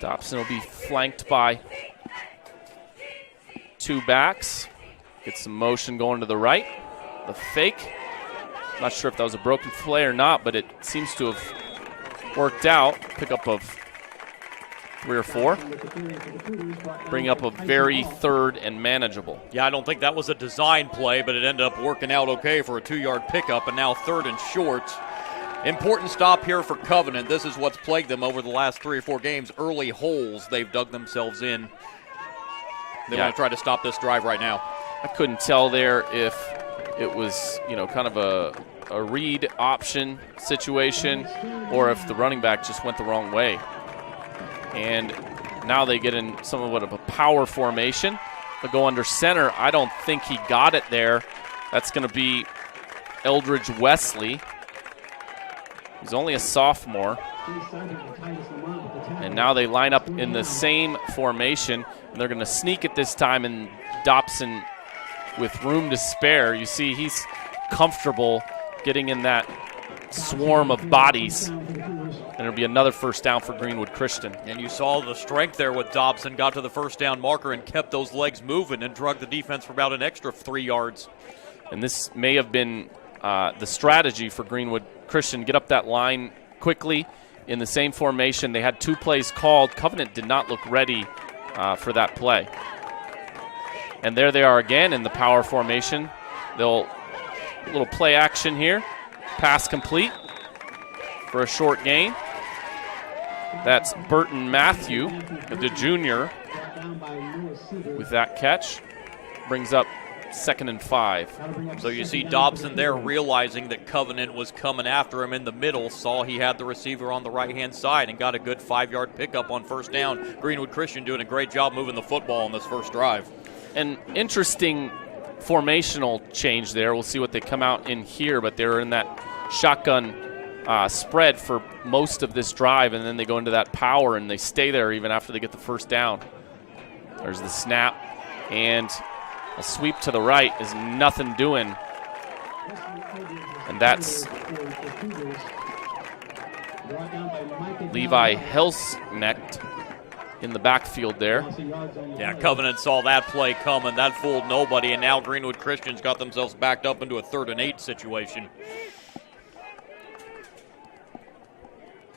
Dobson will be flanked by 2 backs. Get some motion going to the right. The fake. Not sure if that was a broken play or not, but it seems to have worked out. Pickup of 3 or 4. Bring up a very third and manageable. Yeah, I don't think that was a design play, but it ended up working out okay for a 2-yard pickup, and now 3rd and short. Important stop here for Covenant. This is what's plagued them over the last 3 or 4 games. Early holes they've dug themselves in. They want to try to stop this drive right now. I couldn't tell there if it was, kind of a read option situation or if the running back just went the wrong way. And now they get in somewhat of a power formation. They'll go under center. I don't think he got it there. That's going to be Eldridge Wesley. He's only a sophomore. And now they line up in the same formation, and they're going to sneak it this time, and Dobson with room to spare. You see he's comfortable getting in that swarm of bodies, and it'll be another first down for Greenwood Christian. And you saw the strength there with Dobson, got to the first down marker and kept those legs moving and drug the defense for about an extra 3 yards. And this may have been the strategy for Greenwood Christian. Get up that line quickly in the same formation. They had 2 plays called. Covenant did not look ready for that play. And there they are again in the power formation. They'll little play action here. Pass complete for a short gain. That's Burton Matthew, the junior, with that catch. Brings up 2nd and 5. So you see Dobson there realizing that Covenant was coming after him in the middle, saw he had the receiver on the right-hand side and got a good 5-yard pickup on first down. Greenwood Christian doing a great job moving the football on this first drive. An interesting formational change there. We'll see what they come out in here, but they're in that shotgun spread for most of this drive, and then they go into that power, and they stay there even after they get the first down. There's the snap, and a sweep to the right is nothing doing. And that's Levi Helsnecht in the backfield there. Yeah, Covenant saw that play coming. That fooled nobody, and now Greenwood Christian's got themselves backed up into a 3rd and 8 situation.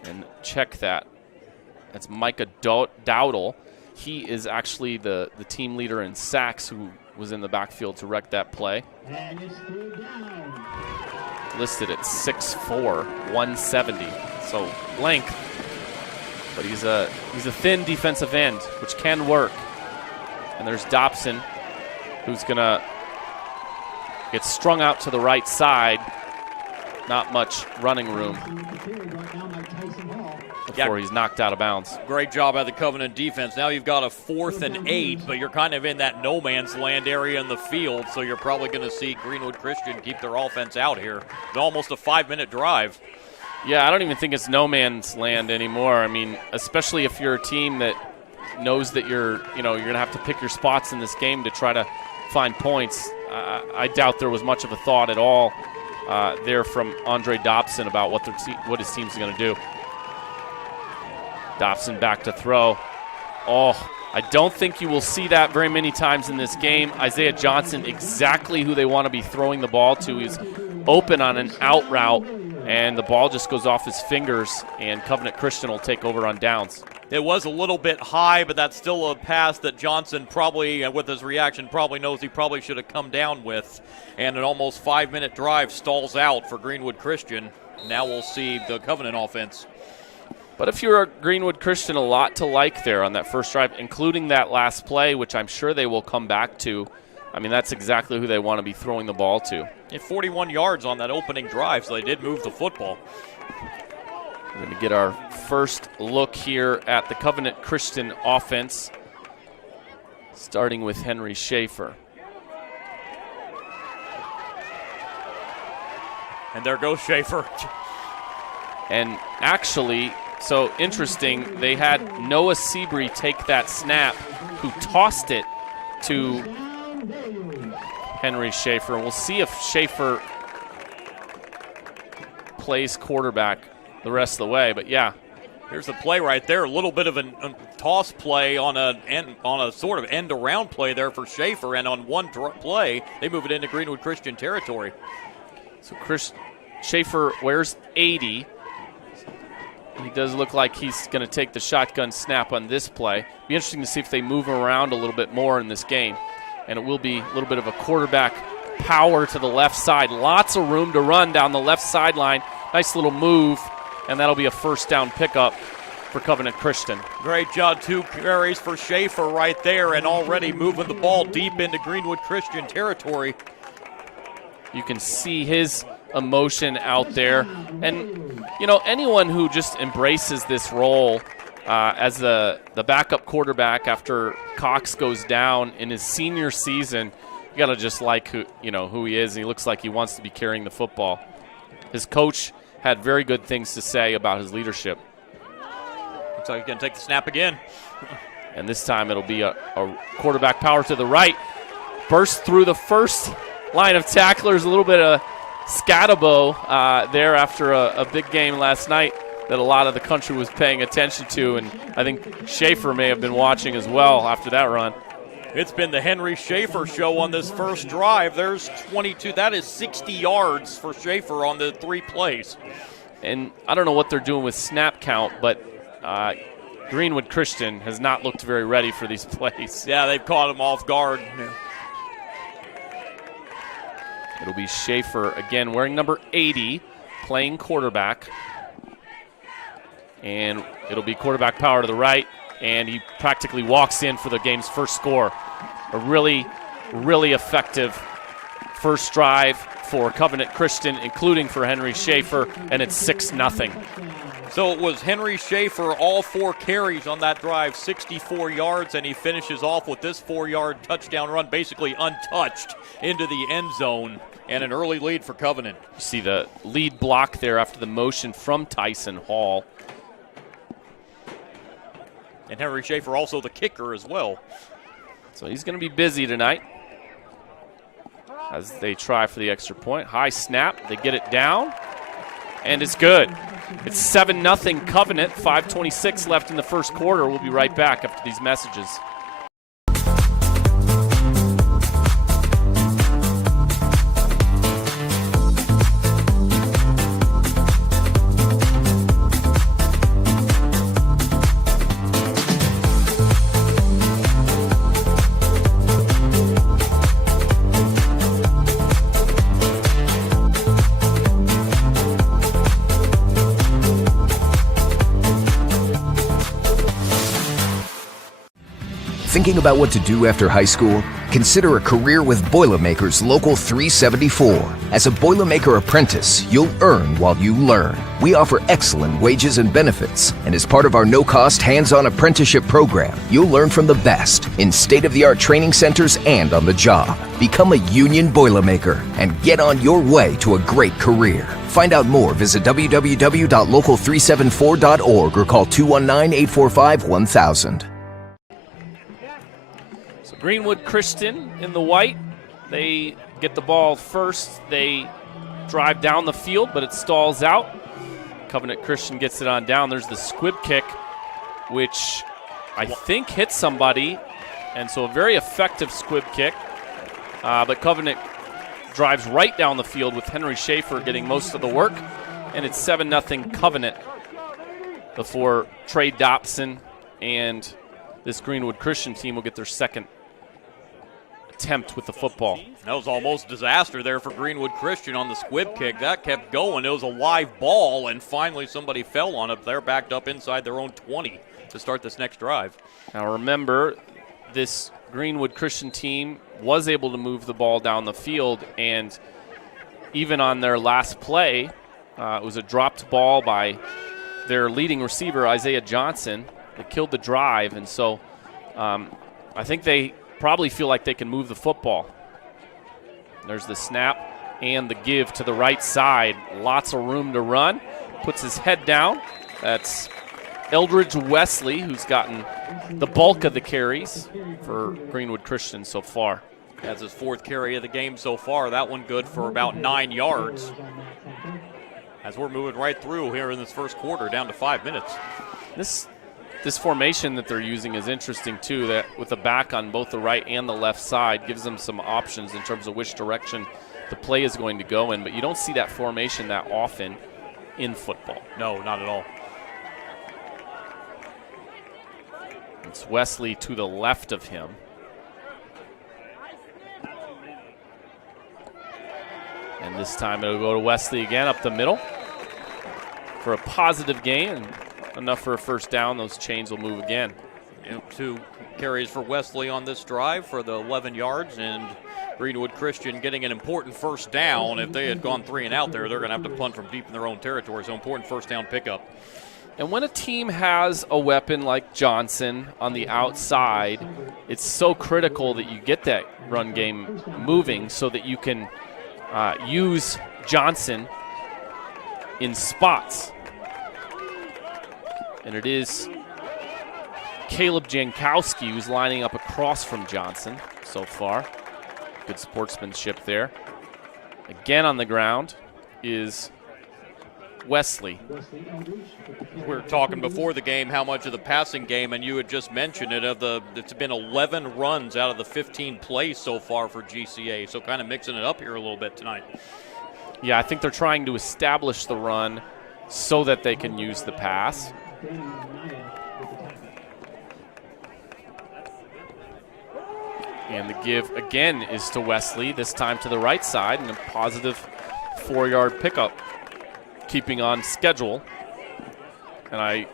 And check that. That's Micah Dowdle. He is actually the team leader in sacks who was in the backfield to wreck that play. Listed at 6'4", 170. So length. But he's a thin defensive end, which can work. And there's Dobson, who's going to get strung out to the right side. Not much running room before he's knocked out of bounds. Great job by the Covenant defense. Now you've got a 4th and 8, but you're kind of in that no man's land area in the field, so you're probably going to see Greenwood Christian keep their offense out here. It's almost a 5-minute drive. Yeah, I don't even think it's no man's land anymore. I mean, especially if you're a team that knows that you're going to have to pick your spots in this game to try to find points. I doubt there was much of a thought at all there from Andre Dobson about what his team's going to do. Dobson back to throw. Oh, I don't think you will see that very many times in this game. Isaiah Johnson, exactly who they want to be throwing the ball to. He's open on an out route, and the ball just goes off his fingers, and Covenant Christian will take over on downs. It was a little bit high, but that's still a pass that Johnson probably, with his reaction, probably knows he probably should have come down with. And an almost 5-minute drive stalls out for Greenwood Christian. Now we'll see the Covenant offense. But if you're a Greenwood Christian, a lot to like there on that first drive, including that last play, which I'm sure they will come back to. I mean, that's exactly who they want to be throwing the ball to. 41 yards on that opening drive, so they did move the football. We're going to get our first look here at the Covenant Christian offense, starting with Henry Schaefer. And there goes Schaefer. And actually, so interesting, they had Noah Seabury take that snap, who tossed it to Henry Schaefer. And we'll see if Schaefer plays quarterback the rest of the way. But yeah, here's the play right there. A little bit of toss play on a sort of end-around play there for Schaefer, and on one play, they move it into Greenwood Christian territory. So Schaefer wears 80. He does look like he's going to take the shotgun snap on this play. Be interesting to see if they move him around a little bit more in this game. And it will be a little bit of a quarterback power to the left side. Lots of room to run down the left sideline. Nice little move, and that'll be a first down pickup for Covenant Christian. Great job, 2 carries for Schaefer right there, and already moving the ball deep into Greenwood Christian territory. You can see his emotion out there. And, you know, anyone who just embraces this role as the backup quarterback after Cox goes down in his senior season, you got to just like who he is. He looks like he wants to be carrying the football. His coach had very good things to say about his leadership. Looks like he's going to take the snap again. And this time it'll be a quarterback power to the right. Burst through the first line of tacklers, a little bit of scatabo there after a big game last night that a lot of the country was paying attention to, and I think Schaefer may have been watching as well after that run. It's been the Henry Schaefer show on this first drive. There's 22. That is 60 yards for Schaefer on the 3 plays. And I don't know what they're doing with snap count, but Greenwood Christian has not looked very ready for these plays. Yeah, they've caught him off guard. It'll be Schaefer again wearing number 80, playing quarterback. And it'll be quarterback power to the right, and he practically walks in for the game's first score. A really, really effective first drive for Covenant Christian, including for Henry Schaefer, and it's 6-0. So it was Henry Schaefer, all 4 carries on that drive, 64 yards, and he finishes off with this 4-yard touchdown run, basically untouched into the end zone, and an early lead for Covenant. You see the lead block there after the motion from Tyson Hall. And Henry Schaefer also the kicker as well. So he's going to be busy tonight as they try for the extra point. High snap, they get it down, and it's good. It's 7-0 Covenant, 5:26 left in the first quarter. We'll be right back after these messages. Thinking about what to do after high school? Consider a career with Boilermakers Local 374. As a Boilermaker apprentice, you'll earn while you learn. We offer excellent wages and benefits, and as part of our no-cost hands-on apprenticeship program, you'll learn from the best in state-of-the-art training centers and on the job. Become a union Boilermaker and get on your way to a great career. Find out more, visit www.local374.org or call 219-845-1000. Greenwood Christian in the white. They get the ball first. They drive down the field, but it stalls out. Covenant Christian gets it on down. There's the squib kick, which I think hit somebody, and so a very effective squib kick. But Covenant drives right down the field with Henry Schaefer getting most of the work, and it's 7-0 Covenant before Trey Dobson and this Greenwood Christian team will get their second attempt with the football. That was almost disaster there for Greenwood Christian on the squib kick. That kept going. It was a live ball, and finally somebody fell on it. They're backed up inside their own 20 to start this next drive. Now remember, this Greenwood Christian team was able to move the ball down the field, and even on their last play, it was a dropped ball by their leading receiver, Isaiah Johnson. They killed the drive, and so I think they probably feel like they can move the football. There's the snap and the give to the right side. Lots of room to run. Puts his head down. That's Eldridge Wesley, who's gotten the bulk of the carries for Greenwood Christian so far. That's his 4th carry of the game so far. That one good for about 9 yards. As we're moving right through here in this first quarter, down to 5 minutes. This this formation that they're using is interesting too, that with the back on both the right and the left side gives them some options in terms of which direction the play is going to go in, but you don't see that formation that often in football. No, not at all. It's Wesley to the left of him. And this time it'll go to Wesley again up the middle for a positive gain, and enough for a first down. Those chains will move again. 2 carries for Wesley on this drive for the 11 yards, and Greenwood Christian getting an important first down. If they had gone 3 and out there, they're going to have to punt from deep in their own territory, so important first down pickup. And when a team has a weapon like Johnson on the outside, it's so critical that you get that run game moving so that you can use Johnson in spots. And it is Caleb Jankowski who's lining up across from Johnson so far. Good sportsmanship there. Again on the ground is Wesley. We were talking before the game how much of the passing game, and you had just mentioned it, it's been 11 runs out of the 15 plays so far for GCA, so kind of mixing it up here a little bit tonight. Yeah, I think they're trying to establish the run so that they can use the pass. And the give again is to Wesley, this time to the right side, and a positive 4-yard pickup, keeping on schedule. And I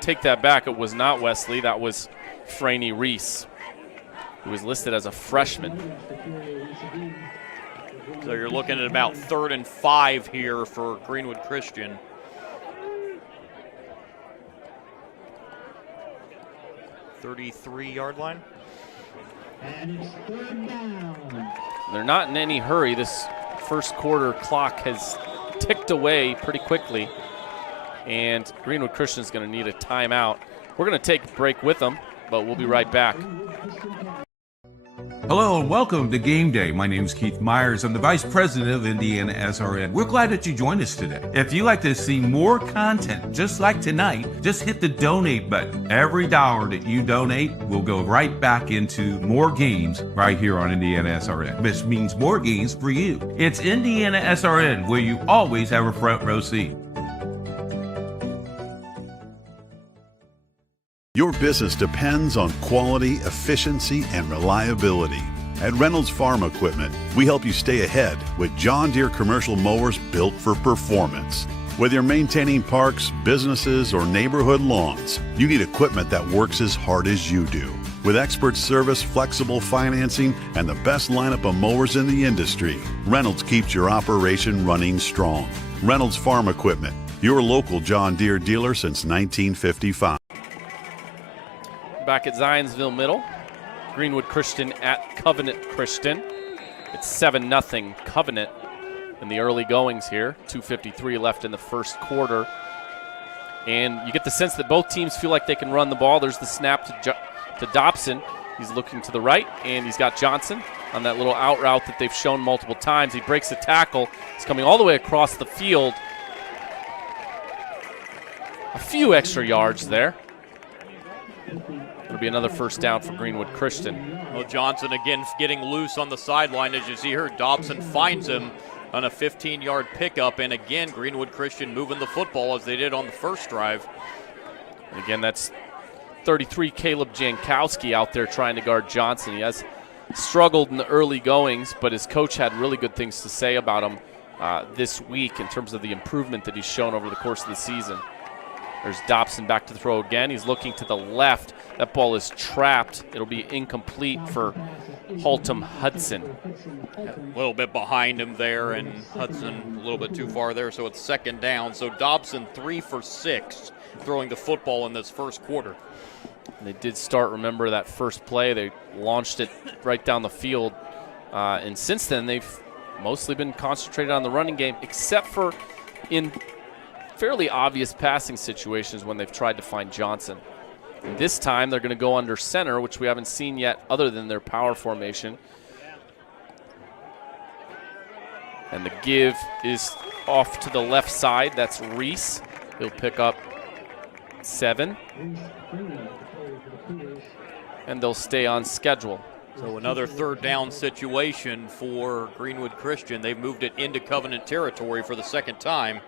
take that back, it was not Wesley, that was Franny Reese, who was listed as a freshman. So you're looking at about 3rd and 5 here for Greenwood Christian. .33-yard line. And it's 3rd down. They're not in any hurry. This first quarter clock has ticked away pretty quickly, and Greenwood Christian is going to need a timeout. We're going to take a break with them, but we'll be right back. Hello and welcome to Game Day. My name is Keith Myers. I'm the Vice President of IndianaSRN. We're glad that you joined us today. If you'd like to see more content just like tonight, just hit the donate button. Every dollar that you donate will go right back into more games right here on IndianaSRN. This means more games for you. It's IndianaSRN, where you always have a front row seat. Your business depends on quality, efficiency, and reliability. At Reynolds Farm Equipment, we help you stay ahead with John Deere commercial mowers built for performance. Whether you're maintaining parks, businesses, or neighborhood lawns, you need equipment that works as hard as you do. With expert service, flexible financing, and the best lineup of mowers in the industry, Reynolds keeps your operation running strong. Reynolds Farm Equipment, your local John Deere dealer since 1955. Back at Zionsville Middle, Greenwood Christian at Covenant Christian. It's 7-0 Covenant in the early goings here. 2:53 left in the first quarter. And you get the sense that both teams feel like they can run the ball. There's the snap to Dobson. He's looking to the right, and he's got Johnson on that little out route that they've shown multiple times. He breaks a tackle. He's coming all the way across the field. A few extra yards there. It'll be another first down for Greenwood Christian. Well, Johnson again getting loose on the sideline. As you see here, Dobson finds him on a 15-yard pickup. And again, Greenwood Christian moving the football as they did on the first drive. And again, that's 33 Caleb Jankowski out there trying to guard Johnson. He has struggled in the early goings, but his coach had really good things to say about him this week in terms of the improvement that he's shown over the course of the season. There's Dobson back to throw again. He's looking to the left. That ball is trapped. It'll be incomplete for Haltom Hudson. A little bit behind him there, and Hudson a little bit too far there, so it's 2nd down. So Dobson 3 for 6 throwing the football in this first quarter. And they did start, remember that first play, they launched it right down the field. And since then, they've mostly been concentrated on the running game, except for in fairly obvious passing situations when they've tried to find Johnson. And this time they're going to go under center, which we haven't seen yet other than their power formation. And the give is off to the left side. That's Reese. He'll pick up 7. And they'll stay on schedule. So another third down situation for Greenwood Christian. They've moved it into Covenant territory for the second time.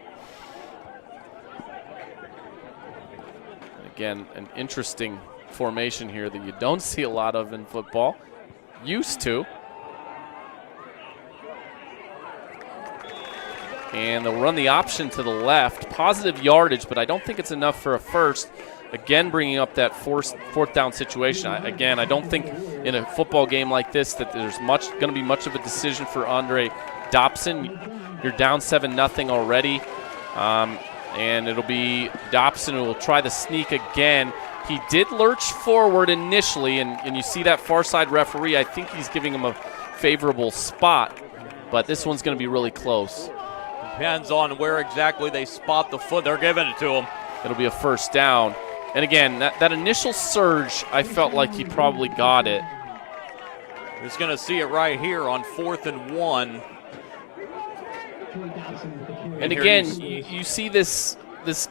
Again, an interesting formation here that you don't see a lot of in football. Used to. And they'll run the option to the left. Positive yardage, but I don't think it's enough for a first. Again, bringing up that fourth down situation. I don't think in a football game like this that there's going to be much of a decision for Andre Dobson. You're down 7-0 already. And it'll be Dobson who will try the sneak again. He did lurch forward initially, and you see that far side referee. I think he's giving him a favorable spot, but this one's going to be really close. Depends on where exactly they spot the foot. They're giving it to him. It'll be a first down. And again, that initial surge, I felt like he probably got it. He's going to see it right here on 4th and 1. And again, you see this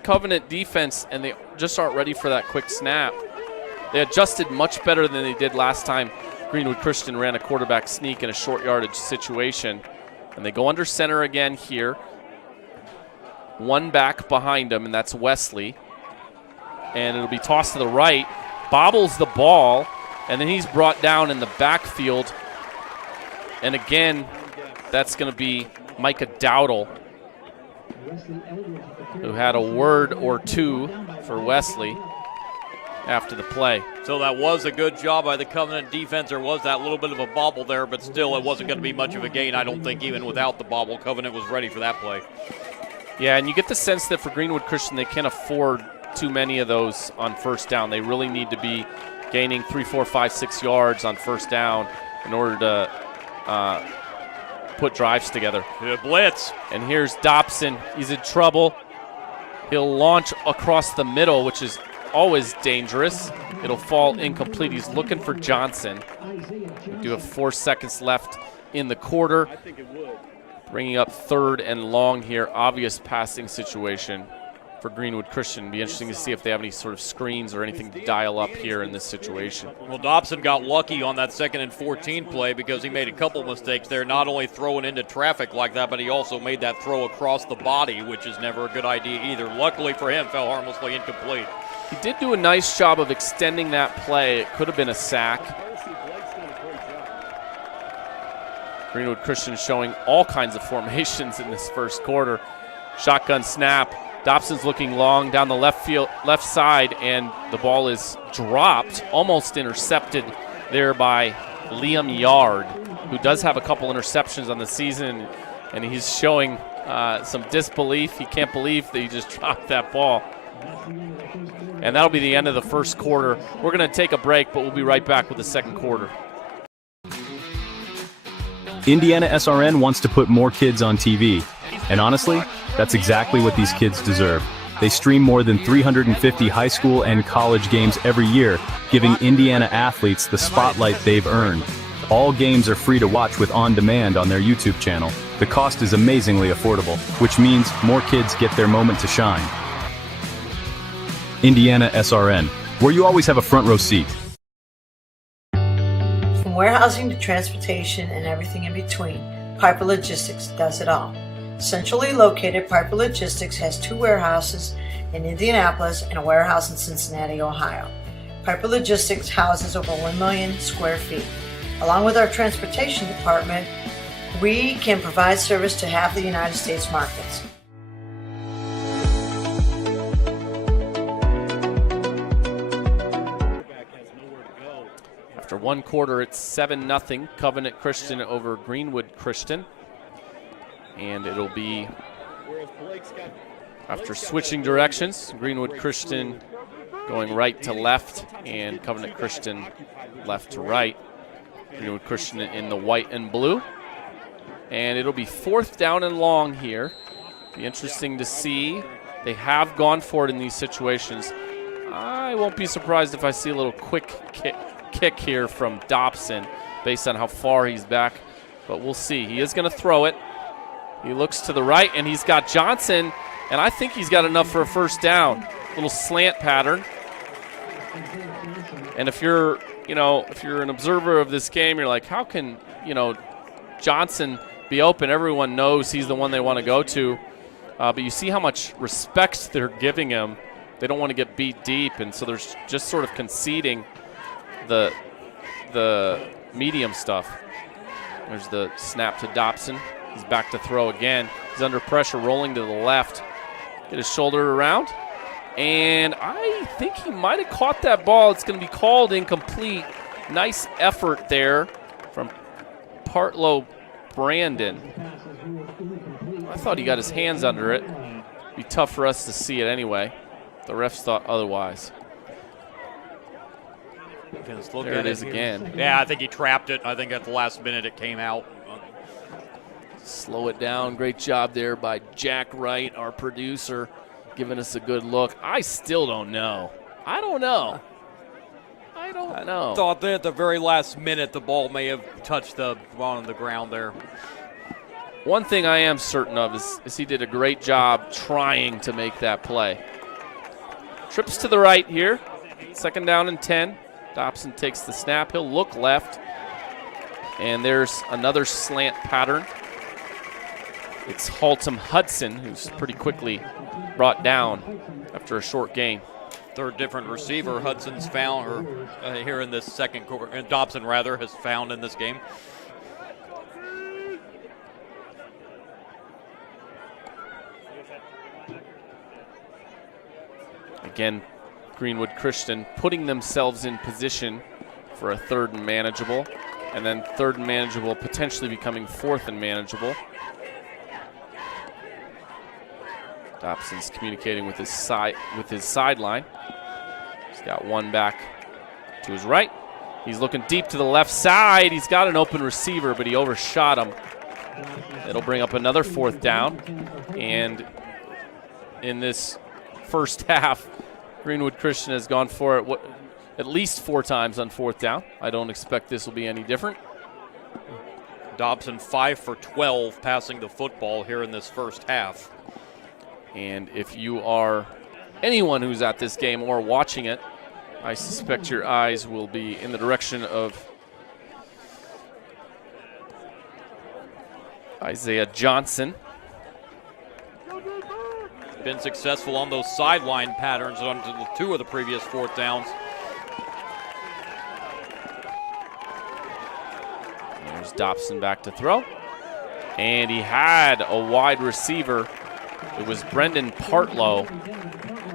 Covenant defense, and they just aren't ready for that quick snap. They adjusted much better than they did last time Greenwood Christian ran a quarterback sneak in a short yardage situation. And they go under center again here. One back behind him, and that's Wesley. And it'll be tossed to the right. Bobbles the ball, and then he's brought down in the backfield. And again, that's going to be Micah Dowdle, who had a word or two for Wesley after the play. So that was a good job by the Covenant defense. There was that little bit of a bobble there, but still it wasn't going to be much of a gain. I don't think even without the bobble, Covenant was ready for that play. Yeah, and you get the sense that for Greenwood Christian, they can't afford too many of those on first down. They really need to be gaining 3, 4, 5, 6 yards on first down in order to put drives together. Good blitz. And here's Dobson. He's in trouble. He'll launch across the middle, which is always dangerous. It'll fall incomplete. He's looking for Johnson. We do have 4 seconds left in the quarter. Bringing up 3rd and long here. Obvious passing situation for Greenwood Christian. Be interesting to see if they have any sort of screens or anything to dial up here in this situation. Well, Dobson got lucky on that 2nd and 14 play because he made a couple mistakes there, not only throwing into traffic like that, but he also made that throw across the body, which is never a good idea either. Luckily for him, fell harmlessly incomplete. He did do a nice job of extending that play. It could have been a sack. Greenwood Christian showing all kinds of formations in this first quarter. Shotgun snap. Dobson's looking long down the left side, and the ball is dropped, almost intercepted there by Liam Yard, who does have a couple interceptions on the season, and he's showing some disbelief. He can't believe that he just dropped that ball. And that'll be the end of the first quarter. We're going to take a break, but we'll be right back with the second quarter. IndianaSRN wants to put more kids on TV. And honestly, that's exactly what these kids deserve. They stream more than 350 high school and college games every year, giving Indiana athletes the spotlight they've earned. All games are free to watch with on-demand on their YouTube channel. The cost is amazingly affordable, which means more kids get their moment to shine. IndianaSRN, where you always have a front row seat. From warehousing to transportation and everything in between, Piper Logistics does it all. Centrally located, Piper Logistics has 2 warehouses in Indianapolis and a warehouse in Cincinnati, Ohio. Piper Logistics houses over 1 million square feet. Along with our transportation department, we can provide service to half the United States markets. After one quarter, it's 7-0 Covenant Christian over Greenwood Christian. And it'll be, after switching directions, Greenwood Christian going right to left and Covenant Christian left to right. Greenwood Christian in the white and blue. And it'll be 4th down and long here. Be interesting to see. They have gone for it in these situations. I won't be surprised if I see a little quick kick here from Dobson based on how far he's back, but we'll see. He is going to throw it. He looks to the right, and he's got Johnson, and I think he's got enough for a first down. little slant pattern. And if you're an observer of this game, you're like, how can, Johnson be open? Everyone knows he's the one they want to go to. But you see how much respect they're giving him. They don't want to get beat deep, and so they're just sort of conceding the medium stuff. There's the snap to Dobson. He's back to throw again. He's under pressure, rolling to the left. Get his shoulder around. And I think he might have caught that ball. It's going to be called incomplete. Nice effort there from Partlow Brandon. I thought he got his hands under it. Be tough for us to see it anyway. The refs thought otherwise. There it is again. Yeah, I think he trapped it. I think at the last minute it came out. Slow it down. Great job there by Jack Wright, our producer, giving us a good look. I still don't know. I don't know. I thought that at the very last minute the ball may have touched the ball on the ground there. One thing I am certain of is he did a great job trying to make that play. Trips to the right here. 2nd down and 10. Dobson takes the snap. He'll look left. And there's another slant pattern. It's Haltom Hudson, who's pretty quickly brought down after a short gain. Third different receiver Hudson's found, or here in this second quarter, Dobson rather, has found in this game. Again, Greenwood Christian putting themselves in position for a 3rd and manageable, and then 3rd and manageable potentially becoming 4th and manageable. Dobson's communicating with his sideline. He's got one back to his right. He's looking deep to the left side. He's got an open receiver, but he overshot him. It'll bring up another 4th down. And in this first half, Greenwood Christian has gone for it at least 4 times on 4th down. I don't expect this will be any different. Dobson 5 for 12 passing the football here in this first half. And if you are anyone who's at this game or watching it, I suspect your eyes will be in the direction of Isaiah Johnson. Been successful on those sideline patterns on 2 of the previous 4th downs. There's Dobson back to throw. And he had a wide receiver. It was Brendan Partlow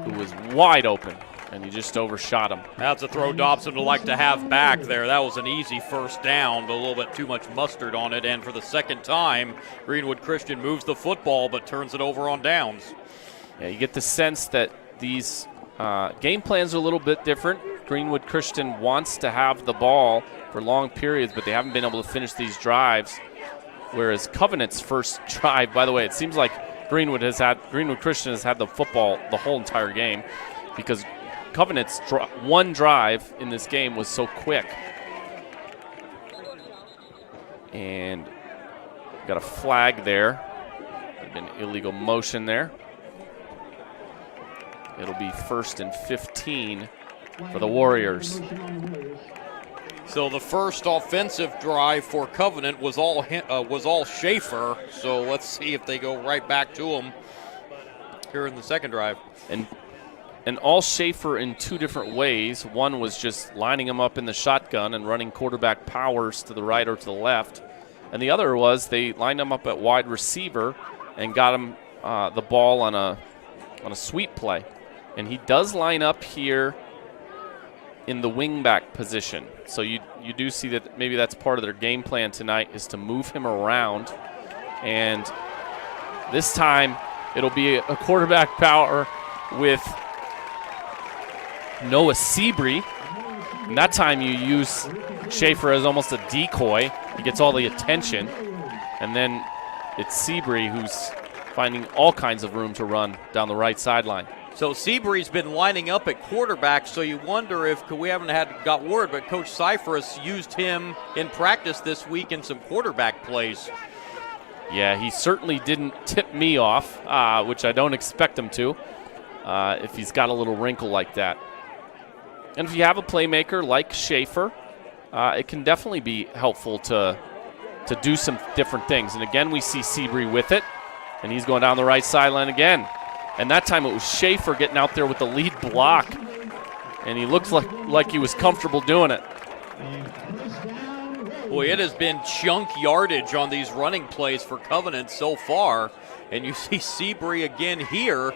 who was wide open, and he just overshot him. That's a throw Dobson would like to have back there. That was an easy 1st down, but a little bit too much mustard on it. And for the 2nd time, Greenwood Christian moves the football but turns it over on downs. Yeah, you get the sense that these game plans are a little bit different. Greenwood Christian wants to have the ball for long periods, but they haven't been able to finish these drives. Whereas Covenant's first drive, by the way, it seems like Greenwood Christian has had the football the whole entire game because Covenant's one drive in this game was so quick. And got a flag there. Been illegal motion there. It'll be 1st and 15 for the Warriors. So the first offensive drive for Covenant was all Schaefer. So let's see if they go right back to him here in the 2nd drive. And all Schaefer in 2 different ways. One was just lining him up in the shotgun and running quarterback powers to the right or to the left. And the other was they lined him up at wide receiver and got him the ball on a sweep play. And he does line up here in the wingback position. So you do see that maybe that's part of their game plan tonight is to move him around. And this time it'll be a quarterback power with Noah Seabree. And that time you use Schaefer as almost a decoy. He gets all the attention. And then it's Seabree who's finding all kinds of room to run down the right sideline. So Seabree's been lining up at quarterback, so you wonder if we haven't got word, but Coach Cyphers used him in practice this week in some quarterback plays. Yeah, he certainly didn't tip me off, which I don't expect him to. if he's got a little wrinkle like that. And if you have a playmaker like Schaefer, it can definitely be helpful to do some different things. And again, we see Seabury with it, and he's going down the right sideline again. And that time it was Schaefer getting out there with the lead block, and he looked like he was comfortable doing it. Boy, it has been chunk yardage on these running plays for Covenant so far. And you see Seabury again here,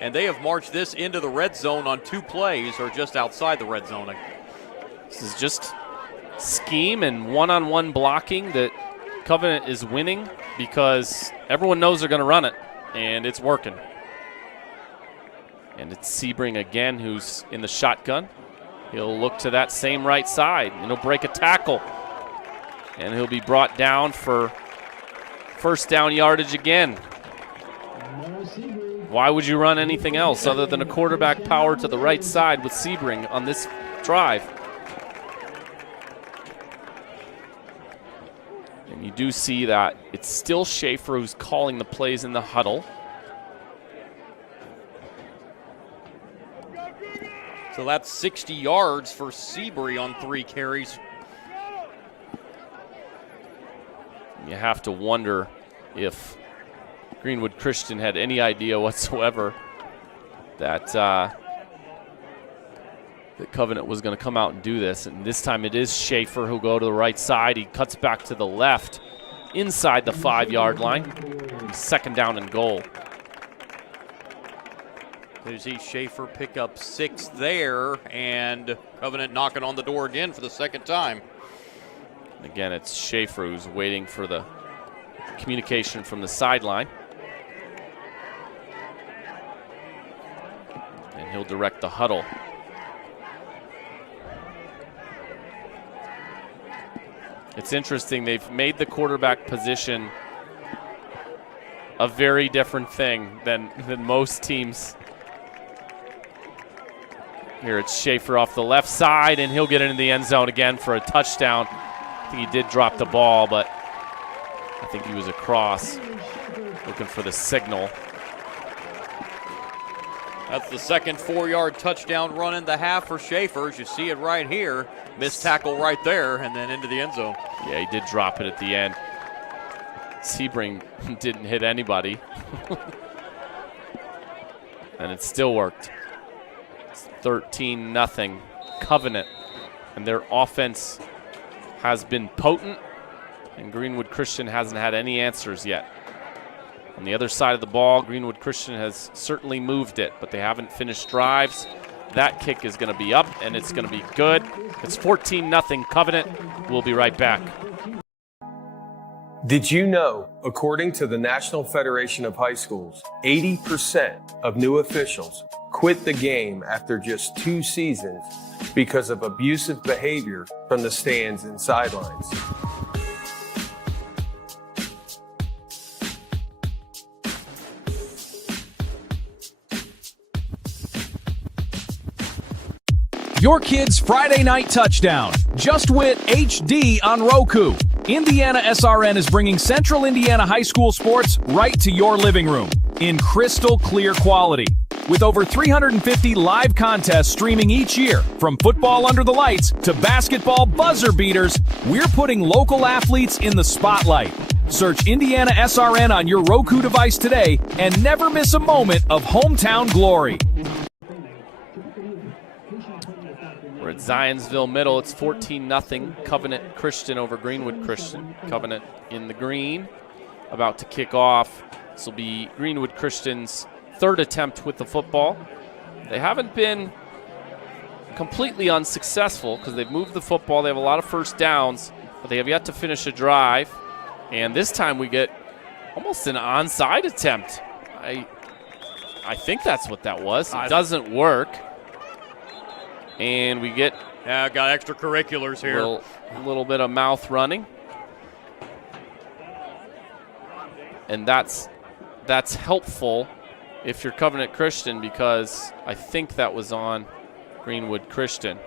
and they have marched this into the red zone on 2 plays, or just outside the red zone. This is just scheme and one-on-one blocking that Covenant is winning because everyone knows they're going to run it, and it's working. And it's Sebring again who's in the shotgun. He'll look to that same right side, and he'll break a tackle. And he'll be brought down for first down yardage again. Why would you run anything else other than a quarterback power to the right side with Sebring on this drive? And you do see that it's still Schaefer who's calling the plays in the huddle. So that's 60 yards for Seabury on 3 carries. You have to wonder if Greenwood Christian had any idea whatsoever that that Covenant was going to come out and do this. And this time it is Schaefer who'll go to the right side. He cuts back to the left inside the 5-yard line. Second down and goal. There's Schaefer pick up 6 there, and Covenant knocking on the door again for the second time. Again, it's Schaefer who's waiting for the communication from the sideline. And he'll direct the huddle. It's interesting, they've made the quarterback position a very different thing than most teams. Here it's Schaefer off the left side, and he'll get into the end zone again for a touchdown. I think he did drop the ball, but I think he was across looking for the signal. That's the second 4-yard touchdown run in the half for Schaefer. As you see it right here. Missed tackle right there, and then into the end zone. Yeah, he did drop it at the end. Sebring didn't hit anybody. And it still worked. It's 13-0 Covenant. And their offense has been potent, and Greenwood Christian hasn't had any answers yet. On the other side of the ball, Greenwood Christian has certainly moved it, but they haven't finished drives. That kick is going to be up, and it's going to be good. It's 14-0 Covenant. We'll be right back. Did you know, according to the National Federation of High Schools, 80% of new officials quit the game after just 2 seasons because of abusive behavior from the stands and sidelines? Your kid's Friday night touchdown. Just Wit HD on Roku. IndianaSRN is bringing Central Indiana high school sports right to your living room in crystal clear quality. With over 350 live contests streaming each year, from football under the lights to basketball buzzer beaters, we're putting local athletes in the spotlight. Search IndianaSRN on your Roku device today and never miss a moment of hometown glory. We're at Zionsville Middle. It's 14-0 Covenant Christian over Greenwood Christian. Covenant in the green, about to kick off. This will be Greenwood Christian's 3rd attempt with the football. They haven't been completely unsuccessful because they've moved the football. They have a lot of first downs, but they have yet to finish a drive. And this time we get almost an onside attempt. I think that's what that was. It doesn't work. And we get got extracurriculars here. A little bit of mouth running. And that's helpful if you're Covenant Christian, because I think that was on Greenwood Christian.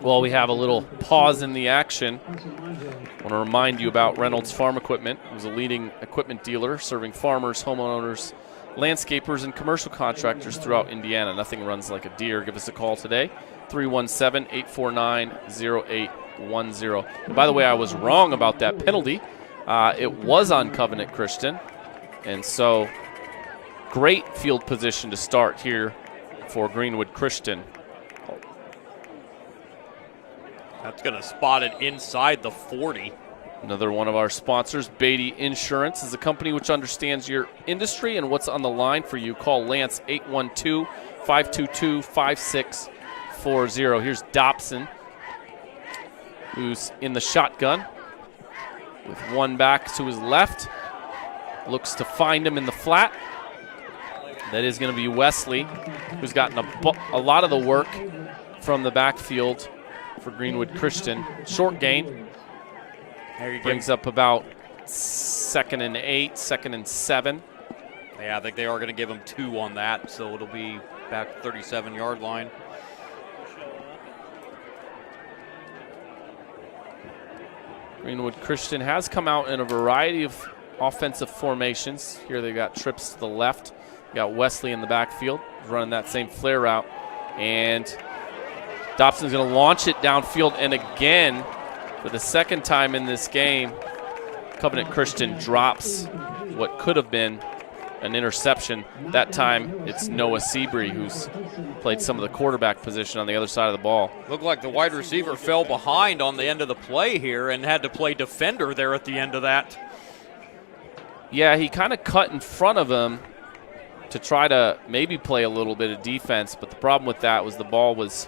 Well, we have a little pause in the action. I want to remind you about Reynolds Farm Equipment. It was a leading equipment dealer serving farmers, homeowners, landscapers and commercial contractors throughout Indiana. Nothing runs like a deer. Give us a call today, 317-849-0810. And by the way, I was wrong about that penalty. It was on Covenant Christian, and so great field position to start here for Greenwood Christian. That's going to spot it inside the 40. Another one of our sponsors, Beatty Insurance, is a company which understands your industry and what's on the line for you. Call Lance 812-522-5640. Here's Dobson, who's in the shotgun with one back to his left. Looks to find him in the flat. That is going to be Wesley, who's gotten a lot of the work from the backfield for Greenwood Christian. Short gain. Brings up about 2nd and 8, 2nd and 7. Yeah, I think they are going to give him 2 on that, so it'll be back 37-yard line. Greenwood Christian has come out in a variety of offensive formations. Here they got trips to the left. Got Wesley in the backfield running that same flare route. And Dobson's going to launch it downfield, and again, for the second time in this game, Covenant Christian drops what could have been an interception. That time, it's Noah Seabury who's played some of the quarterback position on the other side of the ball. Looked like the wide receiver fell behind on the end of the play here and had to play defender there at the end of that. Yeah, he kind of cut in front of him to try to maybe play a little bit of defense, but the problem with that was the ball was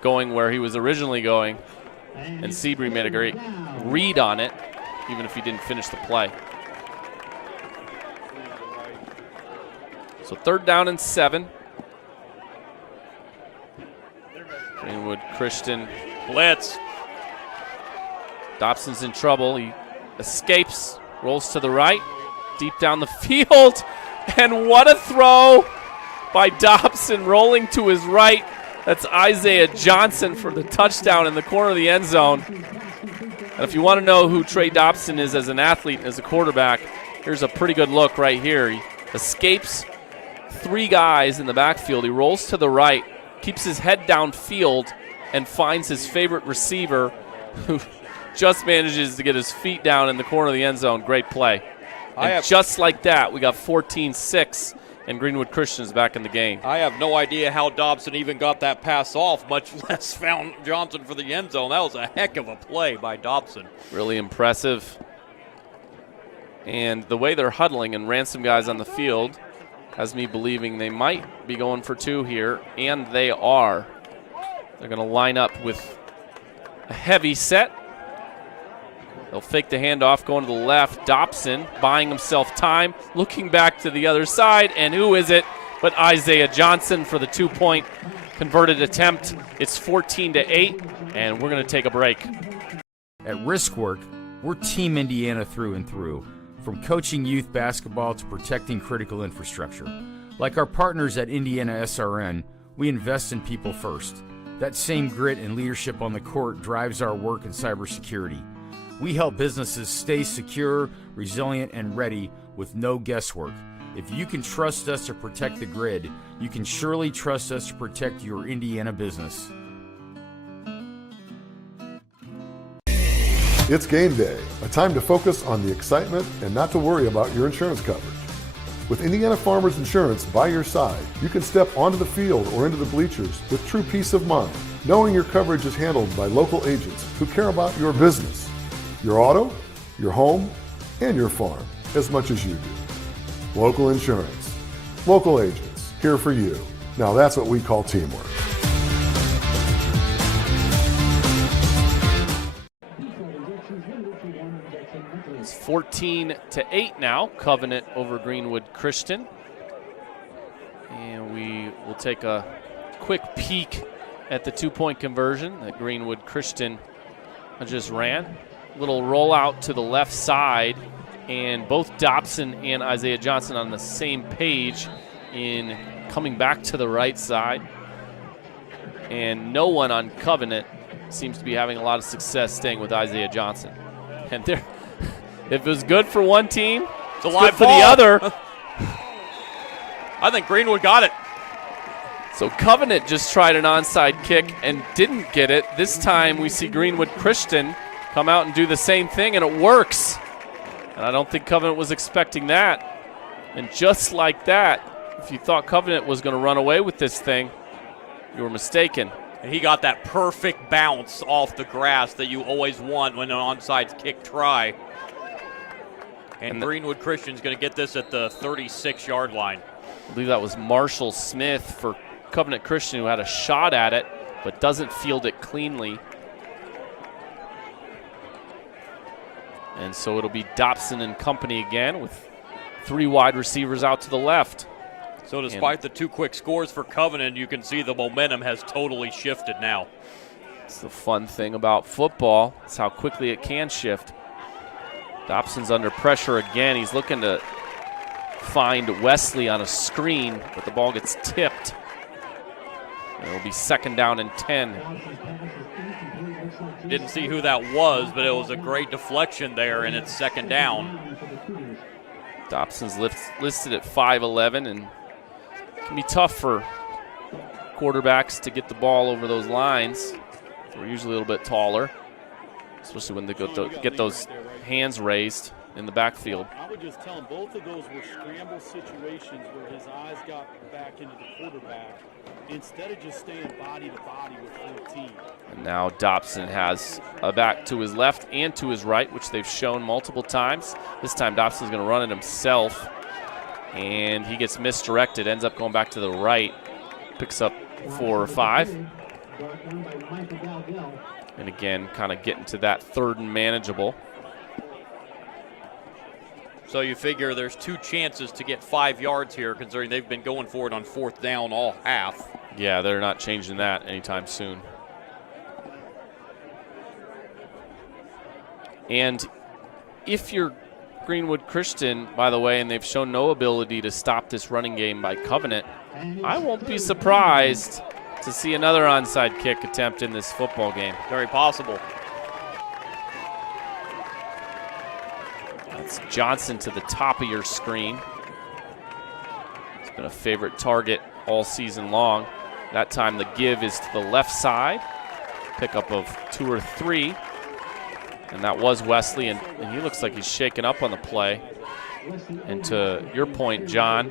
going where he was originally going, and Seabury made a great read on it, even if he didn't finish the play. So 3rd down and 7. Greenwood Christian. Blitz. Dobson's in trouble. He escapes, rolls to the right, deep down the field, and what a throw by Dobson, rolling to his right. That's Isaiah Johnson for the touchdown in the corner of the end zone. And if you want to know who Trey Dobson is as an athlete and as a quarterback, here's a pretty good look right here. He escapes 3 guys in the backfield. He rolls to the right, keeps his head downfield, and finds his favorite receiver, who just manages to get his feet down in the corner of the end zone. Great play. And just like that, we got 14-6. And Greenwood Christian is back in the game. I have no idea how Dobson even got that pass off, much less found Johnson for the end zone. That was a heck of a play by Dobson. Really impressive. And the way they're huddling and ransom guys on the field has me believing they might be going for 2 here, and they are. They're going to line up with a heavy set. They'll fake the handoff, going to the left. Dobson buying himself time, looking back to the other side, and who is it but Isaiah Johnson for the 2-point converted attempt. It's 14-8, and we're going to take a break. At Riskwork, we're Team Indiana through and through, from coaching youth basketball to protecting critical infrastructure. Like our partners at IndianaSRN, we invest in people first. That same grit and leadership on the court drives our work in cybersecurity. We help businesses stay secure, resilient, and ready with no guesswork. If you can trust us to protect the grid, you can surely trust us to protect your Indiana business. It's game day, a time to focus on the excitement and not to worry about your insurance coverage. With Indiana Farmers Insurance by your side, you can step onto the field or into the bleachers with true peace of mind, knowing your coverage is handled by local agents who care about your business, your auto, your home, and your farm as much as you do. Local insurance, local agents, here for you. Now that's what we call teamwork. It's 14-8 now, Covenant over Greenwood Christian. And we will take a quick peek at the 2-point conversion that Greenwood Christian just ran. Little rollout to the left side, and both Dobson and Isaiah Johnson on the same page in coming back to the right side. And no one on Covenant seems to be having a lot of success staying with Isaiah Johnson. And if it was good for one team, it's good for the other. I think Greenwood got it. So Covenant just tried an onside kick and didn't get it. This time we see Greenwood Christian come out and do the same thing, and it works. And I don't think Covenant was expecting that. And just like that, if you thought Covenant was going to run away with this thing, you were mistaken. And he got that perfect bounce off the grass that you always want when an onside kick try. And Greenwood Christian's going to get this at the 36-yard line. I believe that was Marshall Smith for Covenant Christian who had a shot at it but doesn't field it cleanly. And so it'll be Dobson and company again with 3 wide receivers out to the left. So despite the 2 quick scores for Covenant, you can see the momentum has totally shifted now. It's the fun thing about football. It's how quickly it can shift. Dobson's under pressure again. He's looking to find Wesley on a screen, but the ball gets tipped. It'll be 2nd down and 10. Didn't see who that was, but it was a great deflection there, and it's 2nd down. Dobson's listed at 5'11", and it can be tough for quarterbacks to get the ball over those lines. They're usually a little bit taller, especially when they get those hands raised in the backfield. I would just tell him both of those were scramble situations where his eyes got back into the quarterback instead of just staying body to body with 14. And now Dobson has a back to his left and to his right, which they've shown multiple times. This time Dobson's going to run it himself, and he gets misdirected, ends up going back to the right, picks up 4 or 5. And again, kind of getting to that 3rd and manageable. So you figure there's 2 chances to get 5 yards here, considering they've been going for it on 4th down all half. Yeah, they're not changing that anytime soon. And if you're Greenwood Christian, by the way, and they've shown no ability to stop this running game by Covenant, I won't be surprised to see another onside kick attempt in this football game. Very possible. That's Johnson to the top of your screen. It's been a favorite target all season long. That time the give is to the left side. Pickup of 2 or 3. And that was Wesley, and he looks like he's shaken up on the play. And to your point, John,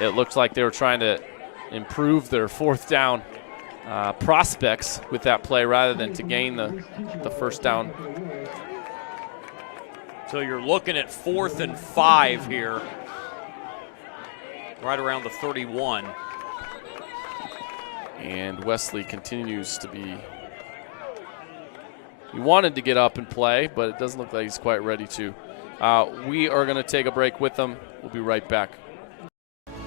it looked like they were trying to improve their 4th down prospects with that play rather than to gain the 1st down. So you're looking at 4th and 5 here, right around the 31. And Wesley continues to be, he wanted to get up and play, but it doesn't look like he's quite ready to. We are going to take a break with them. We'll be right back.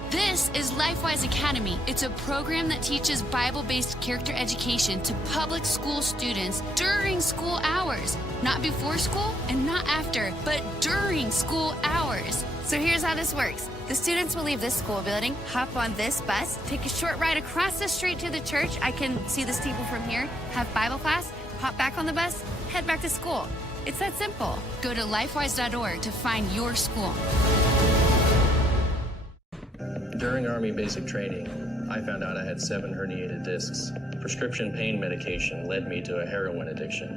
This is LifeWise Academy. It's a program that teaches Bible-based character education to public school students during school hours. Not before school and not after, but during school hours. So here's how this works. The students will leave this school building, hop on this bus, take a short ride across the street to the church. I can see the steeple from here, have Bible class, hop back on the bus, head back to school. It's that simple. Go to lifewise.org to find your school. During Army basic training, I found out I had 7 herniated discs. Prescription pain medication led me to a heroin addiction.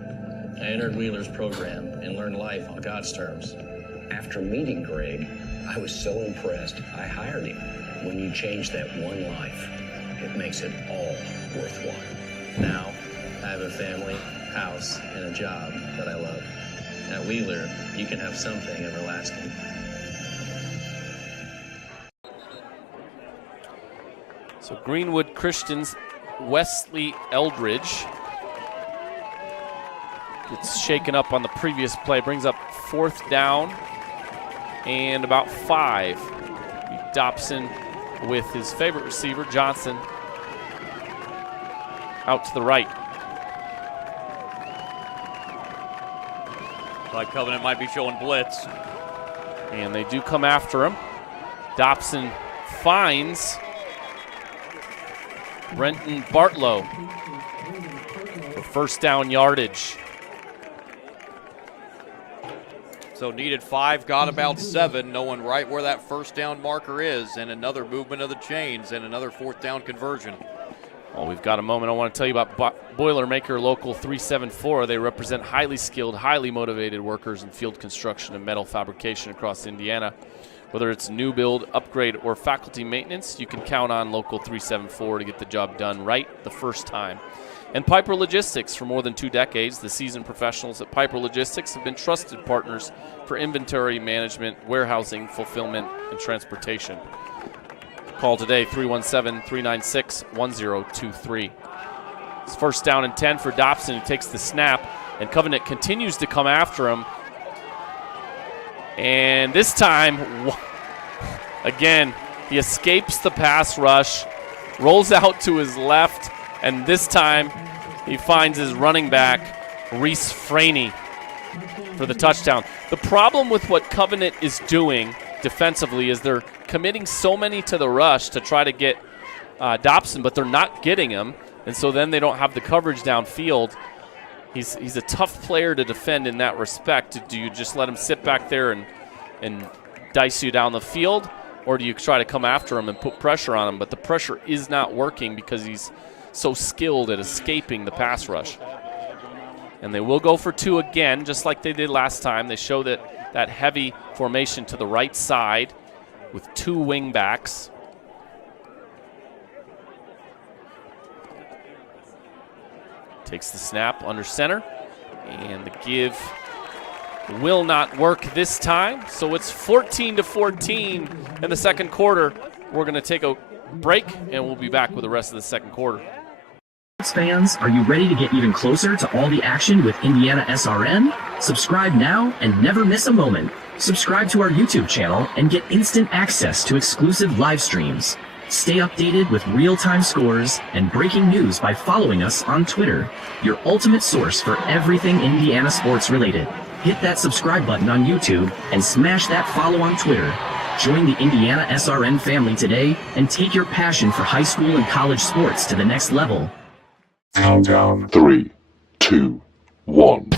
I entered Wheeler's program and learned life on God's terms. After meeting Greg, I was so impressed, I hired him. When you change that one life, it makes it all worthwhile. Now, I have a family, house, and a job that I love. At Wheeler, you can have something everlasting. So Greenwood Christian's Wesley Eldridge gets shaken up on the previous play, brings up 4th down and about 5. Dobson with his favorite receiver, Johnson, out to the right. Like Covenant might be showing blitz. And they do come after him. Dobson finds Brenton Bartlow for 1st down yardage. So So needed 5, got about 7, knowing right where that first down marker is, and another movement of the chains and another 4th down conversion. Well, we've got a moment. I want to tell you about Boilermaker Local 374. They represent highly skilled, highly motivated workers in field construction and metal fabrication across Indiana. Whether it's new build, upgrade, or faculty maintenance, you can count on Local 374 to get the job done right the first time. And Piper Logistics. For more than 2 decades, the seasoned professionals at Piper Logistics have been trusted partners for inventory management, warehousing, fulfillment, and transportation. Call today, 317-396-1023. It's first down and 10 for Dobson, who takes the snap, and Covenant continues to come after him. And this time, again, he escapes the pass rush, rolls out to his left, and this time he finds his running back, Reese Franey, for the touchdown. The problem with what Covenant is doing defensively is they're committing so many to the rush to try to get Dobson, but they're not getting him, and so then they don't have the coverage downfield. He's a tough player to defend in that respect. Do you just let him sit back there and dice you down the field, or do you try to come after him and put pressure on him? But the pressure is not working because he's so skilled at escaping the pass rush. And they will go for 2 again, just like they did last time. They show that heavy formation to the right side with 2 wing backs. Takes the snap under center, and the give will not work this time. So it's 14-14 in the second quarter. We're going to take a break, and we'll be back with the rest of the second quarter. Fans, are you ready to get even closer to all the action with IndianaSRN? Subscribe now and never miss a moment. Subscribe to our YouTube channel and get instant access to exclusive live streams. Stay updated with real-time scores and breaking news by following us on Twitter, your ultimate source for everything Indiana sports related. Hit that subscribe button on YouTube and smash that follow on Twitter. Join the IndianaSRN family today and take your passion for high school and college sports to the next level. Countdown 3, 2, 1.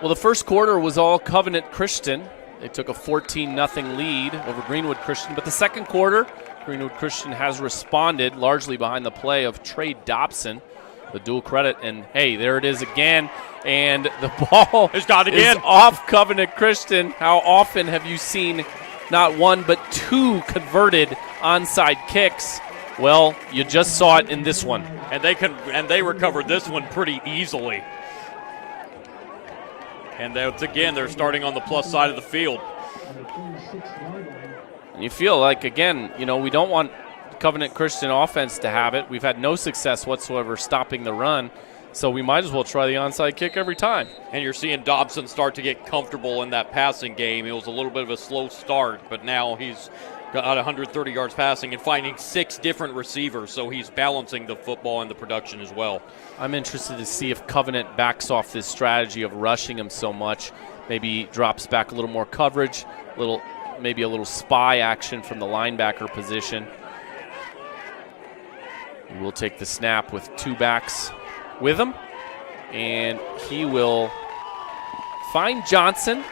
Well, the first quarter was all Covenant Christian. They took a 14-0 lead over Greenwood Christian. But the second quarter, Greenwood Christian has responded largely behind the play of Trey Dobson, the dual credit. And, hey, there it is again. And the ball is off Covenant Christian. How often have you seen not 1 but 2 converted onside kicks? Well, you just saw it in this one. And they recovered this one pretty easily. And that's, again, they're starting on the plus side of the field. You feel like, again, we don't want Covenant Christian offense to have it. We've had no success whatsoever stopping the run, so we might as well try the onside kick every time. And you're seeing Dobson start to get comfortable in that passing game. It was a little bit of a slow start, but now he's got 130 yards passing and finding 6 different receivers, so he's balancing the football and the production as well. I'm interested to see if Covenant backs off this strategy of rushing him so much. Maybe drops back a little more coverage, maybe a little spy action from the linebacker position. We'll take the snap with 2 backs with him, and he will find Johnson,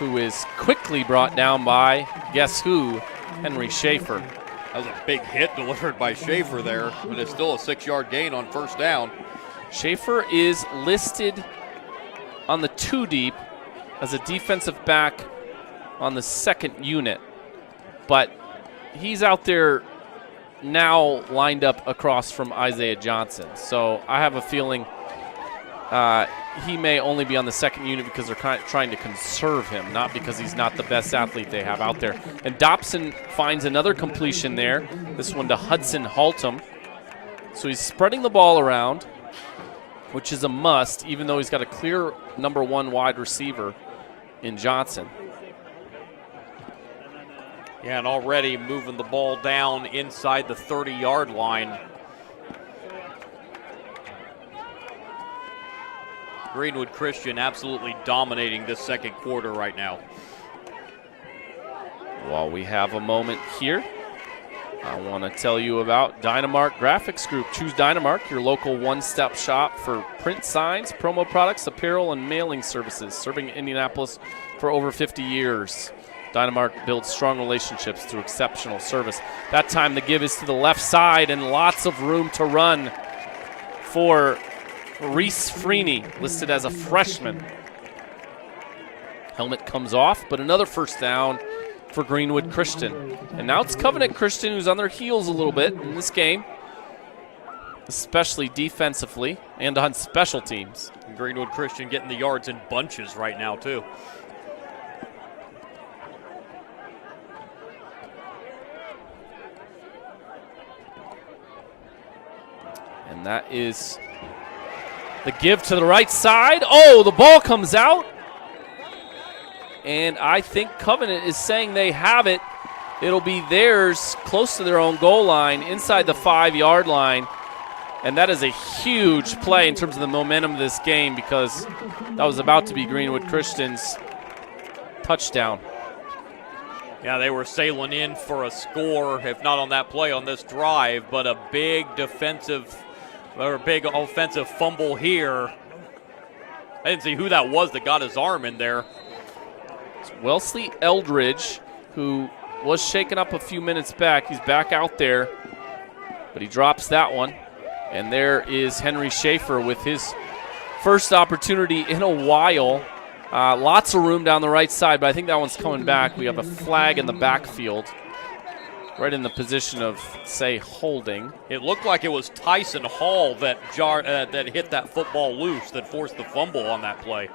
who is quickly brought down by, guess who, Henry Schaefer. That was a big hit delivered by Schaefer there, but it's still a 6-yard gain on first down. Schaefer is listed on the 2 deep as a defensive back on the 2nd unit, but he's out there now lined up across from Isaiah Johnson. So I have a feeling he may only be on the 2nd unit because they're trying to conserve him, not because he's not the best athlete they have out there. And Dobson finds another completion there, this one to Hudson Haltom. So he's spreading the ball around, which is a must, even though he's got a clear number 1 wide receiver in Johnson. Yeah, and already moving the ball down inside the 30-yard line. Greenwood Christian absolutely dominating this second quarter right now. While we have a moment here, I want to tell you about Dynamark Graphics Group. Choose Dynamark, your local one-stop shop for print signs, promo products, apparel, and mailing services, serving Indianapolis for over 50 years. Dynamark builds strong relationships through exceptional service. That time the give is to the left side and lots of room to run for Reese Freeney, listed as a freshman. Helmet comes off, but another first down for Greenwood Christian. And now it's Covenant Christian who's on their heels a little bit in this game, especially defensively and on special teams. And Greenwood Christian getting the yards in bunches right now, too. And that is the give to the right side. Oh, the ball comes out. And I think Covenant is saying they have it. It'll be theirs close to their own goal line, inside the 5-yard line. And that is a huge play in terms of the momentum of this game, because that was about to be Greenwood Christian's touchdown. Yeah, they were sailing in for a score, if not on that play on this drive, but a big defensive or big offensive fumble here. I didn't see who that was that got his arm in there. It's Wesley Eldridge, who was shaken up a few minutes back. He's back out there, but he drops that one. And there is Henry Schaefer with his first opportunity in a while. Lots of room down the right side, but I think that one's coming back. We have a flag in the backfield, right in the position of, say, holding. It looked like it was Tyson Hall that that hit that football loose, that forced the fumble on that play.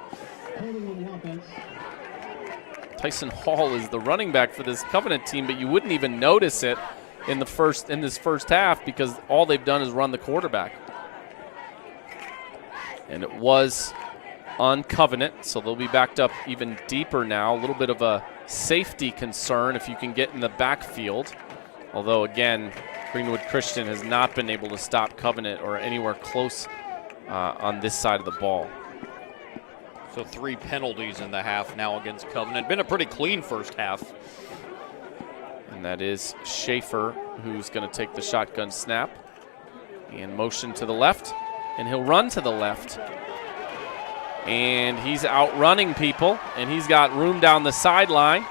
Tyson Hall is the running back for this Covenant team, but you wouldn't even notice it in this first half because all they've done is run the quarterback. And it was on Covenant, so they'll be backed up even deeper now. A little bit of a safety concern if you can get in the backfield. Although, again, Greenwood Christian has not been able to stop Covenant or anywhere close on this side of the ball. So 3 penalties in the half now against Covenant. Been a pretty clean first half. And that is Schaefer, who's going to take the shotgun snap and motion to the left. And he'll run to the left. And he's outrunning people, and he's got room down the sideline.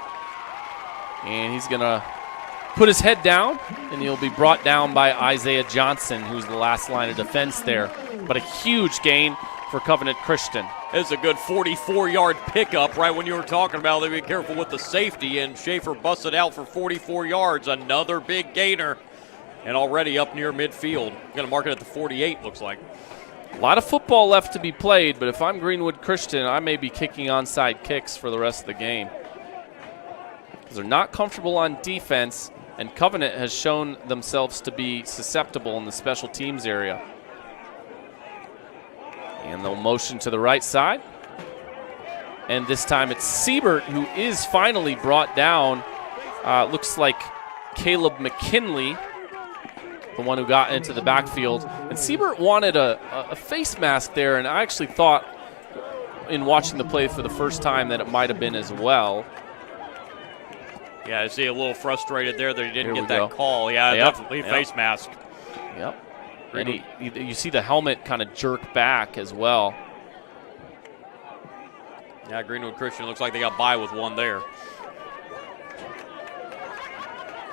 And he's going to put his head down, and he'll be brought down by Isaiah Johnson, who's the last line of defense there. But a huge gain for Covenant Christian. It's a good 44-yard pickup right when you were talking about they be careful with the safety, and Schaefer busted out for 44 yards. Another big gainer, and already up near midfield. Going to mark it at the 48, looks like. A lot of football left to be played, but if I'm Greenwood Christian, I may be kicking onside kicks for the rest of the game. Because they're not comfortable on defense, and Covenant has shown themselves to be susceptible in the special teams area. And they'll motion to the right side. And this time it's Siebert who is finally brought down. Looks like Caleb McKinley, the one who got into the backfield. And Siebert wanted a face mask there, and I actually thought in watching the play for the first time that it might have been as well. Yeah, I see a little frustrated there that he didn't get that go. call. Yeah, Yep. definitely face mask. Yep. And you see the helmet kind of jerk back as well. Yeah, Greenwood Christian looks like they got by with one there.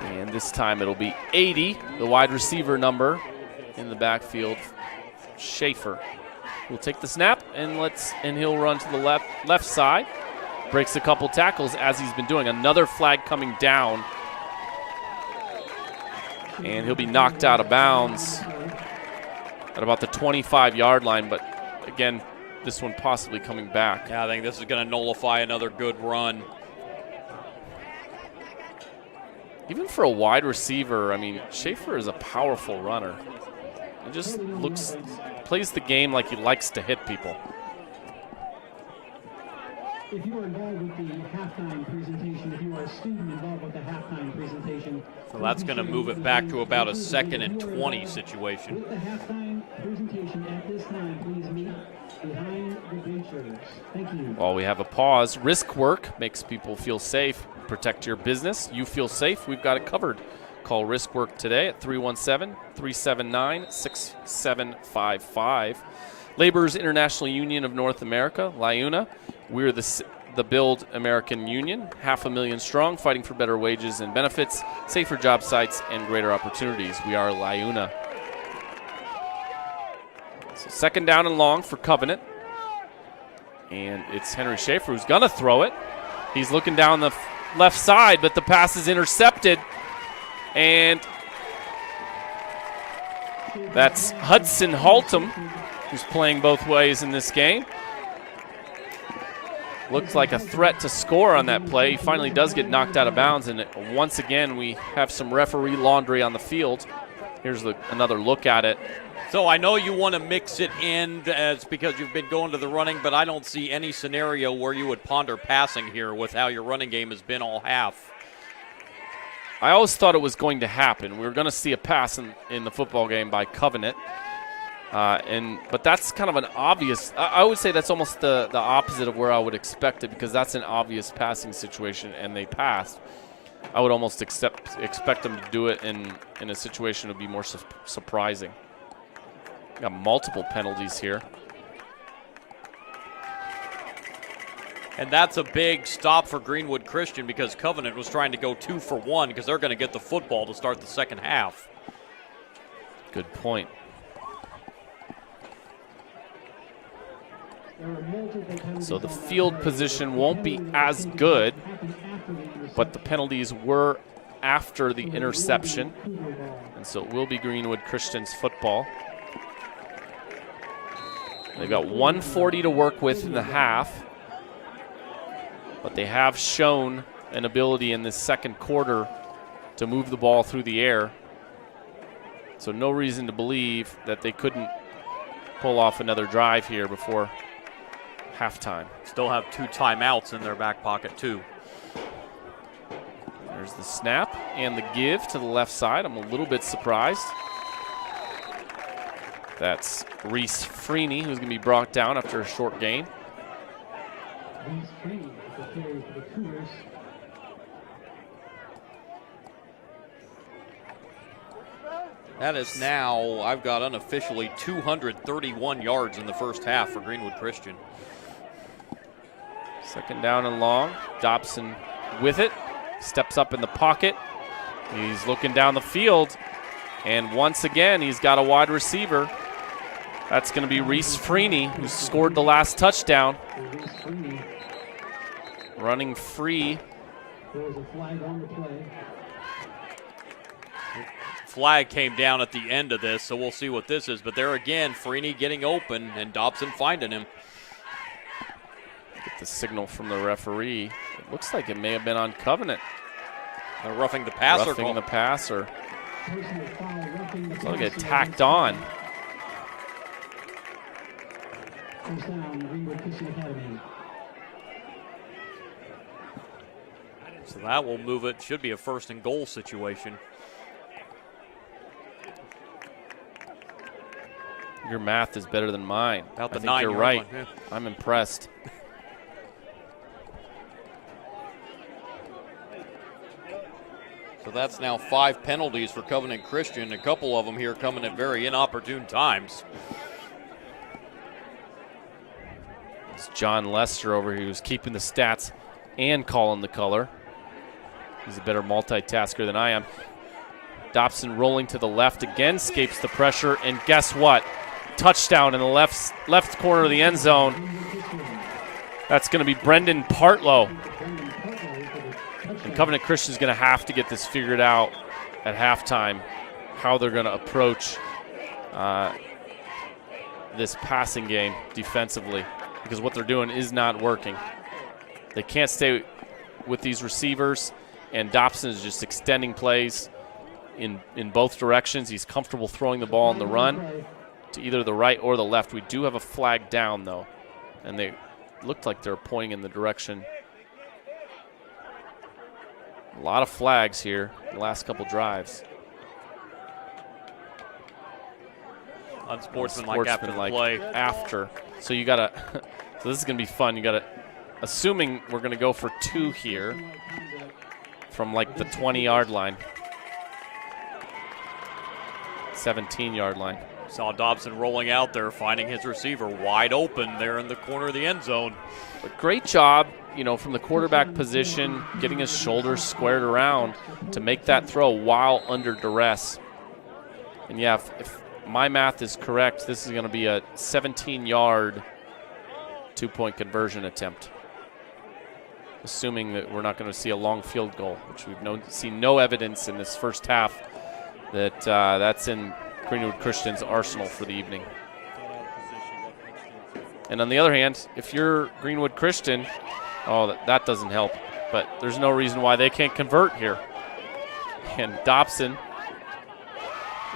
And this time it'll be 80, the wide receiver number in the backfield. Schaefer will take the snap and he'll run to the left side. Breaks a couple tackles as he's been doing. Another flag coming down. And he'll be knocked out of bounds at about the 25-yard line, but again, this one possibly coming back. Yeah, I think this is going to nullify another good run. Even for a wide receiver, I mean, Schaefer is a powerful runner. He just plays the game like he likes to hit people. If you are involved with the halftime presentation, if you are a student involved with the halftime presentation. So that's going to move it back to about a 2nd and 20 situation. With the halftime presentation at this time, please meet behind the bleachers. Thank you. While we have a pause, risk work makes people feel safe. Protect your business. You feel safe. We've got it covered. Call Risk Work today at 317-379-6755. Laborers International Union of North America, LIUNA. We're the Build American Union, 500,000 strong, fighting for better wages and benefits, safer job sites, and greater opportunities. We are LIUNA. So 2nd down and long for Covenant. And it's Henry Schaefer who's going to throw it. He's looking down the left side, but the pass is intercepted. And that's Hudson Haltom, who's playing both ways in this game. Looked like a threat to score on that play. He finally does get knocked out of bounds, and once again we have some referee laundry on the field. Here's another look at it. So I know you want to mix it in as because you've been going to the running, but I don't see any scenario where you would ponder passing here with how your running game has been all half. I always thought it was going to happen. We were going to see a pass in the football game by Covenant. But that's kind of an obvious, I would say that's almost the opposite of where I would expect it, because that's an obvious passing situation and they passed. I would almost expect them to do it in a situation that would be more surprising. Got multiple penalties here. And that's a big stop for Greenwood Christian because Covenant was trying to go 2 for 1 because they're going to get the football to start the 2nd half. Good point. So the field position won't be as good, but the penalties were after the interception. And so it will be Greenwood Christian's football. They've got 1:40 to work with in the half, but they have shown an ability in this 2nd quarter to move the ball through the air. So no reason to believe that they couldn't pull off another drive here before halftime. Still have 2 timeouts in their back pocket too. There's the snap and the give to the left side. I'm a little bit surprised. That's Reese Freeney, who's going to be brought down after a short gain. That is now, I've got unofficially 231 yards in the first half for Greenwood Christian. 2nd down and long. Dobson with it. Steps up in the pocket. He's looking down the field. And once again, he's got a wide receiver. That's going to be Reese Freeney, who scored the last touchdown. Running free. Flag came down at the end of this, so we'll see what this is. But there again, Freeney getting open and Dobson finding him. Get the signal from the referee. It looks like it may have been on Covenant. They're roughing the passer. Roughing the passer. They'll get tacked on. So that will move it. Should be a 1st and goal situation. Your math is better than mine. About the I think you're 9-yard right. line, yeah. I'm impressed. So that's now 5 penalties for Covenant Christian. A couple of them here coming at very inopportune times. It's John Lester over here who's keeping the stats and calling the color. He's a better multitasker than I am. Dobson rolling to the left again, escapes the pressure, and guess what? Touchdown in the left corner of the end zone. That's going to be Brendan Partlow. And Covenant Christian is going to have to get this figured out at halftime, how they're going to approach this passing game defensively, because what they're doing is not working. They can't stay with these receivers, and Dobson is just extending plays in both directions. He's comfortable throwing the ball on the run to either the right or the left. We do have a flag down, though, and looked like they were pointing in the direction. A lot of flags here the last couple drives. Unsportsmanlike after the play. After. So you got to, so this is going to be fun. You got to, assuming we're going to go for 2 here from like the 20-yard line. 17-yard line. Saw Dobson rolling out there, finding his receiver wide open there in the corner of the end zone. But great job, you know, from the quarterback position, getting his shoulders squared around to make that throw while under duress. And yeah, if my math is correct, this is going to be a 17-yard 2-point conversion attempt. Assuming that we're not going to see a long field goal, which we've seen no evidence in this first half that that's in Greenwood Christian's arsenal for the evening. And on the other hand, if you're Greenwood Christian, that doesn't help. But there's no reason why they can't convert here. And Dobson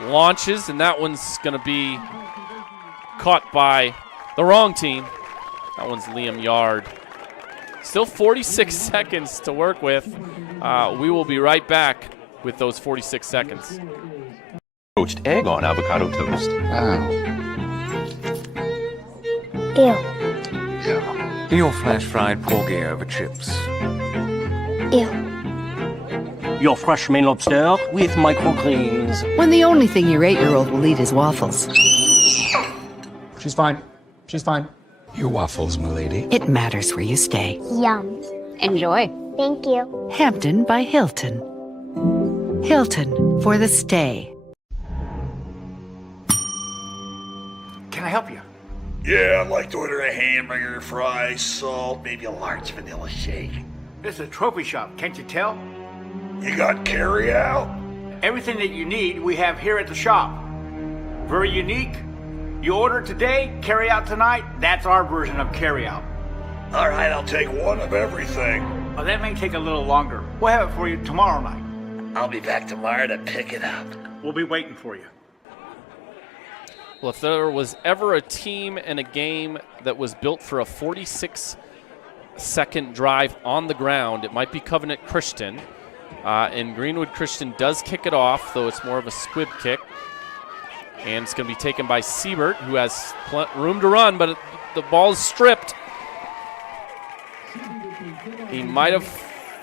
launches, and that one's going to be caught by the wrong team. That one's Liam Yard. Still 46 seconds to work with. We will be right back with those 46 seconds. Poached egg on avocado toast. Ew. Your flash fried porgy over chips. Ew. Your fresh Maine lobster with microgreens. When the only thing your 8-year-old will eat is waffles. She's fine. She's fine. Your waffles, milady. It matters where you stay. Yum. Enjoy. Thank you. Hampton by Hilton. Hilton for the stay. Can I help you? Yeah, I'd like to order a hamburger, fries, salt, maybe a large vanilla shake. This is a trophy shop, can't you tell? You got carry out? Everything that you need, we have here at the shop. Very unique. You order today, carry out tonight. That's our version of carry out. All right, I'll take one of everything. Well, that may take a little longer. We'll have it for you tomorrow night. I'll be back tomorrow to pick it up. We'll be waiting for you. Well, if there was ever a team and a game that was built for a 46-second drive on the ground, it might be Covenant Christian. And Greenwood Christian does kick it off, though it's more of a squib kick. And it's going to be taken by Siebert, who has room to run, but the ball is stripped. He might have...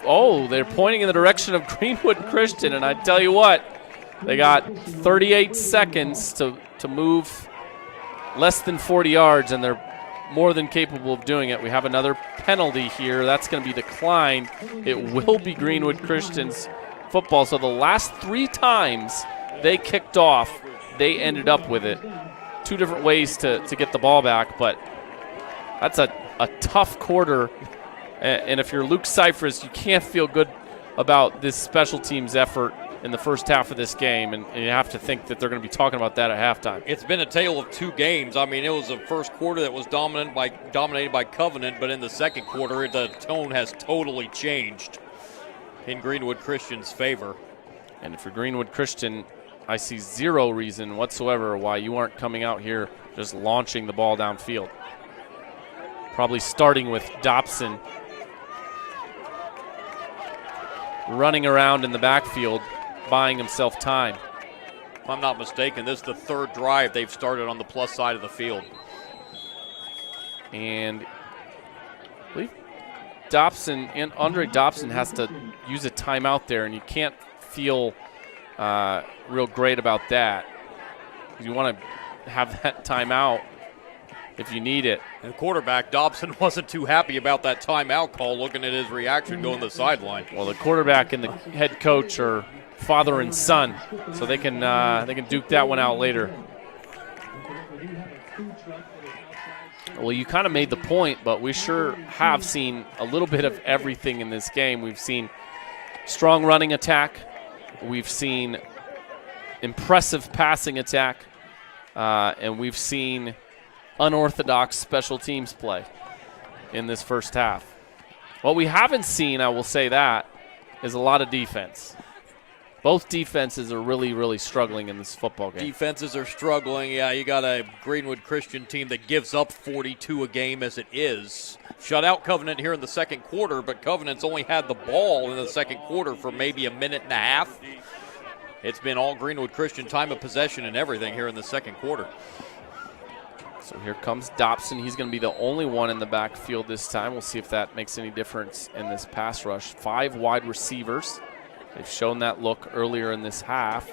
Oh, they're pointing in the direction of Greenwood Christian, and I tell you what, they got 38 seconds to move less than 40 yards, and they're more than capable of doing it. We have another penalty here. That's going to be declined. It will be Greenwood Christian's football. So the last 3 times they kicked off, they ended up with it. 2 different ways to get the ball back, but that's a tough quarter. And if you're Luke Cyphers, you can't feel good about this special teams effort in the first half of this game, and you have to think that they're going to be talking about that at halftime. It's been a tale of 2 games. I mean, it was the first quarter that was dominated by Covenant, but in the second quarter, the tone has totally changed in Greenwood Christian's favor. And for Greenwood Christian, I see 0 reason whatsoever why you aren't coming out here just launching the ball downfield. Probably starting with Dobson running around in the backfield, buying himself time. If I'm not mistaken, this is the 3rd drive they've started on the plus side of the field. And I believe Dobson and Andre Dobson has to use a timeout there, and you can't feel real great about that. You want to have that timeout if you need it. And quarterback Dobson wasn't too happy about that timeout call, looking at his reaction going to the sideline. Well, the quarterback and the head coach are father and son, so they can duke that one out later. Well, you kind of made the point, but we sure have seen a little bit of everything in this game. We've seen strong running attack. We've seen impressive passing attack. And we've seen unorthodox special teams play in this first half. What we haven't seen, I will say that, is a lot of defense. Both defenses are really, really struggling in this football game. Defenses are struggling. Yeah, you got a Greenwood Christian team that gives up 42 a game as it is. Shut out Covenant here in the second quarter, but Covenant's only had the ball in the second quarter for maybe a minute and a half. It's been all Greenwood Christian time of possession and everything here in the second quarter. So here comes Dobson. He's going to be the only one in the backfield this time. We'll see if that makes any difference in this pass rush. 5 wide receivers. They've shown that look earlier in this half.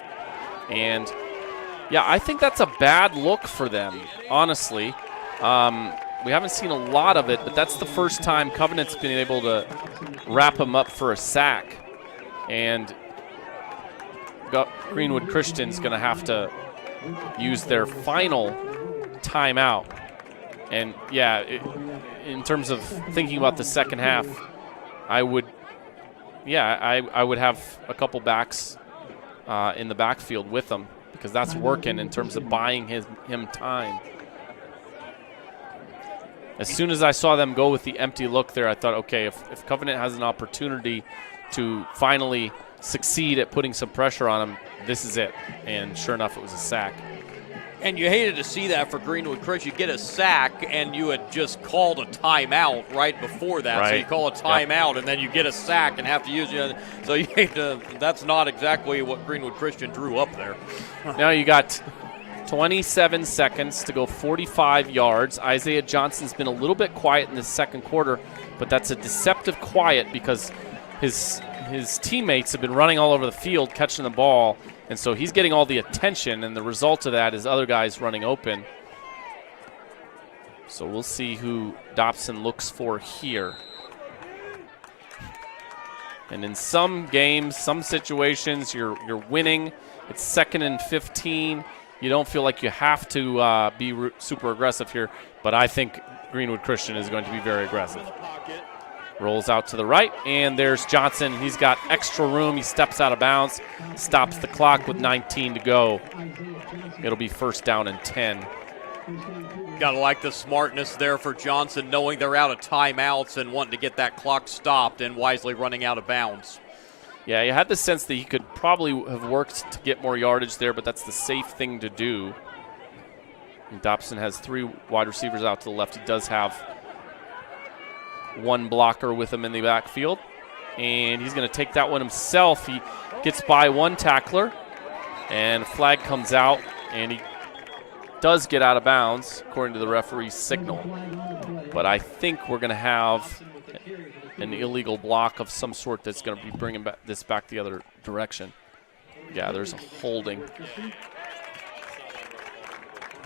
And, yeah, I think that's a bad look for them, honestly. We haven't seen a lot of it, but that's the first time Covenant's been able to wrap him up for a sack. And Greenwood Christian's going to have to use their final timeout. And, yeah, in terms of thinking about the second half, I would have a couple backs in the backfield with them because that's working in terms of buying him time. As soon as I saw them go with the empty look there, I thought, okay, if Covenant has an opportunity to finally succeed at putting some pressure on him, this is it. And sure enough, it was a sack. And you hated to see that for Greenwood Christian. You get a sack, and you had just called a timeout right before that. Right. So you call a timeout, and then you get a sack and have to use it. So you hate to, that's not exactly what Greenwood Christian drew up there. Now you got 27 seconds to go 45 yards. Isaiah Johnson's been a little bit quiet in the second quarter, but that's a deceptive quiet because his teammates have been running all over the field catching the ball, and so he's getting all the attention, and the result of that is other guys running open. So we'll see who Dobson looks for here. And in some games, some situations, you're winning. It's 2nd and 15. You don't feel like you have to be super aggressive here, but I think Greenwood Christian is going to be very aggressive. Rolls out to the right, and there's Johnson. He's got extra room. He steps out of bounds, stops the clock with 19 to go. It'll be 1st down and 10. Gotta like the smartness there for Johnson, knowing they're out of timeouts and wanting to get that clock stopped and wisely running out of bounds. Yeah, you had the sense that he could probably have worked to get more yardage there, but that's the safe thing to do. And Dobson has 3 wide receivers out to the left. He does have 1 blocker with him in the backfield, and he's going to take that one himself. He gets by 1 tackler, and a flag comes out, and he does get out of bounds according to the referee's signal. But I think we're going to have an illegal block of some sort that's going to be bringing this back the other direction. Yeah, there's a holding.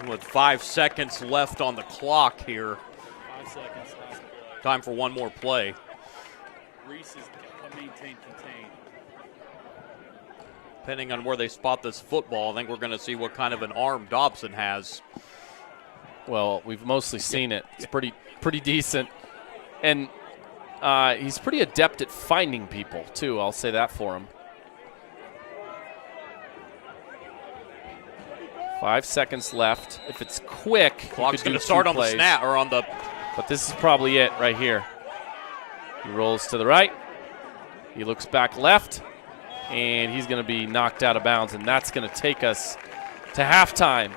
With 5 seconds left on the clock here. 5 seconds. Time for one more play. Reese is maintain, contain. Depending on where they spot this football, I think we're going to see what kind of an arm Dobson has. Well, we've mostly seen it. It's pretty decent. And he's pretty adept at finding people, too. I'll say that for him. 5 seconds left. If it's quick, clock's going to start on the snap or on the. But this is probably it right here. He rolls to the right. He looks back left, and he's going to be knocked out of bounds, and that's going to take us to halftime.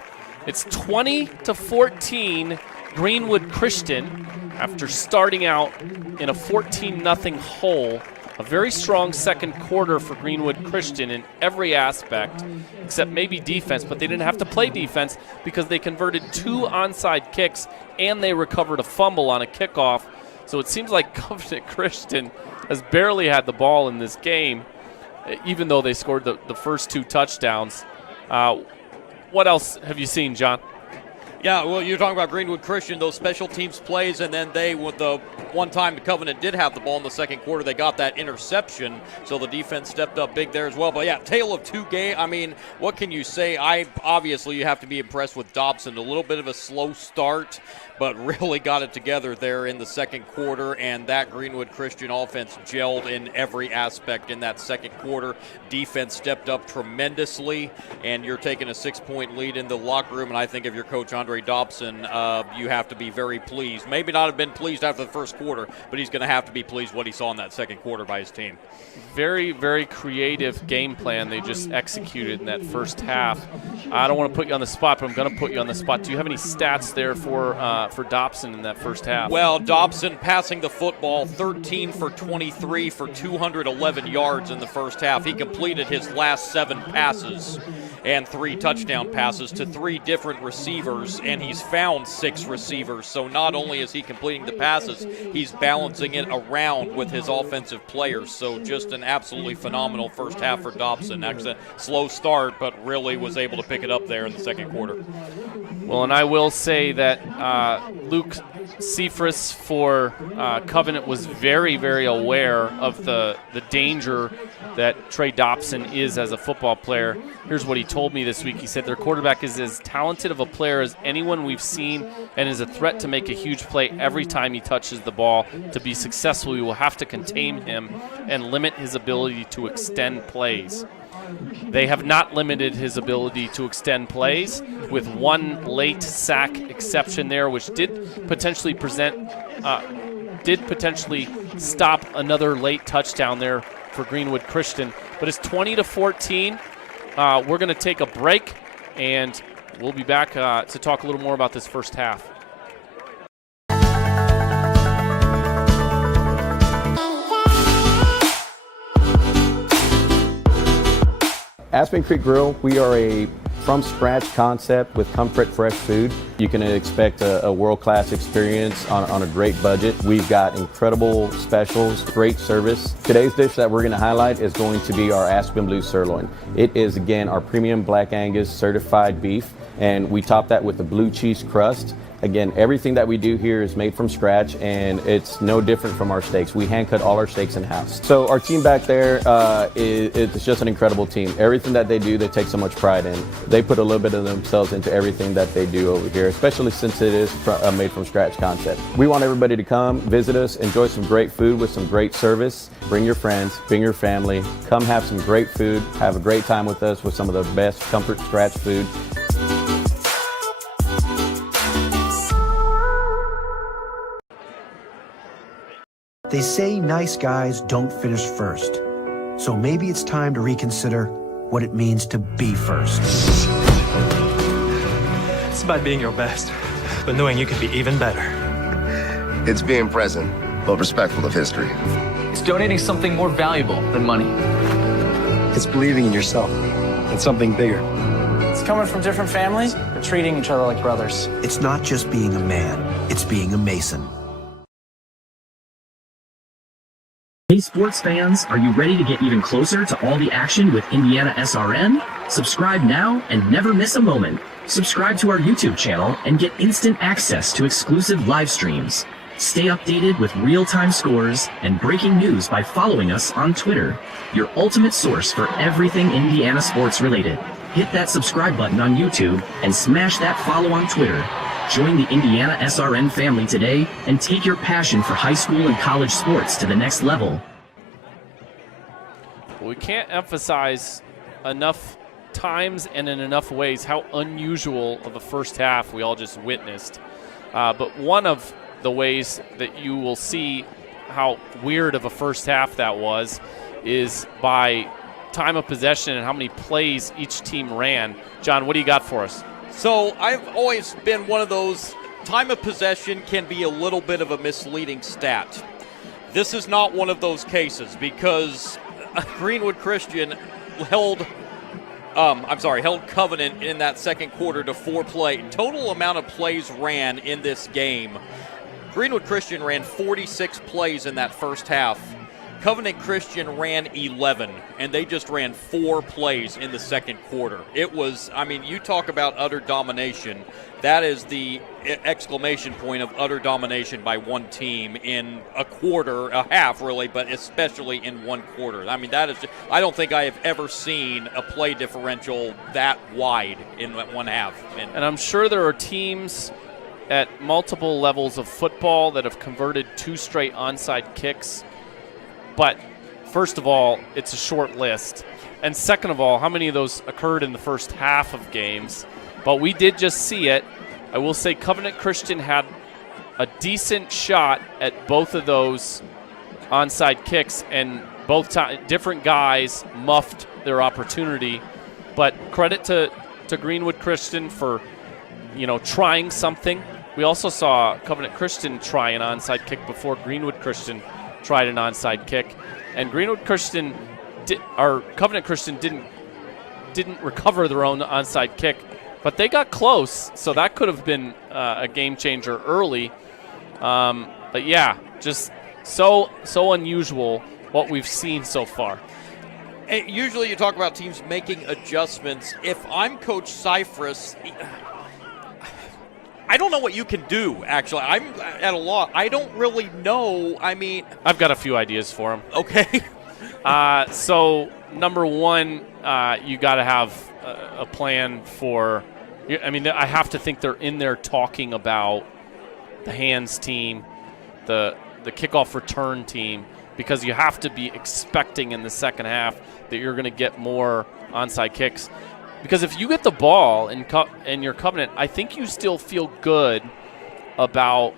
It's 20-14 Greenwood Christian after starting out in a 14-0 hole. A very strong second quarter for Greenwood Christian in every aspect, except maybe defense, but they didn't have to play defense because they converted 2 onside kicks and they recovered a fumble on a kickoff. So it seems like Covenant Christian has barely had the ball in this game, even though they scored the first 2 touchdowns. What else have you seen, John? Yeah, well, you're talking about Greenwood Christian, those special teams plays, and then they, with the one time the Covenant did have the ball in the second quarter, they got that interception, so the defense stepped up big there as well. But, yeah, tale of 2 games. I mean, what can you say? Obviously, you have to be impressed with Dobson. A little bit of a slow start, but really got it together there in the second quarter, and that Greenwood Christian offense gelled in every aspect in that second quarter. Defense stepped up tremendously, and you're taking a 6-point lead in the locker room, and I think if you're Coach Andre DeAndre Dobson, you have to be very pleased. Maybe not have been pleased after the first quarter, but he's going to have to be pleased what he saw in that second quarter by his team. Very, very creative game plan they just executed in that first half. I don't want to put you on the spot, but I'm going to put you on the spot. Do you have any stats there for Dobson in that first half? Well, Dobson passing the football 13 for 23 for 211 yards in the first half. He completed his last 7 passes and 3 touchdown passes to 3 different receivers, and he's found 6 receivers. So not only is he completing the passes, he's balancing it around with his offensive players. So just an absolutely phenomenal first half for Dobson. Actually, a slow start, but really was able to pick it up there in the second quarter. Well, and I will say that Luke Cephas for Covenant was very, very aware of the danger that Trey Dobson is as a football player. Here's what he told me this week. He said their quarterback is as talented of a player as anyone we've seen and is a threat to make a huge play every time he touches the ball. To be successful, we will have to contain him and limit his ability to extend plays. They have not limited his ability to extend plays, with one late sack exception there, which did potentially stop another late touchdown there for Greenwood Christian. But it's 20-14. We're going to take a break, and we'll be back to talk a little more about this first half. Aspen Creek Grill, we are a from-scratch concept with comfort, fresh food. You can expect a world-class experience on a great budget. We've got incredible specials, great service. Today's dish that we're going to highlight is going to be our Aspen Blue Sirloin. It is, again, our premium Black Angus certified beef, and we top that with a blue cheese crust. Again, everything that we do here is made from scratch, and it's no different from our steaks. We hand cut all our steaks in-house. So our team back there, it's just an incredible team. Everything that they do, they take so much pride in. They put a little bit of themselves into everything that they do over here, especially since it is a made from scratch concept. We want everybody to come, visit us, enjoy some great food with some great service. Bring your friends, bring your family, come have some great food, have a great time with us with some of the best comfort scratch food. They say nice guys don't finish first. So maybe it's time to reconsider what it means to be first. It's about being your best, but knowing you can be even better. It's being present, but respectful of history. It's donating something more valuable than money. It's believing in yourself and something bigger. It's coming from different families, but treating each other like brothers. It's not just being a man, it's being a Mason. Hey sports fans, are you ready to get even closer to all the action with IndianaSRN? Subscribe now and never miss a moment. Subscribe to our YouTube channel and get instant access to exclusive live streams. Stay updated with real-time scores and breaking news by following us on Twitter, your ultimate source for everything Indiana sports related. Hit that subscribe button on YouTube and smash that follow on Twitter. Join the IndianaSRN family today and take your passion for high school and college sports to the next level. We can't emphasize enough times and in enough ways how unusual of a first half we all just witnessed. But one of the ways that you will see how weird of a first half that was is by time of possession and how many plays each team ran. John, what do you got for us? So I've always been one of those, time of possession can be a little bit of a misleading stat. This is not one of those cases because Greenwood Christian held Covenant in that second quarter to 4 plays. Total amount of plays ran in this game. Greenwood Christian ran 46 plays in that first half. Covenant Christian ran 11, and they just ran 4 plays in the second quarter. It was, you talk about utter domination. That is the exclamation point of utter domination by one team in a quarter, a half really, but especially in one quarter. That is, I don't think I have ever seen a play differential that wide in one half. And I'm sure there are teams at multiple levels of football that have converted 2 straight onside kicks. But first of all, it's a short list. And second of all, how many of those occurred in the first half of games? But we did just see it. I will say Covenant Christian had a decent shot at both of those onside kicks, and both different guys muffed their opportunity. But credit to Greenwood Christian for, trying something. We also saw Covenant Christian try an onside kick before Greenwood Christian tried an onside kick, and Greenwood Christian Covenant Christian didn't recover their own onside kick, but they got close, so that could have been a game changer early. But yeah, just so unusual what we've seen so far. And usually you talk about teams making adjustments. If I'm Coach Cypress, I don't know what you can do, actually. I'm at a loss. I don't really know. I mean, I've got a few ideas for him. Okay. So, number one, you got to have a plan for – I have to think they're in there talking about the hands team, the kickoff return team, because you have to be expecting in the second half that you're going to get more onside kicks. Because if you get the ball in your Covenant, I think you still feel good about,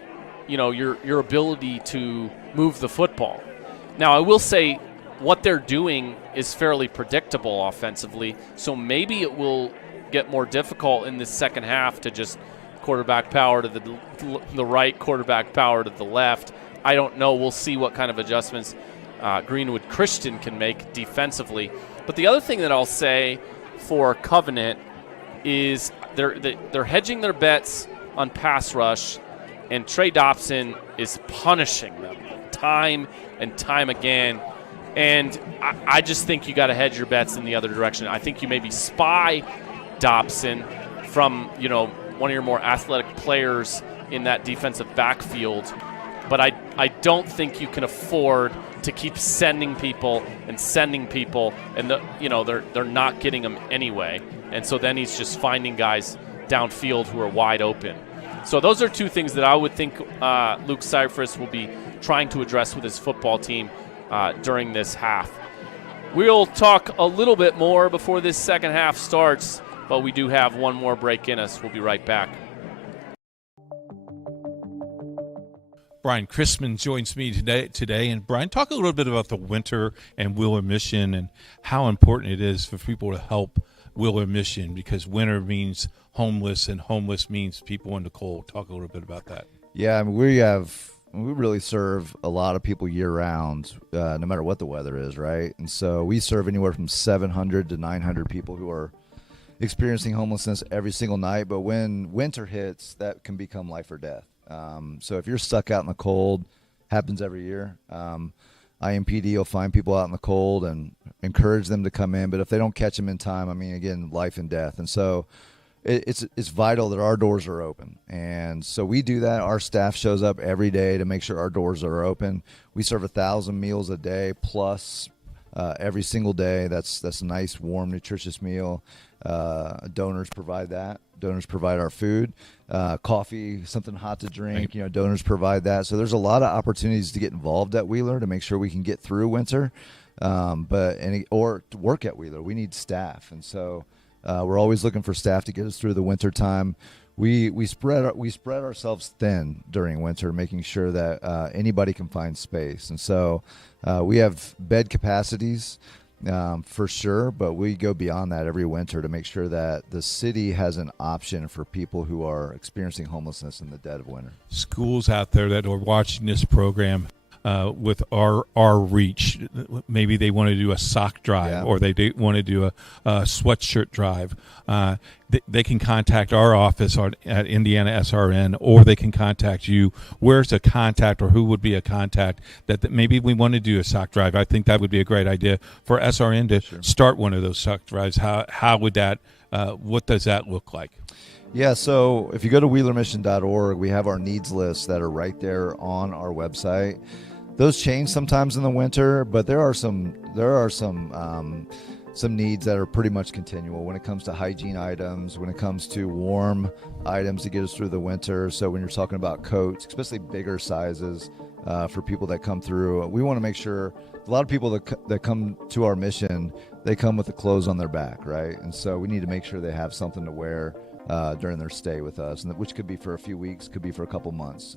your ability to move the football. Now, I will say what they're doing is fairly predictable offensively, so maybe it will get more difficult in the second half to just quarterback power to the right, quarterback power to the left. I don't know. We'll see what kind of adjustments Greenwood Christian can make defensively. But the other thing that I'll say for Covenant is they're hedging their bets on pass rush, and Trey Dobson is punishing them time and time again. And I just think you got to hedge your bets in the other direction. I think you maybe spy Dobson from one of your more athletic players in that defensive backfield, but I don't think you can afford to keep sending people, and they're not getting them anyway. And so then he's just finding guys downfield who are wide open. So those are two things that I would think Luke Cypress will be trying to address with his football team during this half. We'll talk a little bit more before this second half starts, but we do have one more break in us. We'll be right back. Brian Chrisman joins me today. And Brian, talk a little bit about the winter and Wheeler Mission and how important it is for people to help Wheeler Mission, because winter means homeless and homeless means people in the cold. Talk a little bit about that. Yeah, we really serve a lot of people year round, no matter what the weather is, right? And so we serve anywhere from 700 to 900 people who are experiencing homelessness every single night. But when winter hits, that can become life or death. So if you're stuck out in the cold, happens every year. IMPD will find people out in the cold and encourage them to come in. But if they don't catch them in time, again, life and death. And so it's vital that our doors are open. And so we do that. Our staff shows up every day to make sure our doors are open. We serve 1,000 meals a day plus every single day. That's a nice, warm, nutritious meal. Donors provide that. Donors provide our food, coffee, something hot to drink. Donors provide that. So there's a lot of opportunities to get involved at Wheeler to make sure we can get through winter, or to work at Wheeler. We need staff, and so we're always looking for staff to get us through the winter time. We spread ourselves thin during winter, making sure that anybody can find space, and so we have bed capacities. For sure, but we go beyond that every winter to make sure that the city has an option for people who are experiencing homelessness in the dead of winter. Schools out there that are watching this program with our reach, maybe they want to do a sock drive, or they want to do a sweatshirt drive. They can contact our office at IndianaSRN, or they can contact you. Where's a contact, or who would be a contact that maybe we want to do a sock drive? I think that would be a great idea for SRN to start one of those sock drives. How would that? What does that look like? Yeah, so if you go to wheelermission.org, we have our needs lists that are right there on our website. Those change sometimes in the winter, but there are some needs that are pretty much continual when it comes to hygiene items, when it comes to warm items to get us through the winter. So when you're talking about coats, especially bigger sizes for people that come through, we want to make sure a lot of people that come to our mission, they come with the clothes on their back, right? And so we need to make sure they have something to wear during their stay with us, and which could be for a few weeks, could be for a couple months.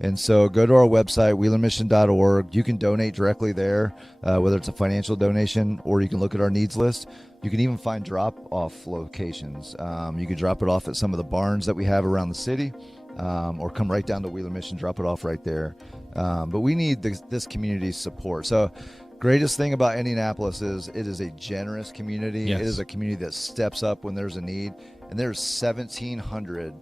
And so go to our website, wheelermission.org. You can donate directly there, whether it's a financial donation or you can look at our needs list. You can even find drop-off locations. You can drop it off at some of the barns that we have around the city, or come right down to Wheeler Mission, drop it off right there. But we need this community's support. So greatest thing about Indianapolis is it is a generous community. Yes. It is a community that steps up when there's a need. And there's 1,700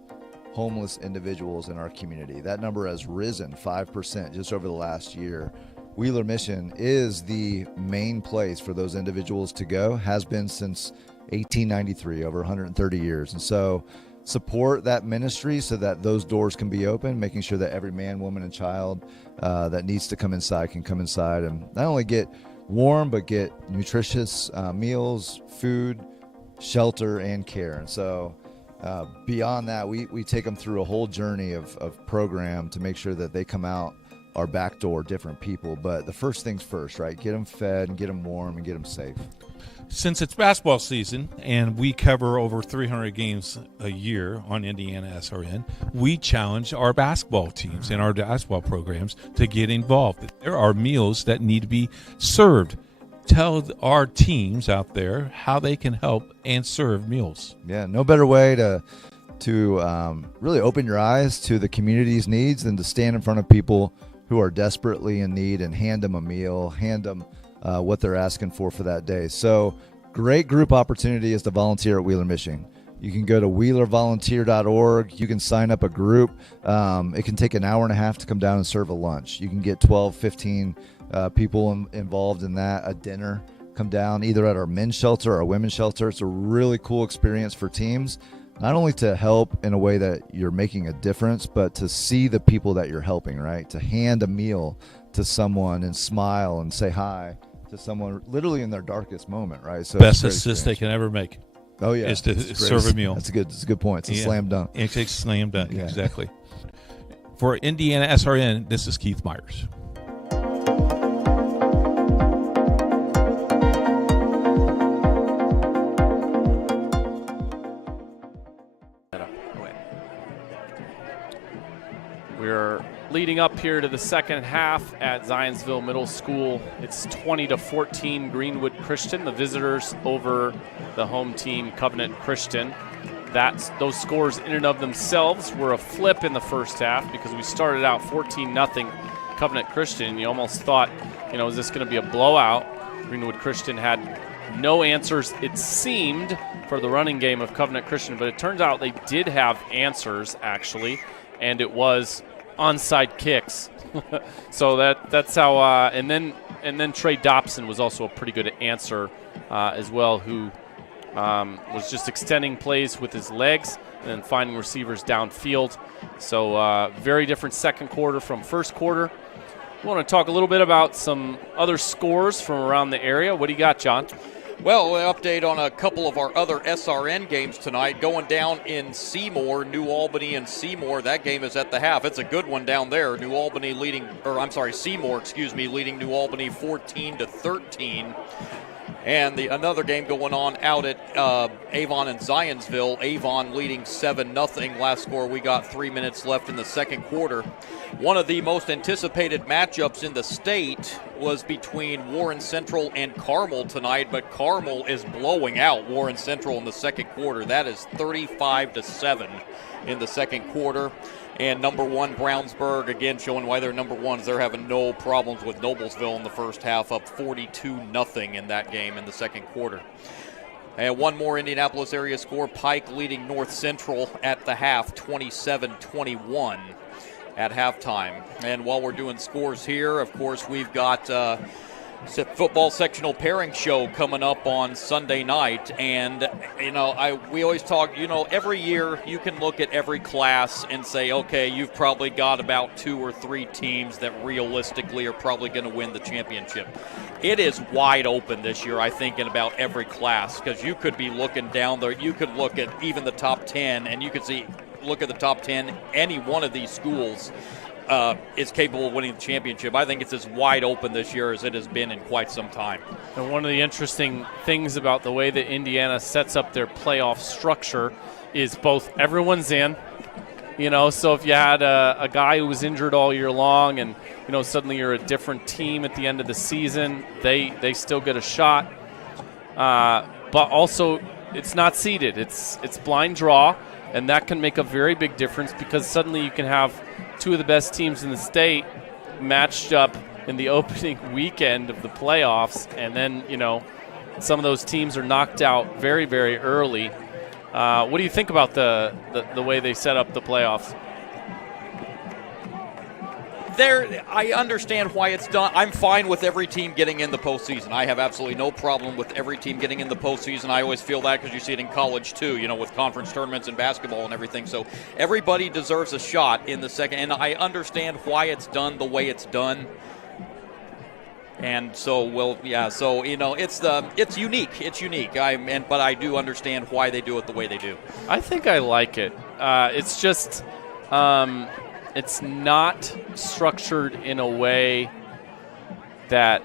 homeless individuals in our community. That number has risen 5% just over the last year. Wheeler Mission is the main place for those individuals to go, has been since 1893, over 130 years. And so support that ministry so that those doors can be open, making sure that every man, woman, and child that needs to come inside can come inside and not only get warm, but get nutritious meals, food, shelter, and care. And so beyond that, we take them through a whole journey of program to make sure that they come out our back door different people. But the first things first, right? Get them fed and get them warm and get them safe. Since it's basketball season and we cover over 300 games a year on IndianaSRN, we challenge our basketball teams and our basketball programs to get involved. There are meals that need to be served. Tell our teams out there how they can help and serve meals. Yeah, no better way to really open your eyes to the community's needs than to stand in front of people who are desperately in need and hand them a meal, hand them what they're asking for that day. So great group opportunity is to volunteer at Wheeler Mission. You can go to wheelervolunteer.org. You can sign up a group. It can take an hour and a half to come down and serve a lunch. You can get 12, 15 people involved in that, a dinner. Come down either at our men's shelter or our women's shelter. It's a really cool experience for teams, not only to help in a way that you're making a difference, but to see the people that you're helping, right? To hand a meal to someone and smile and say hi to someone literally in their darkest moment, right? So best assist they can ever make. Oh yeah, is to serve a meal. That's a good point. It's a slam dunk. It's a slam dunk, exactly. For IndianaSRN, this is Keith Myers. We're leading up here to the second half at Zionsville Middle School. It's 20-14 Greenwood Christian, the visitors over the home team Covenant Christian. Those scores in and of themselves were a flip in the first half because we started out 14-0 Covenant Christian. You almost thought, is this going to be a blowout? Greenwood Christian had no answers, it seemed, for the running game of Covenant Christian, but it turns out they did have answers, actually, and it was onside kicks. So that's how and then Trey Dobson was also a pretty good answer as well, who was just extending plays with his legs and then finding receivers downfield. So very different second quarter from first quarter. I want to talk a little bit about some other scores from around the area. What do you got, John? Well, an update on a couple of our other SRN games tonight. Going down in Seymour, New Albany and Seymour. That game is at the half. It's a good one down there. Seymour, leading New Albany 14-13. And another game going on out at Avon and Zionsville. Avon leading 7-0. Last score, we got 3 minutes left in the second quarter. One of the most anticipated matchups in the state was between Warren Central and Carmel tonight, but Carmel is blowing out Warren Central in the second quarter. That is 35-7 in the second quarter. And number one, Brownsburg, again showing why they're number one, is they're having no problems with Noblesville in the first half, up 42-0 in that game in the second quarter. And one more Indianapolis area score, Pike leading North Central at the half, 27-21 at halftime. And while we're doing scores here, of course, we've got football sectional pairing show coming up on Sunday night. And we always talk, every year you can look at every class and say, okay, you've probably got about 2 or 3 teams that realistically are probably going to win the championship. It is wide open this year, I think, in about every class, because you could be looking down there, you could look at even the top 10, and you could look at the top 10, any one of these schools is capable of winning the championship. I think it's as wide open this year as it has been in quite some time. And one of the interesting things about the way that Indiana sets up their playoff structure is both everyone's in, so if you had a guy who was injured all year long and, suddenly you're a different team at the end of the season, they still get a shot. But also it's not seeded. It's blind draw, and that can make a very big difference because suddenly you can have two of the best teams in the state matched up in the opening weekend of the playoffs, and then, some of those teams are knocked out very, very early. What do you think about the way they set up the playoffs? I understand why it's done. I'm fine with every team getting in the postseason. I have absolutely no problem with every team getting in the postseason. I always feel that because you see it in college too, with conference tournaments and basketball and everything. So everybody deserves a shot in the second, and I understand why it's done the way it's done. And so, it's unique. It's unique. But I do understand why they do it the way they do. I think I like it. It's just. It's not structured in a way that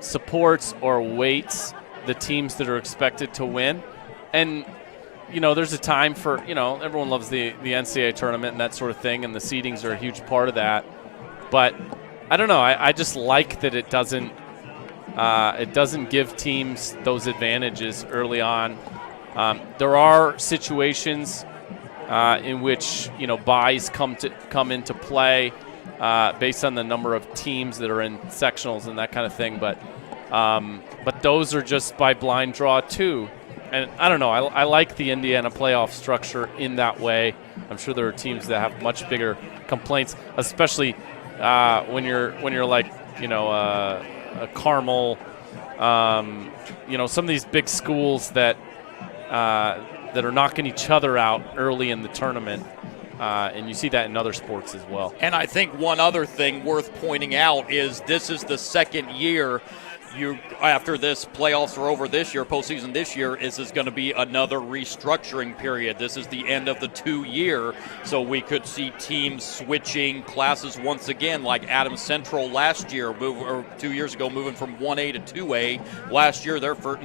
supports or weights the teams that are expected to win. And, there's a time for, everyone loves the NCAA tournament and that sort of thing, and the seedings are a huge part of that. But I don't know. I just like that it doesn't give teams those advantages early on. There are situations in which buys come into play based on the number of teams that are in sectionals and that kind of thing, but those are just by blind draw too. And I don't know, I like the Indiana playoff structure in that way. I'm sure there are teams that have much bigger complaints, especially when you're like a Carmel, some of these big schools that are knocking each other out early in the tournament, and you see that in other sports as well. And I think one other thing worth pointing out is this is the second year after this playoffs are over this year, postseason this year, is going to be another restructuring period. This is the end of the 2-year, so we could see teams switching classes once again, like Adams Central last year, 2 years ago, moving from 1A to 2A. Last year, their first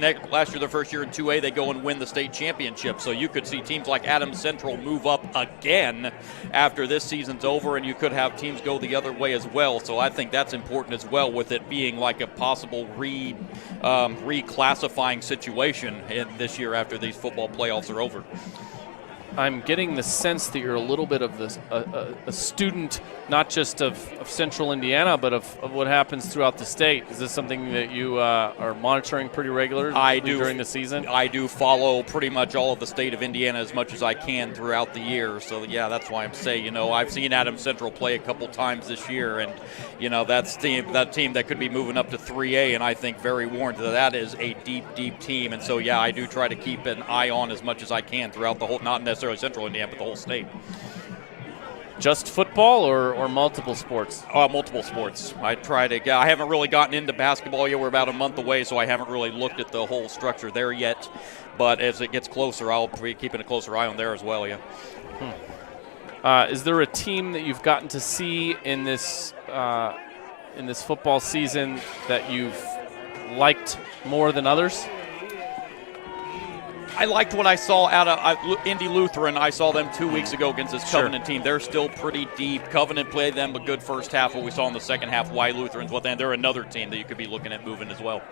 year in 2A, they go and win the state championship. So you could see teams like Adams Central move up again after this season's over, and you could have teams go the other way as well. So I think that's important as well, with it being like a possible reclassifying situation in this year after these football playoffs are over. I'm getting the sense that you're a little bit of a student, not just of Central Indiana, but of what happens throughout the state. Is this something that you are monitoring pretty regularly during the season? I do follow pretty much all of the state of Indiana as much as I can throughout the year. So, yeah, that's why I'm saying, I've seen Adams Central play a couple times this year, and, that team that could be moving up to 3A, and I think very warranted that is a deep, deep team. And so, yeah, I do try to keep an eye on as much as I can throughout the whole, not necessarily Central Indiana, but the whole state. Just football or multiple sports? Multiple sports. I haven't really gotten into basketball yet. We're about a month away, so I haven't really looked at the whole structure there yet. But as it gets closer, I'll be keeping a closer eye on there as well, yeah. Is there a team that you've gotten to see in this football season that you've liked more than others? I liked what I saw out of Indy Lutheran. I saw them 2 weeks ago against this Covenant team. They're still pretty deep. Covenant played them a good first half. What we saw in the second half, why Lutherans, they're another team that you could be looking at moving as well.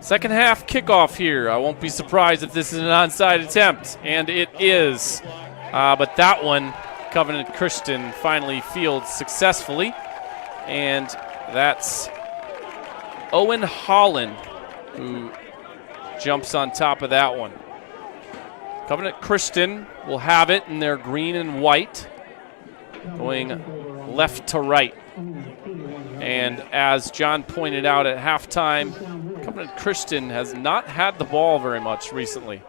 Second half kickoff here. I won't be surprised if this is an onside attempt, and it is. But that one, Covenant Christian finally fields successfully, and that's Owen Holland who jumps on top of that one. Covenant Christian will have it in their green and white, going left to right. And as John pointed out at halftime, Covenant Christian has not had the ball very much recently.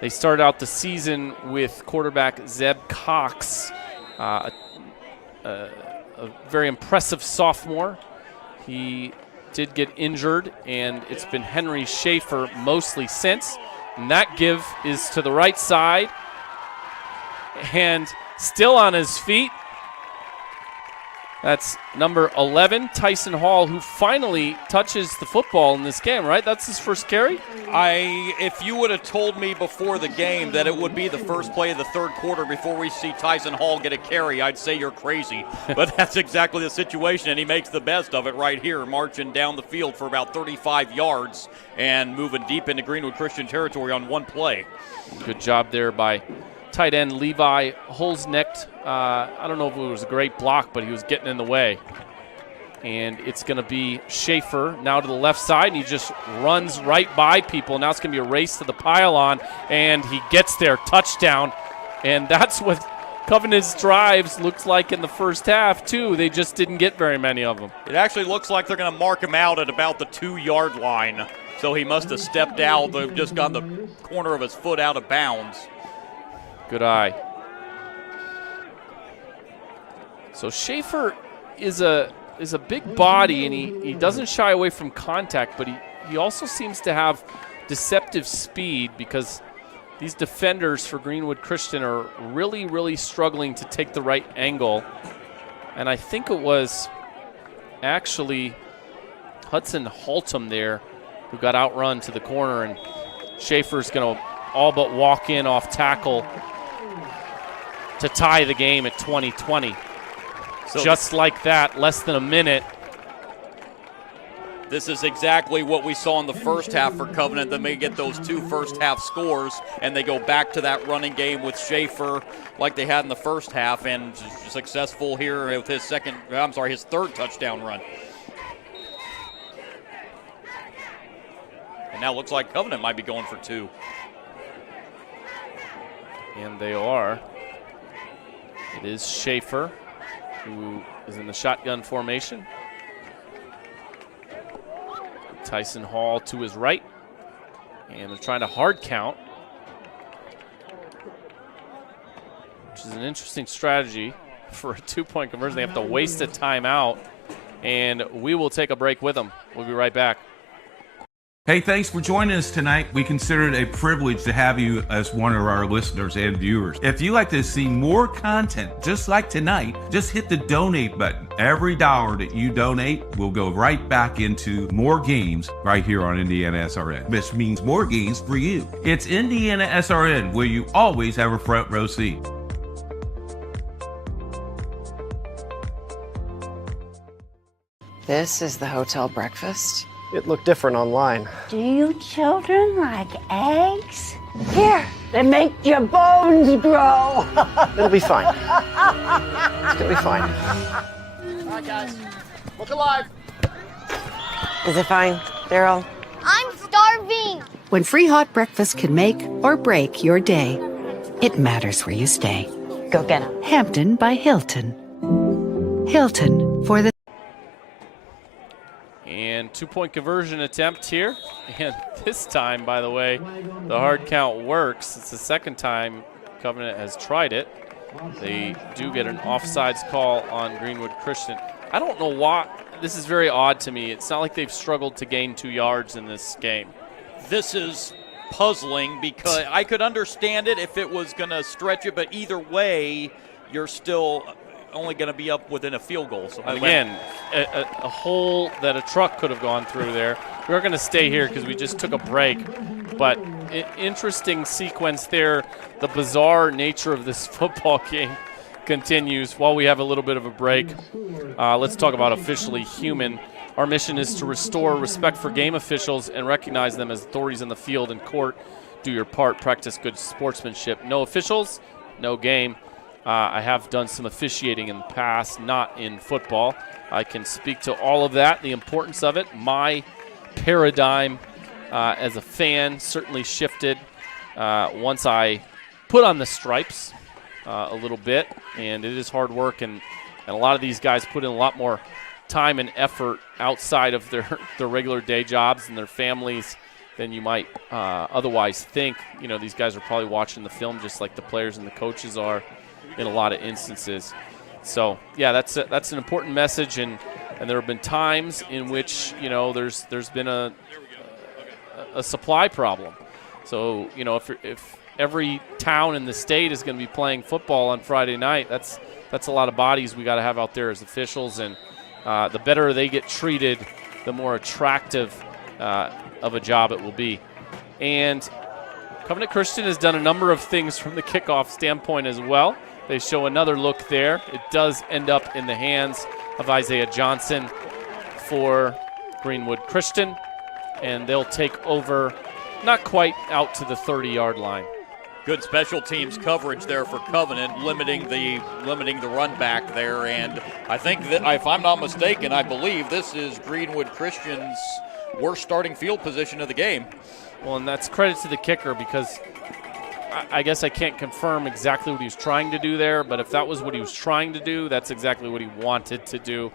They started out the season with quarterback Zeb Cox, a very impressive sophomore. He did get injured, and it's been Henry Schaefer mostly since. And that give is to the right side. And still on his feet, That's number 11, Tyson Hall, who finally touches the football in this game, right? That's his first carry? If you would have told me before the game that it would be the first play of the third quarter before we see Tyson Hall get a carry, I'd say you're crazy. But that's exactly the situation, and he makes the best of it right here, marching down the field for about 35 yards and moving deep into Greenwood Christian territory on one play. Good job there by tight end Levi Holzknecht. I don't know if it was a great block, but he was getting in the way. And it's going to be Schaefer now to the left side, and he just runs right by people. Now it's going to be a race to the pylon, and he gets there, touchdown. And that's what Covenant's drives looks like in the first half, too. They just didn't get very many of them. It actually looks like they're going to mark him out at about the 2-yard line. So he must have stepped out, just got the corner of his foot out of bounds. Good eye. So Schaefer is a big body, and he doesn't shy away from contact, but he also seems to have deceptive speed, because these defenders for Greenwood Christian are really, really struggling to take the right angle. And I think it was actually Hudson Haltom there who got outrun to the corner, and Schaefer's going to all but walk in off tackle to tie the game at 20-20. So just like that, less than a minute. This is exactly what we saw in the first half for Covenant. Then they get those 2 first-half scores, and they go back to that running game with Schaefer like they had in the first half, and successful here with his third touchdown run. And now it looks like Covenant might be going for 2. And they are. It is Schaefer who is in the shotgun formation. Tyson Hall to his right. And they're trying to hard count, which is an interesting strategy for a 2-point conversion. They have to waste a timeout. And we will take a break with them. We'll be right back. Hey, thanks for joining us tonight. We consider it a privilege to have you as one of our listeners and viewers. If you'd like to see more content just like tonight, just hit the donate button. Every dollar that you donate will go right back into more games right here on IndianaSRN, which means more games for you. It's IndianaSRN, where you always have a front row seat. This is the hotel breakfast. It looked different online. Do you children like eggs? Here, they make your bones grow. It'll be fine. It's gonna be fine. All right, guys. Look alive. Is it fine, Daryl? I'm starving. When free hot breakfast can make or break your day, it matters where you stay. Go get them. Hampton by Hilton. Hilton for the... And 2-point conversion attempt here. And this time, by the way, the hard count works. It's the second time Covenant has tried it. They do get an offsides call on Greenwood Christian. I don't know why. This is very odd to me. It's not like they've struggled to gain 2 yards in this game. This is puzzling, because I could understand it if it was going to stretch it, but either way, you're still only going to be up within a field goal. So again, a hole that a truck could have gone through there. We're going to stay here because we just took a break, but interesting sequence there. The bizarre nature of this football game continues while we have a little bit of a break. Let's talk about Officially Human. Our mission is to restore respect for game officials and recognize them as authorities in the field and court. Do your part, practice good sportsmanship. No officials, no game. I have done some officiating in the past, not in football. I can speak to all of that, the importance of it. My paradigm as a fan certainly shifted once I put on the stripes a little bit, and it is hard work, and a lot of these guys put in a lot more time and effort outside of their regular day jobs and their families than you might otherwise think. You know, these guys are probably watching the film just like the players and the coaches are in a lot of instances. So yeah, that's an important message, and there have been times in which, you know, there's been a supply problem. So, you know, if every town in the state is going to be playing football on Friday night. That's a lot of bodies we got to have out there as officials, and the better they get treated, the more attractive of a job it will be. And Covenant Christian has done a number of things from the kickoff standpoint as well. They show another look there. It does end up in the hands of Isaiah Johnson for Greenwood Christian, and they'll take over not quite out to the 30-yard line. Good special teams coverage there for Covenant, limiting the run back there. And I think that, if I'm not mistaken, I believe this is Greenwood Christian's worst starting field position of the game. Well, and that's credit to the kicker, because I guess I can't confirm exactly what he was trying to do there, but if that was what he was trying to do, that's exactly what he wanted to do.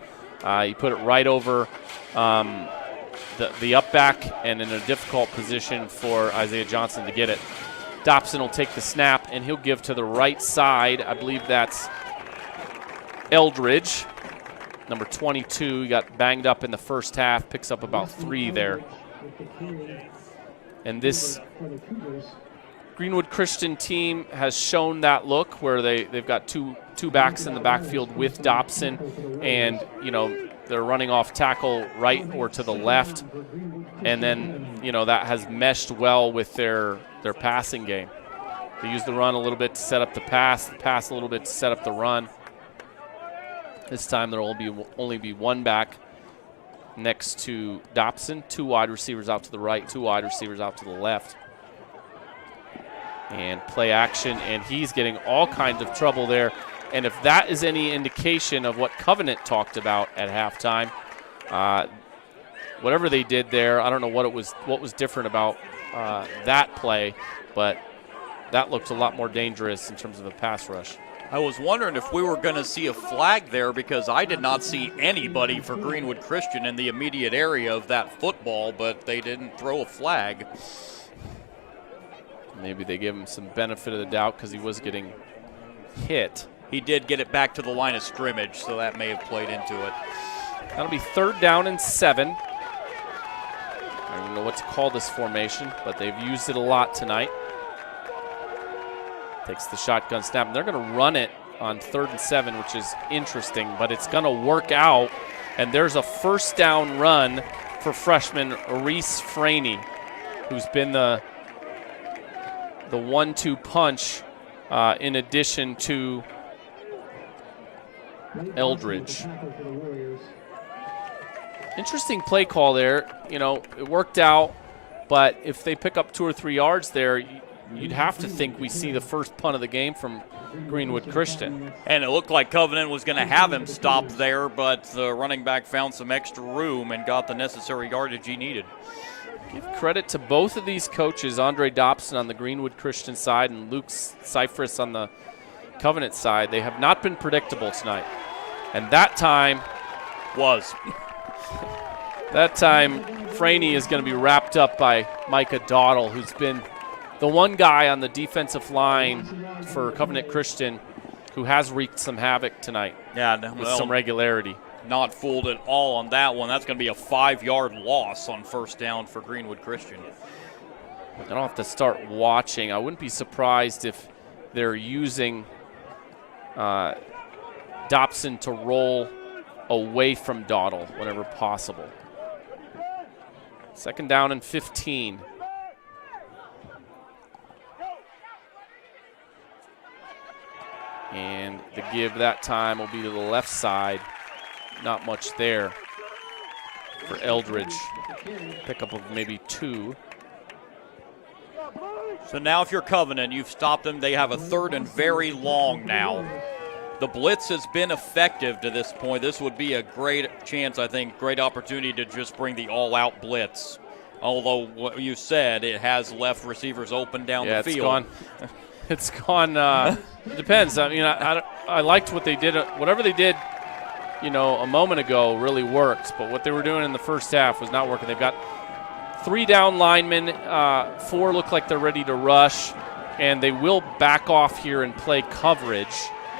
He put it right over the up back and in a difficult position for Isaiah Johnson to get it. Dobson will take the snap, and he'll give to the right side. I believe that's Eldridge, number 22. He got banged up in the first half, picks up about 3 there. And this Greenwood Christian team has shown that look where they've got two backs in the backfield with Dobson, and, you know, they're running off tackle right or to the left, and then, you know, that has meshed well with their passing game. They use the run a little bit to set up the pass a little bit to set up the run. This time there will only be one back next to Dobson, 2 wide receivers out to the right, 2 wide receivers out to the left. And play action, and he's getting all kinds of trouble there. And if that is any indication of what Covenant talked about at halftime, whatever they did there, I don't know what was different about that play, but that looked a lot more dangerous in terms of a pass rush. I was wondering if we were going to see a flag there, because I did not see anybody for Greenwood Christian in the immediate area of that football, but they didn't throw a flag. Maybe they give him some benefit of the doubt because he was getting hit. He did get it back to the line of scrimmage, so that may have played into it. That'll be 3rd down and 7. I don't know what to call this formation, but they've used it a lot tonight. Takes the shotgun snap, and they're going to run it on 3rd and 7, which is interesting, but it's going to work out. And there's a 1st down run for freshman Reese Franey, who's been the 1-2 punch in addition to Eldridge. Interesting play call there. You know, it worked out, but if they pick up 2 or 3 yards there, you'd have to think we see the first punt of the game from Greenwood Christian. And it looked like Covenant was going to have him stop there, but the running back found some extra room and got the necessary yardage he needed. Give credit to both of these coaches, Andre Dobson on the Greenwood Christian side and Luke Cyphris on the Covenant side. They have not been predictable tonight. And that time was. That time, Franey is going to be wrapped up by Micah Dawdle, who's been the one guy on the defensive line for Covenant Christian who has wreaked some havoc tonight. Yeah, with some regularity. Not fooled at all on that one. That's going to be a 5-yard loss on 1st down for Greenwood Christian. I don't have to start watching. I wouldn't be surprised if they're using Dobson to roll away from Dawdle whenever possible. 2nd down and 15. And the give that time will be to the left side. Not much there for Eldridge. Pickup of maybe 2. So now if you're Covenant, you've stopped them. They have a 3rd and very long now. The blitz has been effective to this point. This would be a great chance, I think, great opportunity to just bring the all-out blitz. Although what you said, it has left receivers open down the field. It's gone. It depends. I mean, I liked what they did. Whatever they did, you know, a moment ago really worked. But what they were doing in the first half was not working. They've got 3 down linemen. 4 look like they're ready to rush. And they will back off here and play coverage.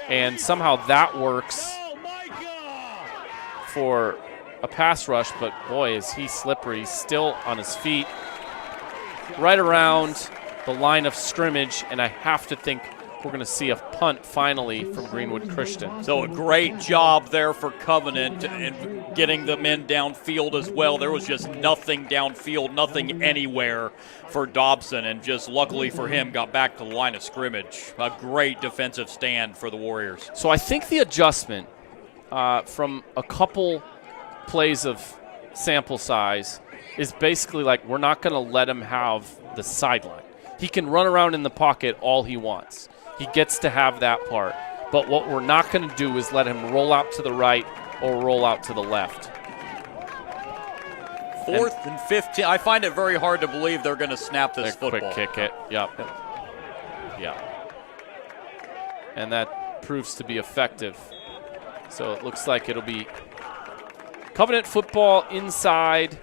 And somehow that works for a pass rush. But, boy, is he slippery. He's still on his feet. Right around the line of scrimmage, and I have to think we're going to see a punt finally from Greenwood Christian. So a great job there for Covenant and getting the men downfield as well. There was just nothing downfield, nothing anywhere for Dobson, and just luckily for him got back to the line of scrimmage. A great defensive stand for the Warriors. So I think the adjustment from a couple plays of sample size is basically like, we're not going to let him have the sideline. He can run around in the pocket all he wants. He gets to have that part. But what we're not going to do is let him roll out to the right or roll out to the left. 4th and 15. I find it very hard to believe they're going to snap this football. Quick kick it. Yep. Yeah. And that proves to be effective. So it looks like it'll be Covenant football inside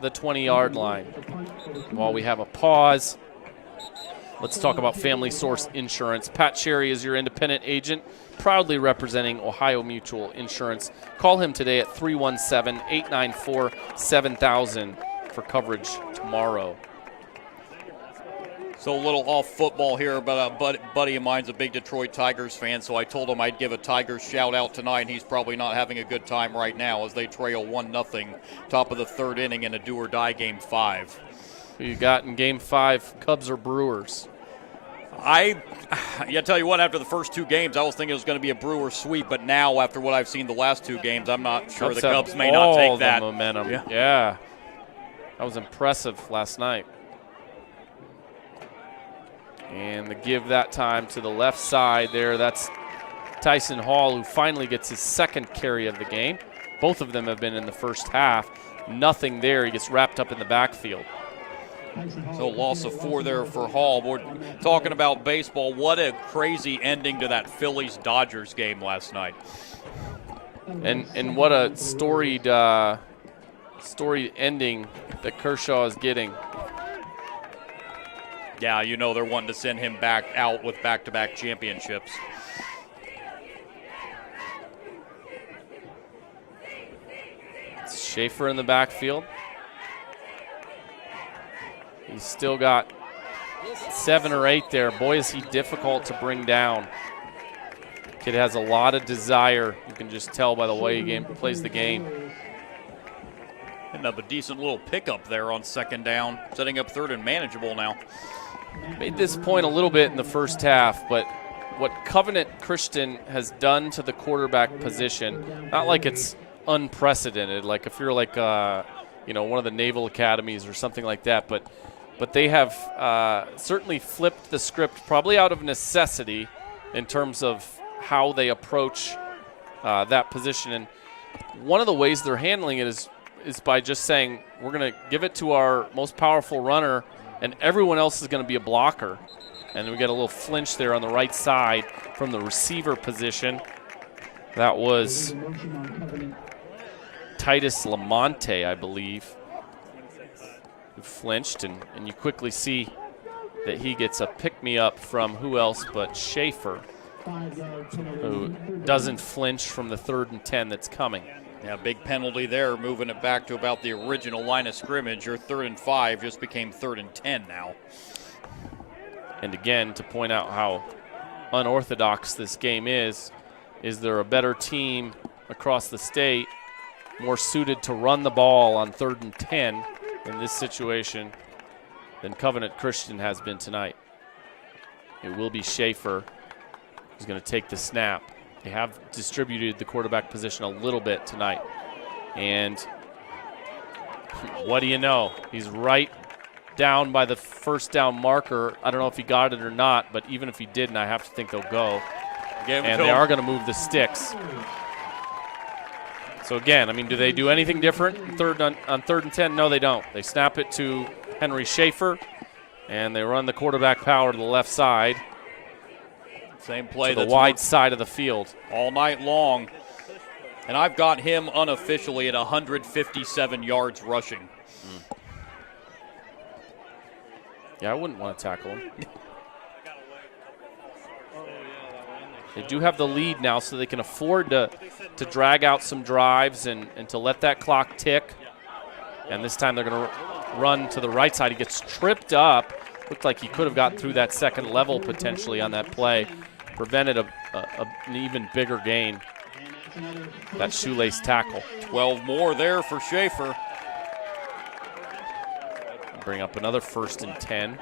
the 20-yard line. While we have a pause, let's talk about Family Source Insurance. Pat Sherry is your independent agent, proudly representing Ohio Mutual Insurance. Call him today at 317-894-7000 for coverage tomorrow. So a little off football here, but a buddy of mine's a big Detroit Tigers fan, so I told him I'd give a Tigers shout-out tonight, and he's probably not having a good time right now as they trail 1-0, top of the 3rd inning in a do-or-die Game 5. Who you got in Game 5, Cubs or Brewers? I tell you what, after the first 2 games, I was thinking it was going to be a Brewer sweep, but now, after what I've seen the last 2 games, I'm not sure the Cubs may not take that. Momentum. Yeah. That was impressive last night. And the give that time to the left side there, that's Tyson Hall, who finally gets his 2nd carry of the game. Both of them have been in the first half. Nothing there. He gets wrapped up in the backfield. So loss of 4 there for Hall. We're talking about baseball. What a crazy ending to that Phillies-Dodgers game last night. And what a storied ending that Kershaw is getting. Yeah, you know they're wanting to send him back out with back-to-back championships. It's Schaefer in the backfield. He's still got 7 or 8 there. Boy, is he difficult to bring down. Kid has a lot of desire. You can just tell by the way he plays the game. Ended up a decent little pickup there on 2nd down, setting up 3rd and manageable now. Made this point a little bit in the first half, but what Covenant Christian has done to the quarterback position, not like it's unprecedented, like if you're like one of the Naval Academies or something like that, but they have certainly flipped the script, probably out of necessity in terms of how they approach that position. And one of the ways they're handling it is by just saying, we're going to give it to our most powerful runner, and everyone else is going to be a blocker. And we get a little flinch there on the right side from the receiver position. That was Titus Lamonte, I believe, who flinched, and you quickly see that he gets a pick-me-up from who else but Schaefer, who doesn't flinch from the 3rd and 10 that's coming. Yeah, big penalty there, moving it back to about the original line of scrimmage. Your 3rd and 5 just became 3rd and 10 now. And again, to point out how unorthodox this game is there a better team across the state more suited to run the ball on 3rd and 10 in this situation than Covenant Christian has been tonight? It will be Schaefer who's going to take the snap. They have distributed the quarterback position a little bit tonight. And what do you know? He's right down by the 1st down marker. I don't know if he got it or not, but even if he didn't, I have to think they'll go. And they are going to move the sticks. So again, I mean, do they do anything different on 3rd and 10? No, they don't. They snap it to Henry Schaefer, and they run the quarterback power to the left side. Same play, to the wide side of the field all night long. And I've got him unofficially at 157 yards rushing. Yeah, I wouldn't want to tackle him. They do have the lead now, so they can afford to drag out some drives and to let that clock tick. And this time they're going to run to the right side. He gets tripped up. Looked like he could have gotten through that second level potentially on that play. Prevented an even bigger gain. That shoelace tackle. 12 more there for Schaefer. Bring up another 1st and 10.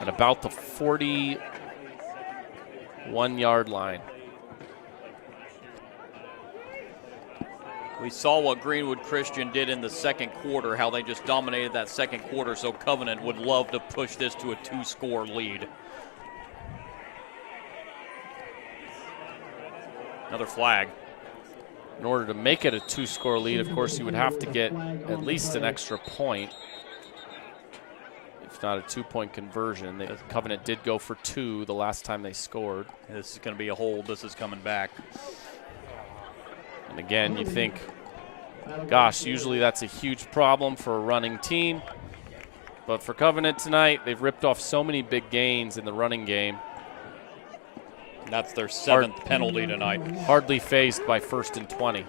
At about the 41-yard line. We saw what Greenwood Christian did in the second quarter, how they just dominated that second quarter, so Covenant would love to push this to a 2-score lead. Another flag. In order to make it a 2-score lead, of course, you would have to get at least an extra point. If not a 2-point conversion. The Covenant did go for 2 the last time they scored. This is going to be a hold. This is coming back. And again, you think, gosh, usually that's a huge problem for a running team. But for Covenant tonight, they've ripped off so many big gains in the running game. That's their 7th penalty tonight. Hardly faced by 1st and 20.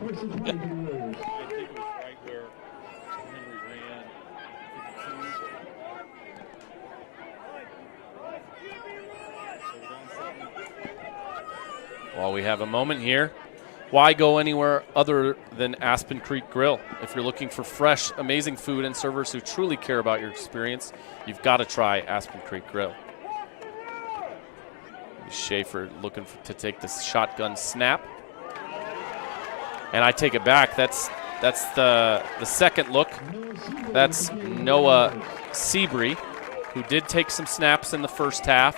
While we have a moment here, why go anywhere other than Aspen Creek Grill? If you're looking for fresh, amazing food and servers who truly care about your experience, you've got to try Aspen Creek Grill. Schaefer looking to take this shotgun snap. And I take it back. That's the second look. That's Noah Seabury, who did take some snaps in the first half.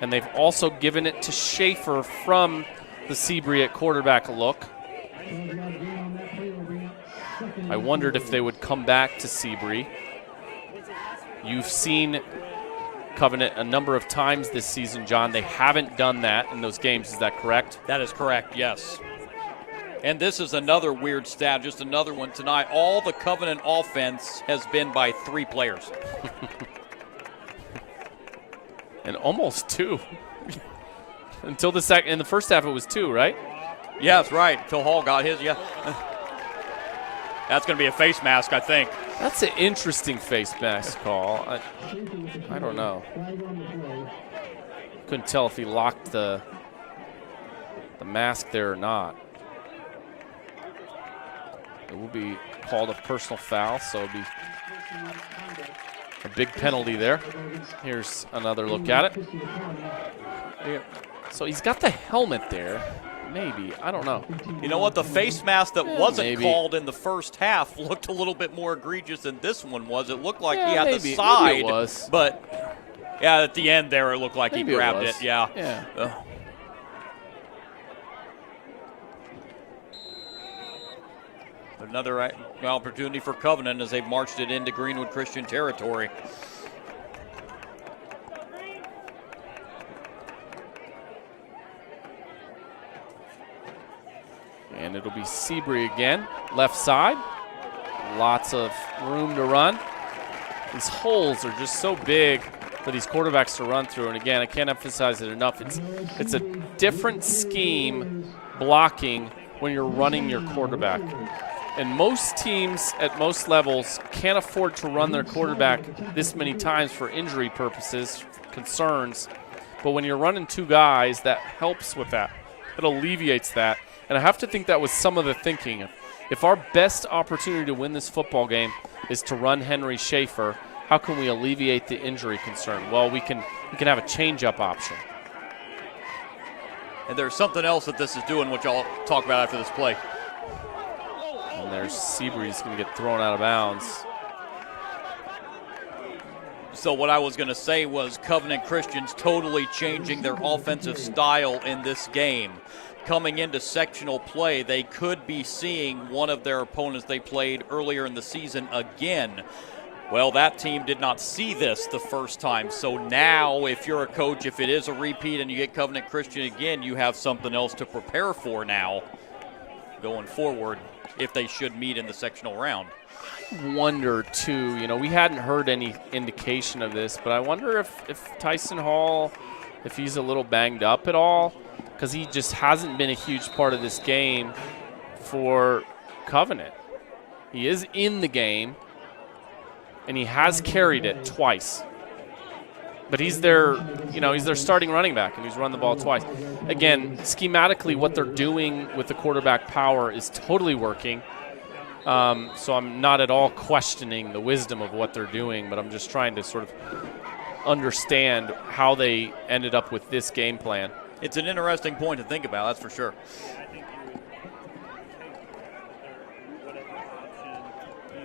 And they've also given it to Schaefer from the Seabury at quarterback look. I wondered if they would come back to Seabury. You've seen Covenant a number of times this season, John. They haven't done that in those games. Is that correct? That is correct, yes. And this is another weird stat, just another one tonight. All the Covenant offense has been by 3 players. And almost 2. Until the second, in the first half, it was 2, right? Yes, right. Until Hall got his, yeah. That's going to be a face mask, I think. That's an interesting face mask call. I don't know. Couldn't tell if he locked the mask there or not. It will be called a personal foul, so it'll be a big penalty there. Here's another look at it. So he's got the helmet there. Maybe. I don't know. You know what? The face mask that wasn't called in the first half looked a little bit more egregious than this one was. It looked like he had the side. Maybe it was. But, yeah, at the end there, it looked like he grabbed it. Yeah. Another opportunity for Covenant as they've marched it into Greenwood Christian territory. And it'll be Seabury again, left side. Lots of room to run. These holes are just so big for these quarterbacks to run through. And again, I can't emphasize it enough. It's a different scheme blocking when you're running your quarterback. And most teams at most levels can't afford to run their quarterback this many times for injury purposes, concerns. But when you're running 2 guys, that helps with that. It alleviates that. And I have to think that was some of the thinking. If our best opportunity to win this football game is to run Henry Schaefer, how can we alleviate the injury concern? Well, we can have a change-up option. And there's something else that this is doing, which I'll talk about after this play. And there's Seabury's going to get thrown out of bounds. So what I was going to say was Covenant Christian's totally changing their offensive style in this game. Coming into sectional play, they could be seeing one of their opponents they played earlier in the season again. Well, that team did not see this the first time. So now, if you're a coach, if it is a repeat and you get Covenant Christian again, you have something else to prepare for now going forward if they should meet in the sectional round. I wonder, too, we hadn't heard any indication of this, but I wonder if Tyson Hall, if he's a little banged up at all, because he just hasn't been a huge part of this game for Covenant. He is in the game, and he has carried it twice. But he's their starting running back, and he's run the ball twice. Again, schematically, what they're doing with the quarterback power is totally working. So I'm not at all questioning the wisdom of what they're doing, but I'm just trying to sort of understand how they ended up with this game plan. It's an interesting point to think about, that's for sure.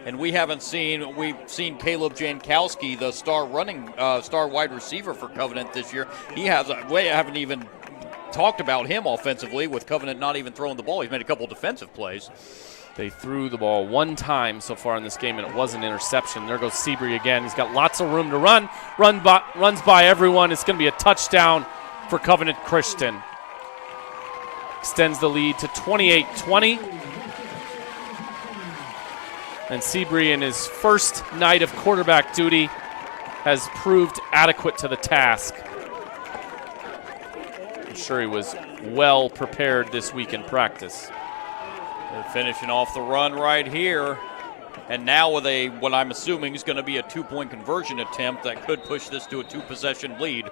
And we've seen Caleb Jankowski, the star wide receiver for Covenant this year. We haven't even talked about him offensively, with Covenant not even throwing the ball. He's made a couple defensive plays. They threw the ball one time so far in this game, and it was an interception. There goes Seabury again. He's got lots of room to runs by everyone. It's going to be a touchdown for Covenant Christian. Extends the lead to 28-20. And Seabury, in his first night of quarterback duty, has proved adequate to the task. I'm sure he was well prepared this week in practice. They're finishing off the run right here. And now with what I'm assuming is going to be a 2-point conversion attempt that could push this to a 2-possession lead.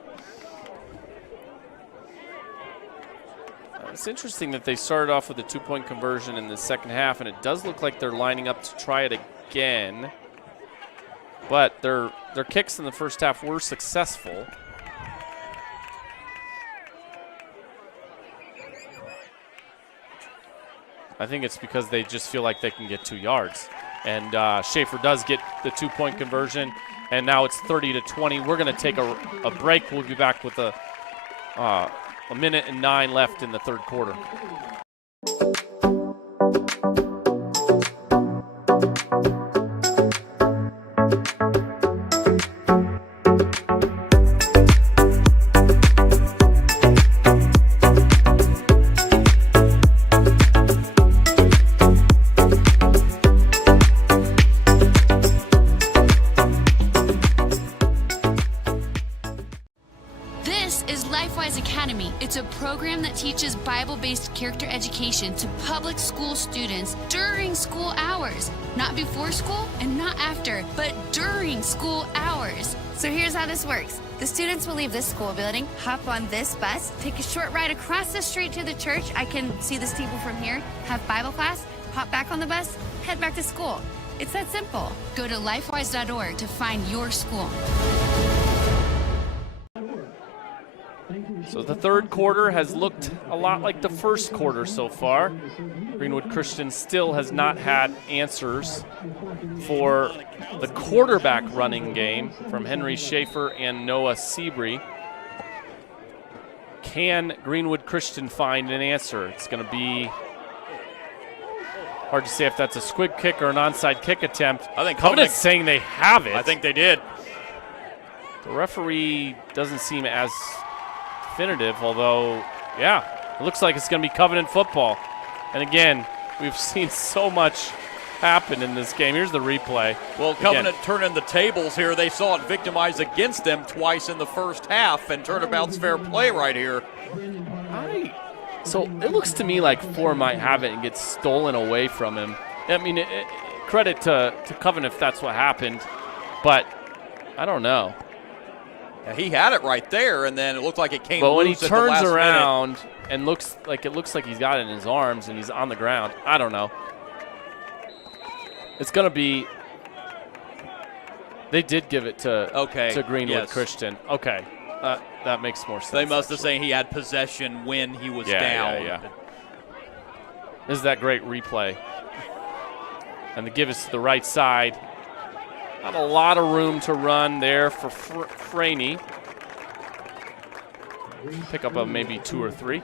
It's interesting that they started off with a 2-point conversion in the second half, and it does look like they're lining up to try it again. But their kicks in the first half were successful. I think it's because they just feel like they can get 2 yards. And Schaefer does get the 2-point conversion, and now it's 30-20. We're going to take a break. We'll be back with a minute and 9 left in the third quarter. Teaches Bible-based character education to public school students during school hours. Not before school and not after, but during school hours. So here's how this works. The students will leave this school building, hop on this bus, take a short ride across the street to the church. I can see the steeple from here, have Bible class, hop back on the bus, head back to school. It's that simple. Go to lifewise.org to find your school. So the third quarter has looked a lot like the first quarter so far. Greenwood Christian still has not had answers for the quarterback running game from Henry Schaefer and Noah Seabury. Can Greenwood Christian find an answer? It's going to be hard to say if that's a squib kick or an onside kick attempt. I think Covenant's saying they have it. I think they did. The referee doesn't seem as definitive, although, yeah, it looks like it's going to be Covenant football. And again, we've seen so much happen in this game. Here's the replay. Well, Covenant turning the tables here. They saw it victimized against them twice in the first half, and turnabout's fair play right here. So it looks to me like Four might have it and get stolen away from him. I mean, credit to Covenant if that's what happened, but I don't know. Yeah, he had it right there, and then it looked like it came but when he loose at the last turns around minute. And looks like he's got it in his arms and he's on the ground. I don't know. It's going to be – they did give it to Greenwood Christian. Okay. That makes more sense. They must have said he had possession when he was down. Yeah. This is that great replay. And the give is to the right side. Not a lot of room to run there for Franey. Pick up maybe 2 or 3.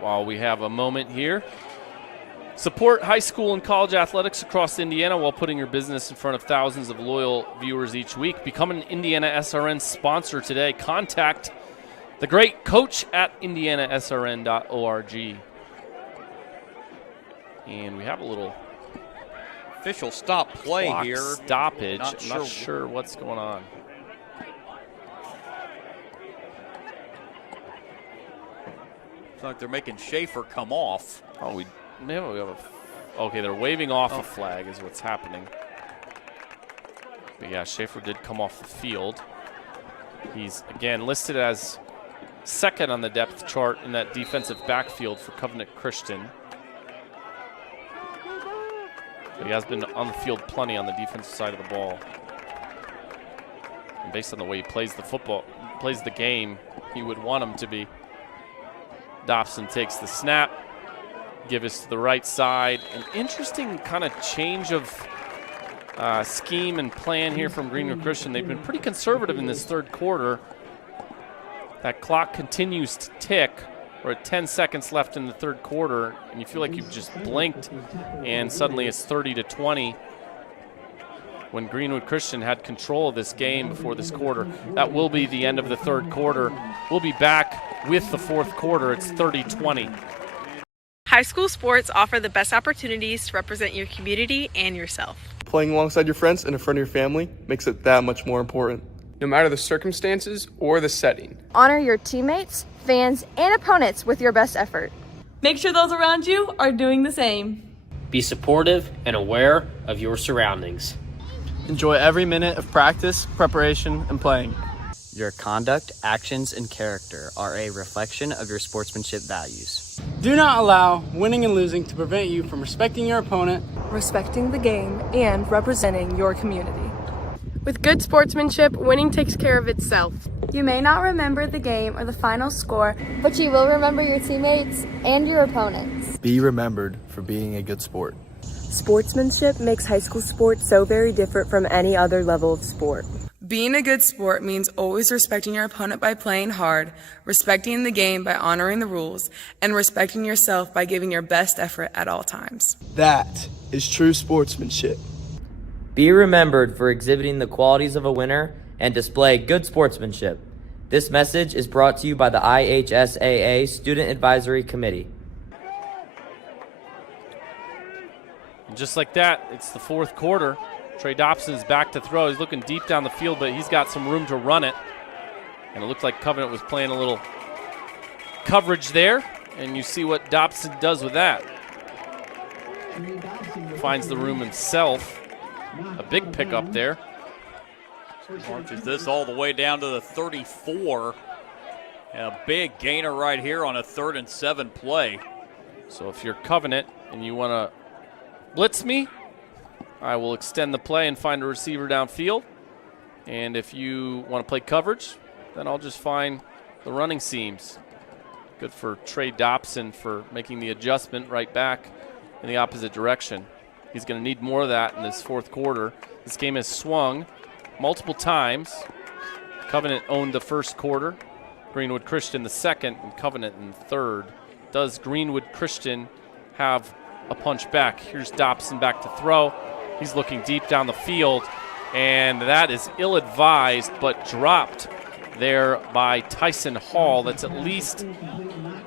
While we have a moment here. Support high school and college athletics across Indiana while putting your business in front of thousands of loyal viewers each week. Become an IndianaSRN sponsor today. Contact the great coach at IndianaSRN.org. And we have a little official stop play here. Stoppage. I'm not sure what's going on. It's like they're making Schaefer come off. Oh, we have okay, they're waving off a flag is what's happening. But yeah, Schaefer did come off the field. He's, again, listed as second on the depth chart in that defensive backfield for Covenant Christian. But he has been on the field plenty on the defensive side of the ball. And based on the way he plays the football, plays the game, he would want him to be. Dobson takes the snap, give us to the right side. An interesting kind of change of scheme and plan here from Greenwood Christian. They've been pretty conservative in this third quarter. That clock continues to tick. We're at 10 seconds left in the third quarter, and you feel like you've just blinked, and suddenly it's 30-20. When Greenwood Christian had control of this game before this quarter. That will be the end of the third quarter. We'll be back with the fourth quarter. It's 30-20. High school sports offer the best opportunities to represent your community and yourself. Playing alongside your friends and in front of your family makes it that much more important. No matter the circumstances or the setting. Honor your teammates, fans, and opponents with your best effort. Make sure those around you are doing the same. Be supportive and aware of your surroundings. Enjoy every minute of practice, preparation, and playing. Your conduct, actions, and character are a reflection of your sportsmanship values. Do not allow winning and losing to prevent you from respecting your opponent, Respecting the game, and representing your community. With good sportsmanship, winning takes care of itself. You may not remember the game or the final score, but you will remember your teammates and your opponents. Be remembered for being a good sport. Sportsmanship makes high school sports so very different from any other level of sport. Being a good sport means always respecting your opponent by playing hard, respecting the game by honoring the rules, and respecting yourself by giving your best effort at all times. That is true sportsmanship. Be remembered for exhibiting the qualities of a winner and display good sportsmanship. This message is brought to you by the IHSAA Student Advisory Committee. And just like that, it's the fourth quarter. Trey Dobson's back to throw. He's looking deep down the field, but he's got some room to run it. And it looked like Covenant was playing a little coverage there, and you see what Dobson does with that. Finds the room himself. A big pickup there. Marches this all the way down to the 34. And a big gainer right here on a 3rd and 7 play. So if you're Covenant and you want to blitz me, I will extend the play and find a receiver downfield. And if you want to play coverage, then I'll just find the running seams. Good for Trey Dobson for making the adjustment right back in the opposite direction. He's going to need more of that in this fourth quarter. This game has swung multiple times. Covenant owned the first quarter. Greenwood Christian the second, and Covenant in the third. Does Greenwood Christian have a punch back? Here's Dobson back to throw. He's looking deep down the field, and that is ill-advised, but dropped there by Tyson Hall. That's at least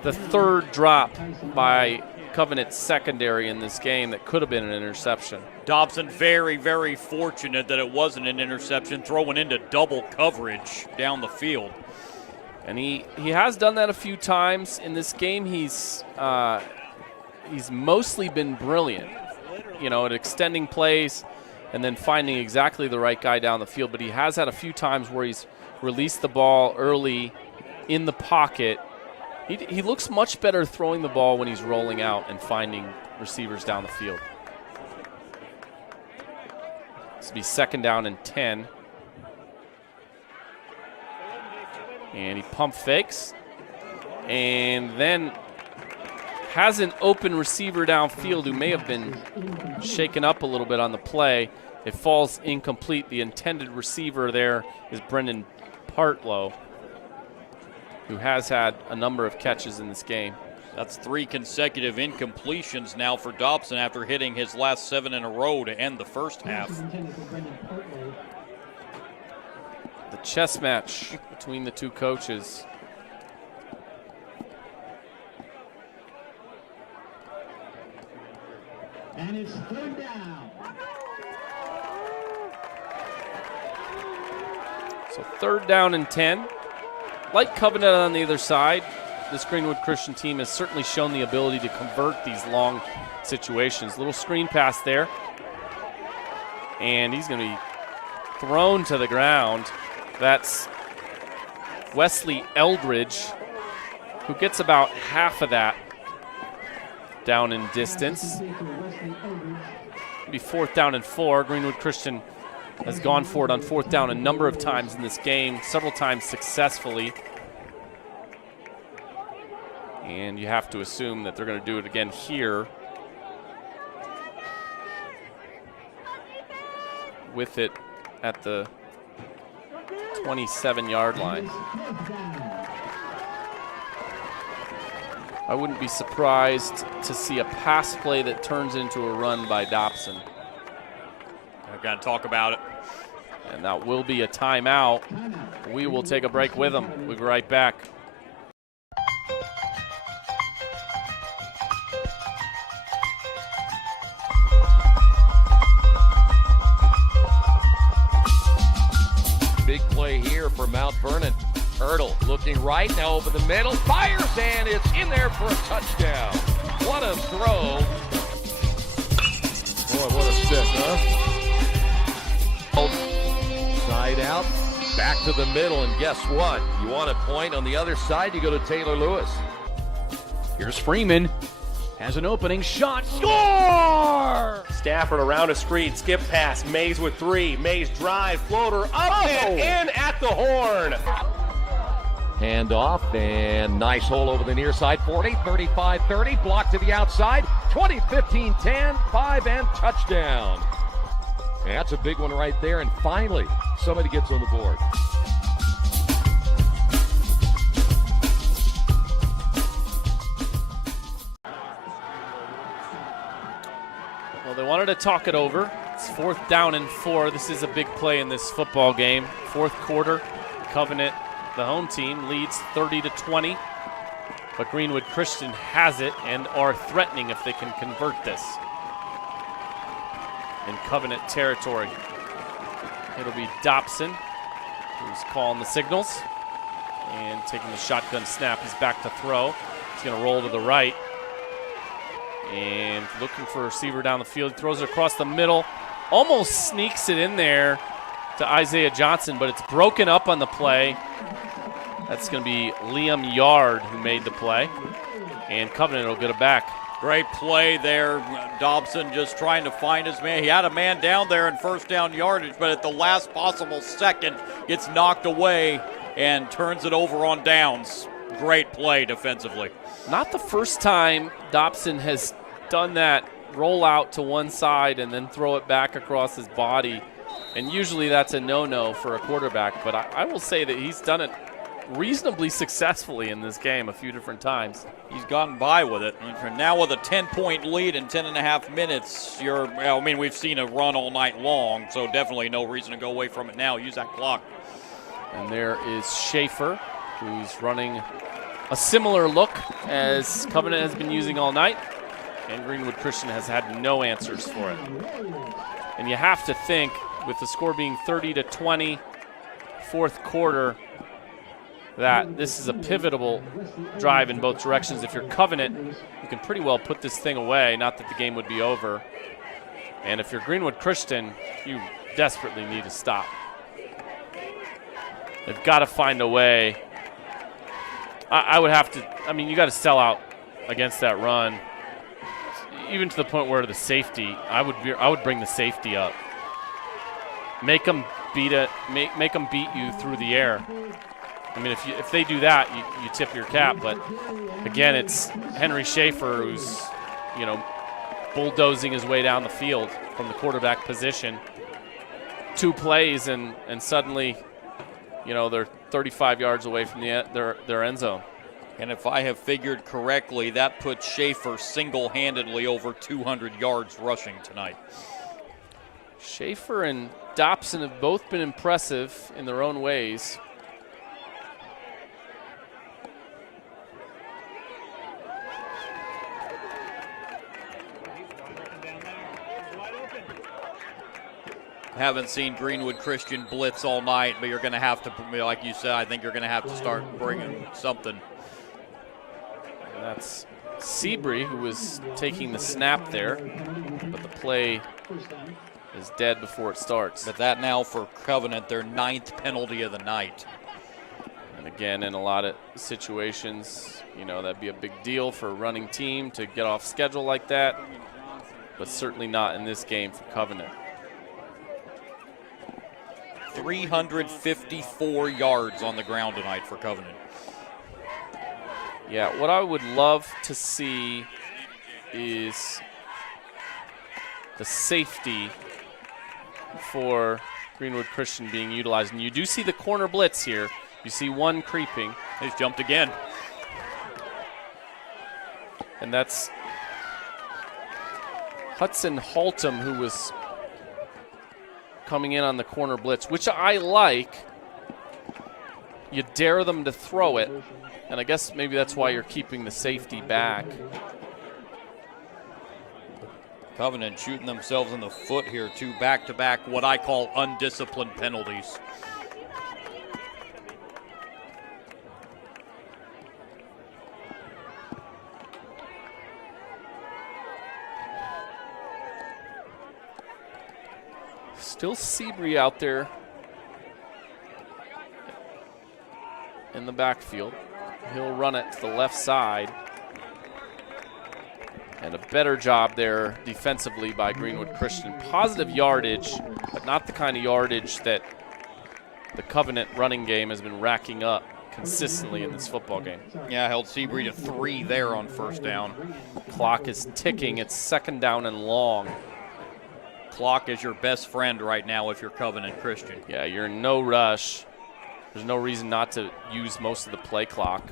the third drop by Covenant secondary in this game that could have been an interception. Dobson very, very fortunate that it wasn't an interception, throwing into double coverage down the field. And he has done that a few times in this game. He's mostly been brilliant, you know, at extending plays and then finding exactly the right guy down the field. But he has had a few times where he's released the ball early in the pocket. He looks much better throwing the ball when he's rolling out and finding receivers down the field. This will be 2nd down and 10. And he pump fakes. And then has an open receiver downfield who may have been shaken up a little bit on the play. It falls incomplete. The intended receiver there is Brendan Partlow, who has had a number of catches in this game. That's 3 consecutive incompletions now for Dobson after hitting his last 7 in a row to end the first half. The chess match between the two coaches. And it's 3rd down. So 3rd down and 10. Like Covenant on the other side, this Greenwood Christian team has certainly shown the ability to convert these long situations. Little screen pass there. And he's going to be thrown to the ground. That's Wesley Eldridge, who gets about half of that down in distance. It'll be 4th down and 4. Greenwood Christian has gone for it on 4th down a number of times in this game, several times successfully. And you have to assume that they're going to do it again here. With it at the 27-yard line. I wouldn't be surprised to see a pass play that turns into a run by Dobson. I've got to talk about it. And that will be a timeout. We will take a break with them. We'll be right back. Big play here for Mount Vernon. Hurdle looking right, now over the middle, fires, and it's in there for a touchdown. What a throw. Boy, what a stick, huh? Side out, back to the middle, and guess what? You want a point on the other side, you go to Taylor Lewis. Here's Freeman. Has an opening shot. Score! Stafford around a screen. Skip pass. Mays with 3. Mays drive. Floater up and in at the horn. Hand off, and nice hole over the near side. 40, 35, 30. Block to the outside. 20, 15, 10, 5, and touchdown. And that's a big one right there. And finally, somebody gets on the board. Well, they wanted to talk it over. It's 4th down and 4. This is a big play in this football game. 4th quarter, Covenant, the home team, leads 30-20. But Greenwood Christian has it and are threatening if they can convert this in Covenant territory. It'll be Dobson who's calling the signals and taking the shotgun snap. He's back to throw. He's going to roll to the right. And looking for a receiver down the field. He throws it across the middle. Almost sneaks it in there to Isaiah Johnson, but it's broken up on the play. That's going to be Liam Yard who made the play. And Covenant will get it back. Great play there. Dobson just trying to find his man. He had a man down there in 1st down yardage, but at the last possible second gets knocked away and turns it over on downs. Great play defensively. Not the first time Dobson has done that rollout to one side and then throw it back across his body. And usually that's a no-no for a quarterback, but I will say that he's done it reasonably successfully in this game a few different times. He's gotten by with it. And now with a 10-point lead in 10.5 minutes, we've seen a run all night long, so definitely no reason to go away from it now. Use that clock. And there is Schaefer, who's running a similar look as Covenant has been using all night, and Greenwood Christian has had no answers for it. And you have to think, with the score being 30-20, 4th quarter, that this is a pivotal drive in both directions. If you're Covenant, you can pretty well put this thing away, not that the game would be over. And if you're Greenwood Christian, you desperately need to stop. They've got to find a way. I would have to, you got to sell out against that run, even to the point where the safety, I would bring the safety up. Make them beat it. Make them beat you through the air. If they do that, you tip your cap. But again, it's Henry Schaefer who's, bulldozing his way down the field from the quarterback position. 2 plays and suddenly, they're 35 yards away from their end zone. And if I have figured correctly, that puts Schaefer single-handedly over 200 yards rushing tonight. Schaefer and Dobson have both been impressive in their own ways. Haven't seen Greenwood Christian blitz all night, but you're going to have to, like you said, I think you're going to have to start bringing something. And that's Seabury who was taking the snap there, but the play is dead before it starts. But that now for Covenant, their 9th penalty of the night. And again, in a lot of situations, you know, that'd be a big deal for a running team to get off schedule like that, but certainly not in this game for Covenant. 354 yards on the ground tonight for Covenant. Yeah, what I would love to see is the safety for Greenwood Christian being utilized. And you do see the corner blitz here. You see one creeping. He's jumped again. And that's Hudson Haltom, who was coming in on the corner blitz, which I like. You dare them to throw it, and I guess maybe that's why you're keeping the safety back. Covenant shooting themselves in the foot here, 2 back-to-back, what I call undisciplined penalties. Still Seabury out there in the backfield. He'll run it to the left side. And a better job there defensively by Greenwood Christian. Positive yardage, but not the kind of yardage that the Covenant running game has been racking up consistently in this football game. Yeah, held Seabury to 3 there on first down. Clock is ticking. It's 2nd down and long. Clock is your best friend right now if you're Covenant Christian. Yeah, you're in no rush. There's no reason not to use most of the play clock.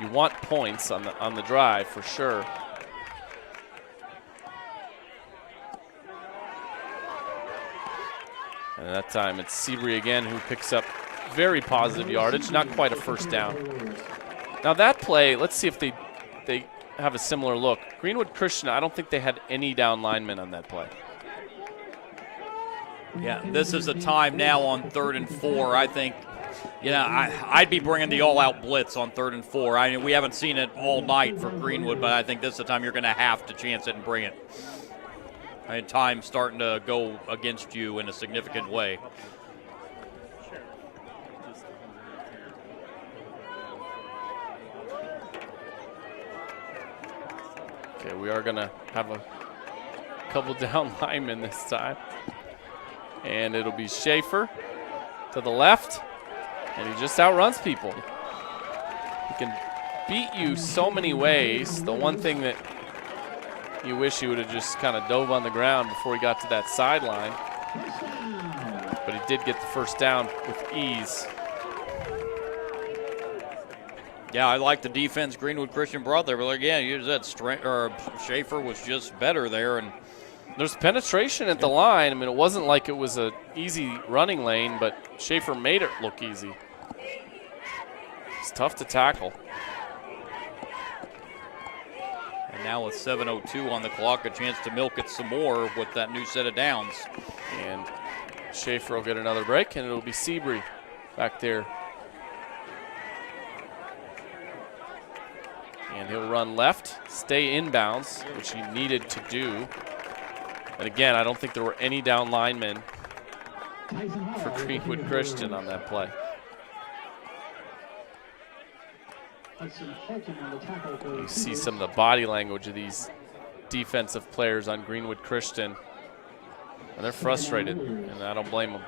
You want points on the drive for sure. And at that time, it's Seabury again who picks up very positive yardage, not quite a first down. Now that play, let's see if they have a similar look. Greenwood Christian, I don't think they had any down linemen on that play. Yeah, this is a time now on 3rd and 4. I think, I'd be bringing the all-out blitz on 3rd and 4. I mean, we haven't seen it all night for Greenwood, but I think this is the time you're going to have to chance it and bring it. I mean, time's starting to go against you in a significant way. Okay, we are going to have a couple down linemen this time. And it'll be Schaefer to the left, and he just outruns people. He can beat you so many ways. The one thing that you wish he would have just kind of dove on the ground before he got to that sideline. But he did get the first down with ease. Yeah, I like the defense Greenwood Christian brought there. But again, you said Schaefer was just better there, and there's penetration at the line. I mean, it wasn't like it was an easy running lane, but Schaefer made it look easy. It's tough to tackle. And now with 7:02 on the clock, a chance to milk it some more with that new set of downs. And Schaefer will get another break, and it'll be Seabury back there. And he'll run left, stay inbounds, which he needed to do. And again, I don't think there were any down linemen for Greenwood Christian on that play. You see some of the body language of these defensive players on Greenwood Christian, and they're frustrated, and I don't blame them.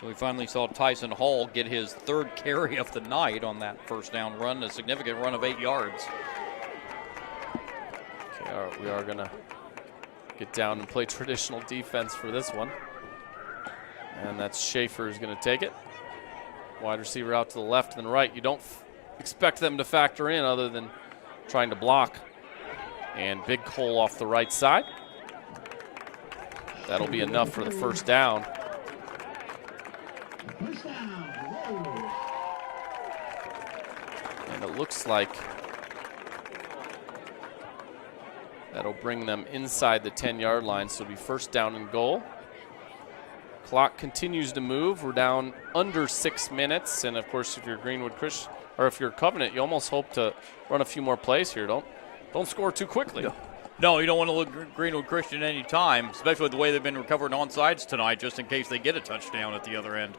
So we finally saw Tyson Hall get his 3rd carry of the night on that first down run, a significant run of 8 yards. We are going to get down and play traditional defense for this one. And that's Schaefer who's going to take it. Wide receiver out to the left and the right. You don't expect them to factor in other than trying to block. And big hole off the right side. That'll be enough for the first down. And it looks like that'll bring them inside the 10-yard line, so it'll be first down and goal. Clock continues to move. We're down under 6 minutes, and of course, if you're Greenwood Christian or if you're Covenant, you almost hope to run a few more plays here. Don't score too quickly. No, you don't want to look Greenwood Christian any time, especially the way they've been recovering onside tonight, just in case they get a touchdown at the other end.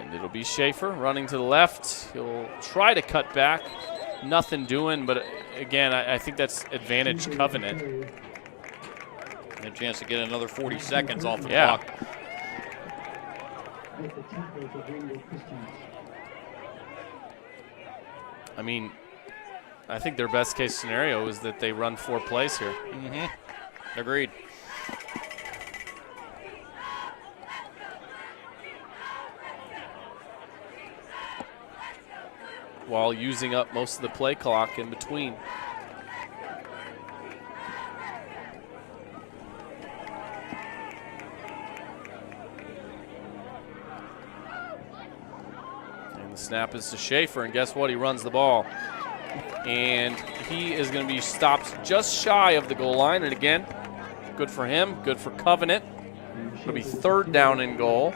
And it'll be Schaefer running to the left. He'll try to cut back. Nothing doing, but again, I think that's advantage Covenant. And a chance to get another 40 seconds off the clock. I mean, I think their best case scenario is that they run 4 plays here. Agreed. While using up most of the play clock in between. And the snap is to Schaefer, and guess what? He runs the ball. And he is going to be stopped just shy of the goal line. And again, good for him, good for Covenant. It'll be 3rd down and goal.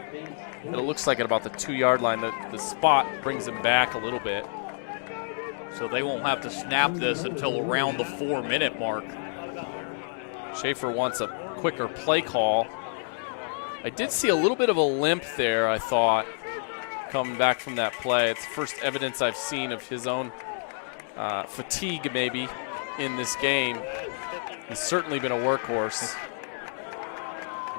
It looks like at about the 2-yard line. The spot brings him back a little bit. So they won't have to snap this until around the 4-minute mark. Schaefer wants a quicker play call. I did see a little bit of a limp there, I thought, coming back from that play. It's the first evidence I've seen of his own fatigue maybe in this game. He's certainly been a workhorse.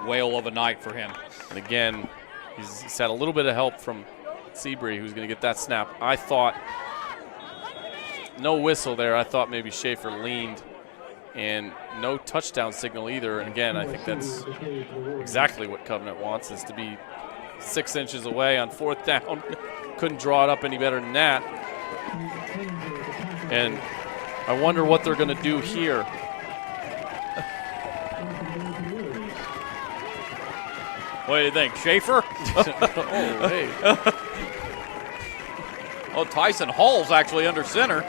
Whale of a night for him. And again, he's had a little bit of help from Seabury, who's going to get that snap. I thought, no whistle there. I thought maybe Schaefer leaned, and no touchdown signal either. And again, I think that's exactly what Covenant wants, is to be 6 inches away on 4th down. Couldn't draw it up any better than that. And I wonder what they're going to do here. What do you think, Schaefer? Oh, hey. Oh, Tyson Hall's actually under center.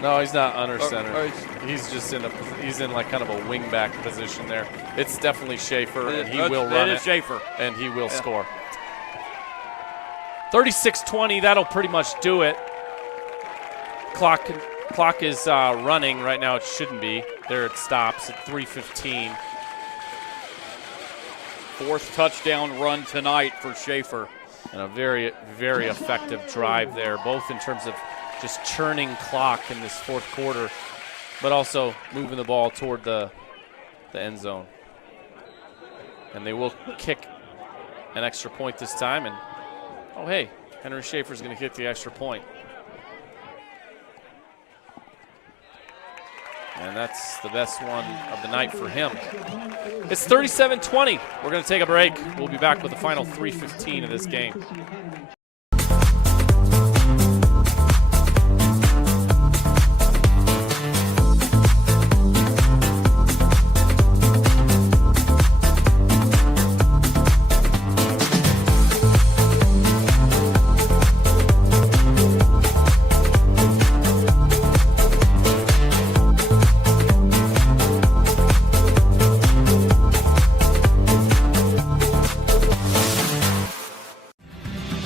No, he's not under center. He's just he's in like kind of a wing-back position there. It's definitely Schaefer, and he will run it. Schaefer. And he will score. 36-20, that'll pretty much do it. Clock is running right now. It shouldn't be. There it stops at 3:15. 4th touchdown run tonight for Schaefer. And a very, very effective drive there, both in terms of just churning clock in this 4th quarter, but also moving the ball toward the end zone. And they will kick an extra point this time. And, oh, hey, Henry Schaefer's going to kick the extra point. And that's the best one of the night for him. It's 37-20. We're going to take a break. We'll be back with the final 3:15 of this game.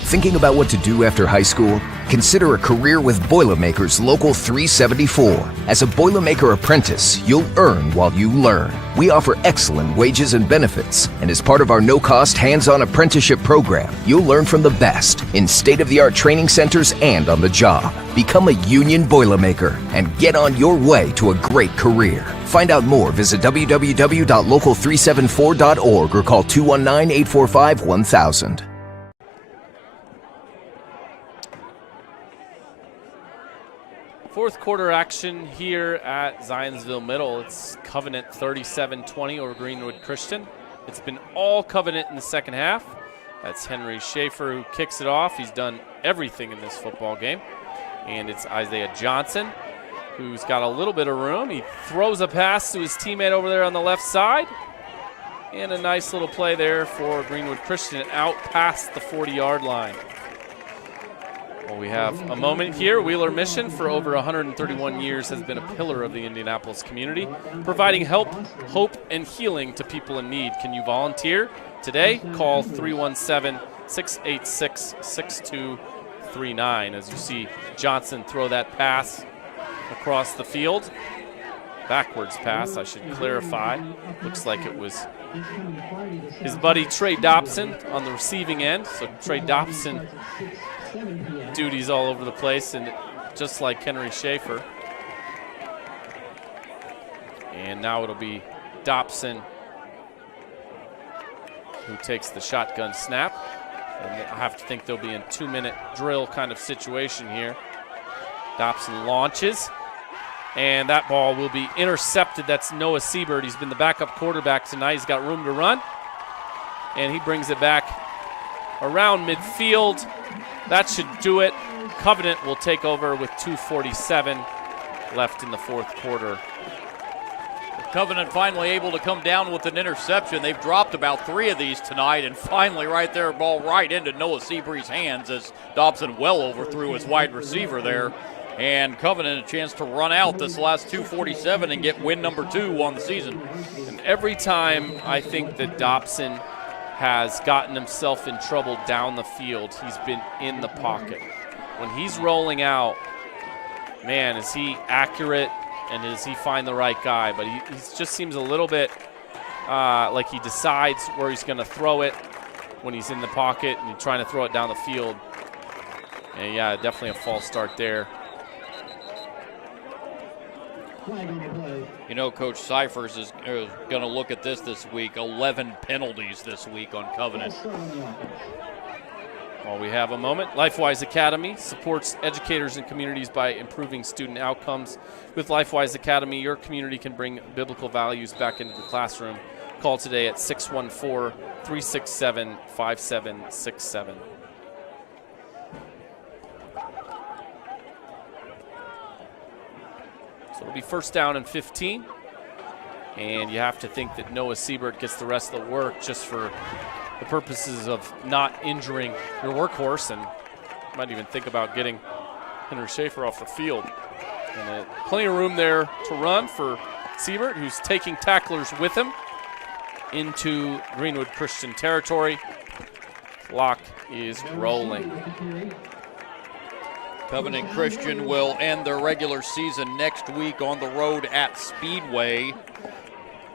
Thinking about what to do after high school? Consider a career with Boilermakers Local 374. As a Boilermaker apprentice, you'll earn while you learn. We offer excellent wages and benefits, and as part of our no-cost hands-on apprenticeship program, you'll learn from the best in state-of-the-art training centers and on the job. Become a union Boilermaker and get on your way to a great career. Find out more, visit www.local374.org or call 219-845-1000. Fourth quarter action here at Zionsville Middle. It's Covenant 37-20 over Greenwood Christian. It's been all Covenant in the second half. That's Henry Schaefer who kicks it off. He's done everything in this football game. And it's Isaiah Johnson who's got a little bit of room. He throws a pass to his teammate over there on the left side. And a nice little play there for Greenwood Christian out past the 40-yard line. Well, we have a moment here. Wheeler Mission, for over 131 years, has been a pillar of the Indianapolis community, providing help, hope, and healing to people in need. Can you volunteer? Today, call 317-686-6239 as you see Johnson throw that pass across the field. Backwards pass, I should clarify. Looks like it was his buddy Trey Dobson on the receiving end. So Trey Dobson duties all over the place, and just like Henry Schaefer. And now it'll be Dobson who takes the shotgun snap. And I have to think they'll be in 2-minute drill kind of situation here. Dobson launches, and that ball will be intercepted. That's Noah Siebert. He's been the backup quarterback tonight. He's got room to run, and he brings it back around midfield. That should do it. Covenant will take over with 2:47 left in the fourth quarter. Covenant finally able to come down with an interception. They've dropped about 3 of these tonight, and finally right there, ball right into Noah Seabury's hands as Dobson well overthrew his wide receiver there. And Covenant a chance to run out this last 2:47 and get win number 2 on the season. And every time I think that Dobson has gotten himself in trouble down the field, he's been in the pocket. When he's rolling out, man, is he accurate and does he find the right guy? But he just seems a little bit like he decides where he's going to throw it when he's in the pocket and he's trying to throw it down the field. And yeah, definitely a false start there. You know, Coach Cyphers is going to look at this week. 11 penalties this week on Covenant. Well, we have a moment. LifeWise Academy supports educators and communities by improving student outcomes. With LifeWise Academy, your community can bring biblical values back into the classroom. Call today at 614-367-5767. So it'll be first down and 15. And you have to think that Noah Siebert gets the rest of the work just for the purposes of not injuring your workhorse, and might even think about getting Henry Schaefer off the field. And plenty of room there to run for Siebert, who's taking tacklers with him into Greenwood Christian territory. Clock is rolling. Covenant Christian will end their regular season next week on the road at Speedway.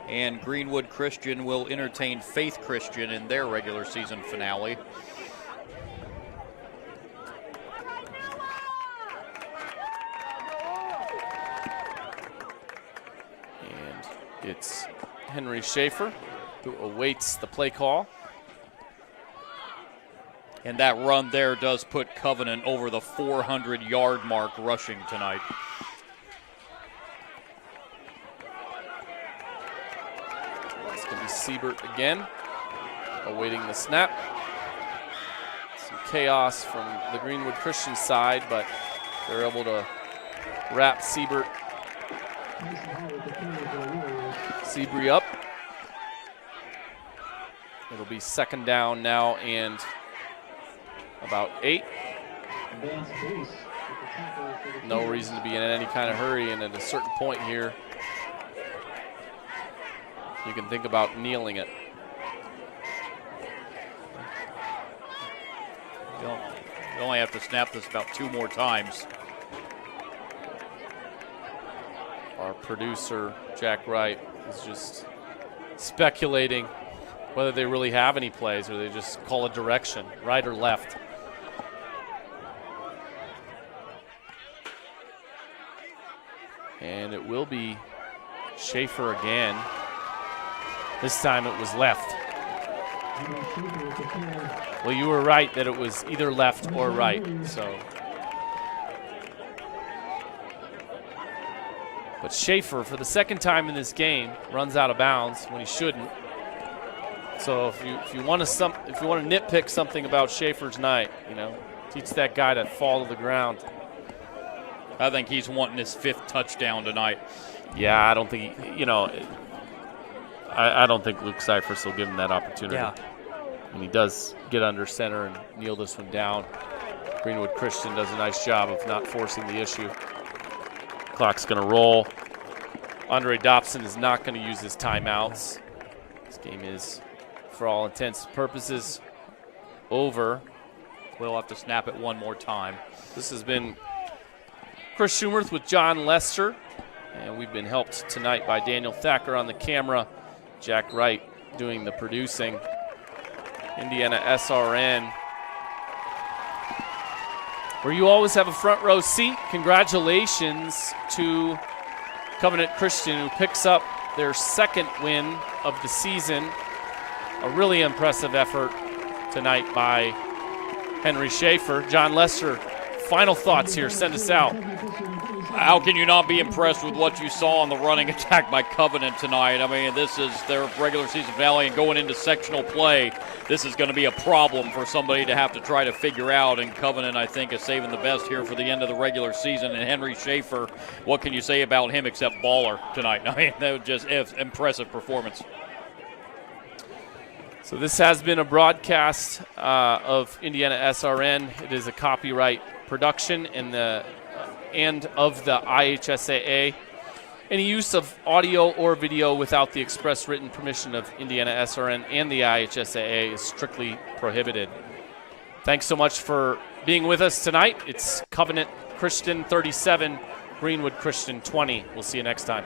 And Greenwood Christian will entertain Faith Christian in their regular season finale. And it's Henry Schaefer who awaits the play call. And that run there does put Covenant over the 400-yard mark rushing tonight. It's going to be Siebert again, awaiting the snap. Some chaos from the Greenwood Christian side, but they're able to wrap Siebert up. It'll be second down now and about 8. No reason to be in any kind of hurry, and at a certain point here, you can think about kneeling it. You only have to snap this about 2 more times. Our producer, Jack Wright, is just speculating whether they really have any plays or they just call a direction, right or left. And it will be Schaefer again. This time it was left. Well, you were right that it was either left or right, so. But Schaefer, for the second time in this game, runs out of bounds when he shouldn't. So if you want to nitpick something about Schaefer's night, teach that guy to fall to the ground. I think he's wanting his 5th touchdown tonight. Yeah, I don't think I don't think Luke Cyphers will give him that opportunity. Yeah. And he does get under center and kneel this one down. Greenwood Christian does a nice job of not forcing the issue. Clock's going to roll. Andre Dobson is not going to use his timeouts. This game is, for all intents and purposes, over. We'll have to snap it one more time. This has been Chris Schumerth with John Lester, and we've been helped tonight by Daniel Thacker on the camera, Jack Wright doing the producing. IndianaSRN, where you always have a front row seat. Congratulations to Covenant Christian, who picks up their second win of the season. A really impressive effort tonight by Henry Schaefer. John Lester, final thoughts here. Send us out. How can you not be impressed with what you saw on the running attack by Covenant tonight? I mean, this is their regular season finale, and going into sectional play, this is going to be a problem for somebody to have to try to figure out. And Covenant, I think, is saving the best here for the end of the regular season. And Henry Schaefer, what can you say about him except baller tonight? I mean, that was just impressive performance. So this has been a broadcast of IndianaSRN. It is a copyright production and of the IHSAA. Any use of audio or video without the express written permission of IndianaSRN and the IHSAA is strictly prohibited. Thanks so much for being with us tonight. It's Covenant Christian 37, Greenwood Christian 20. We'll see you next time.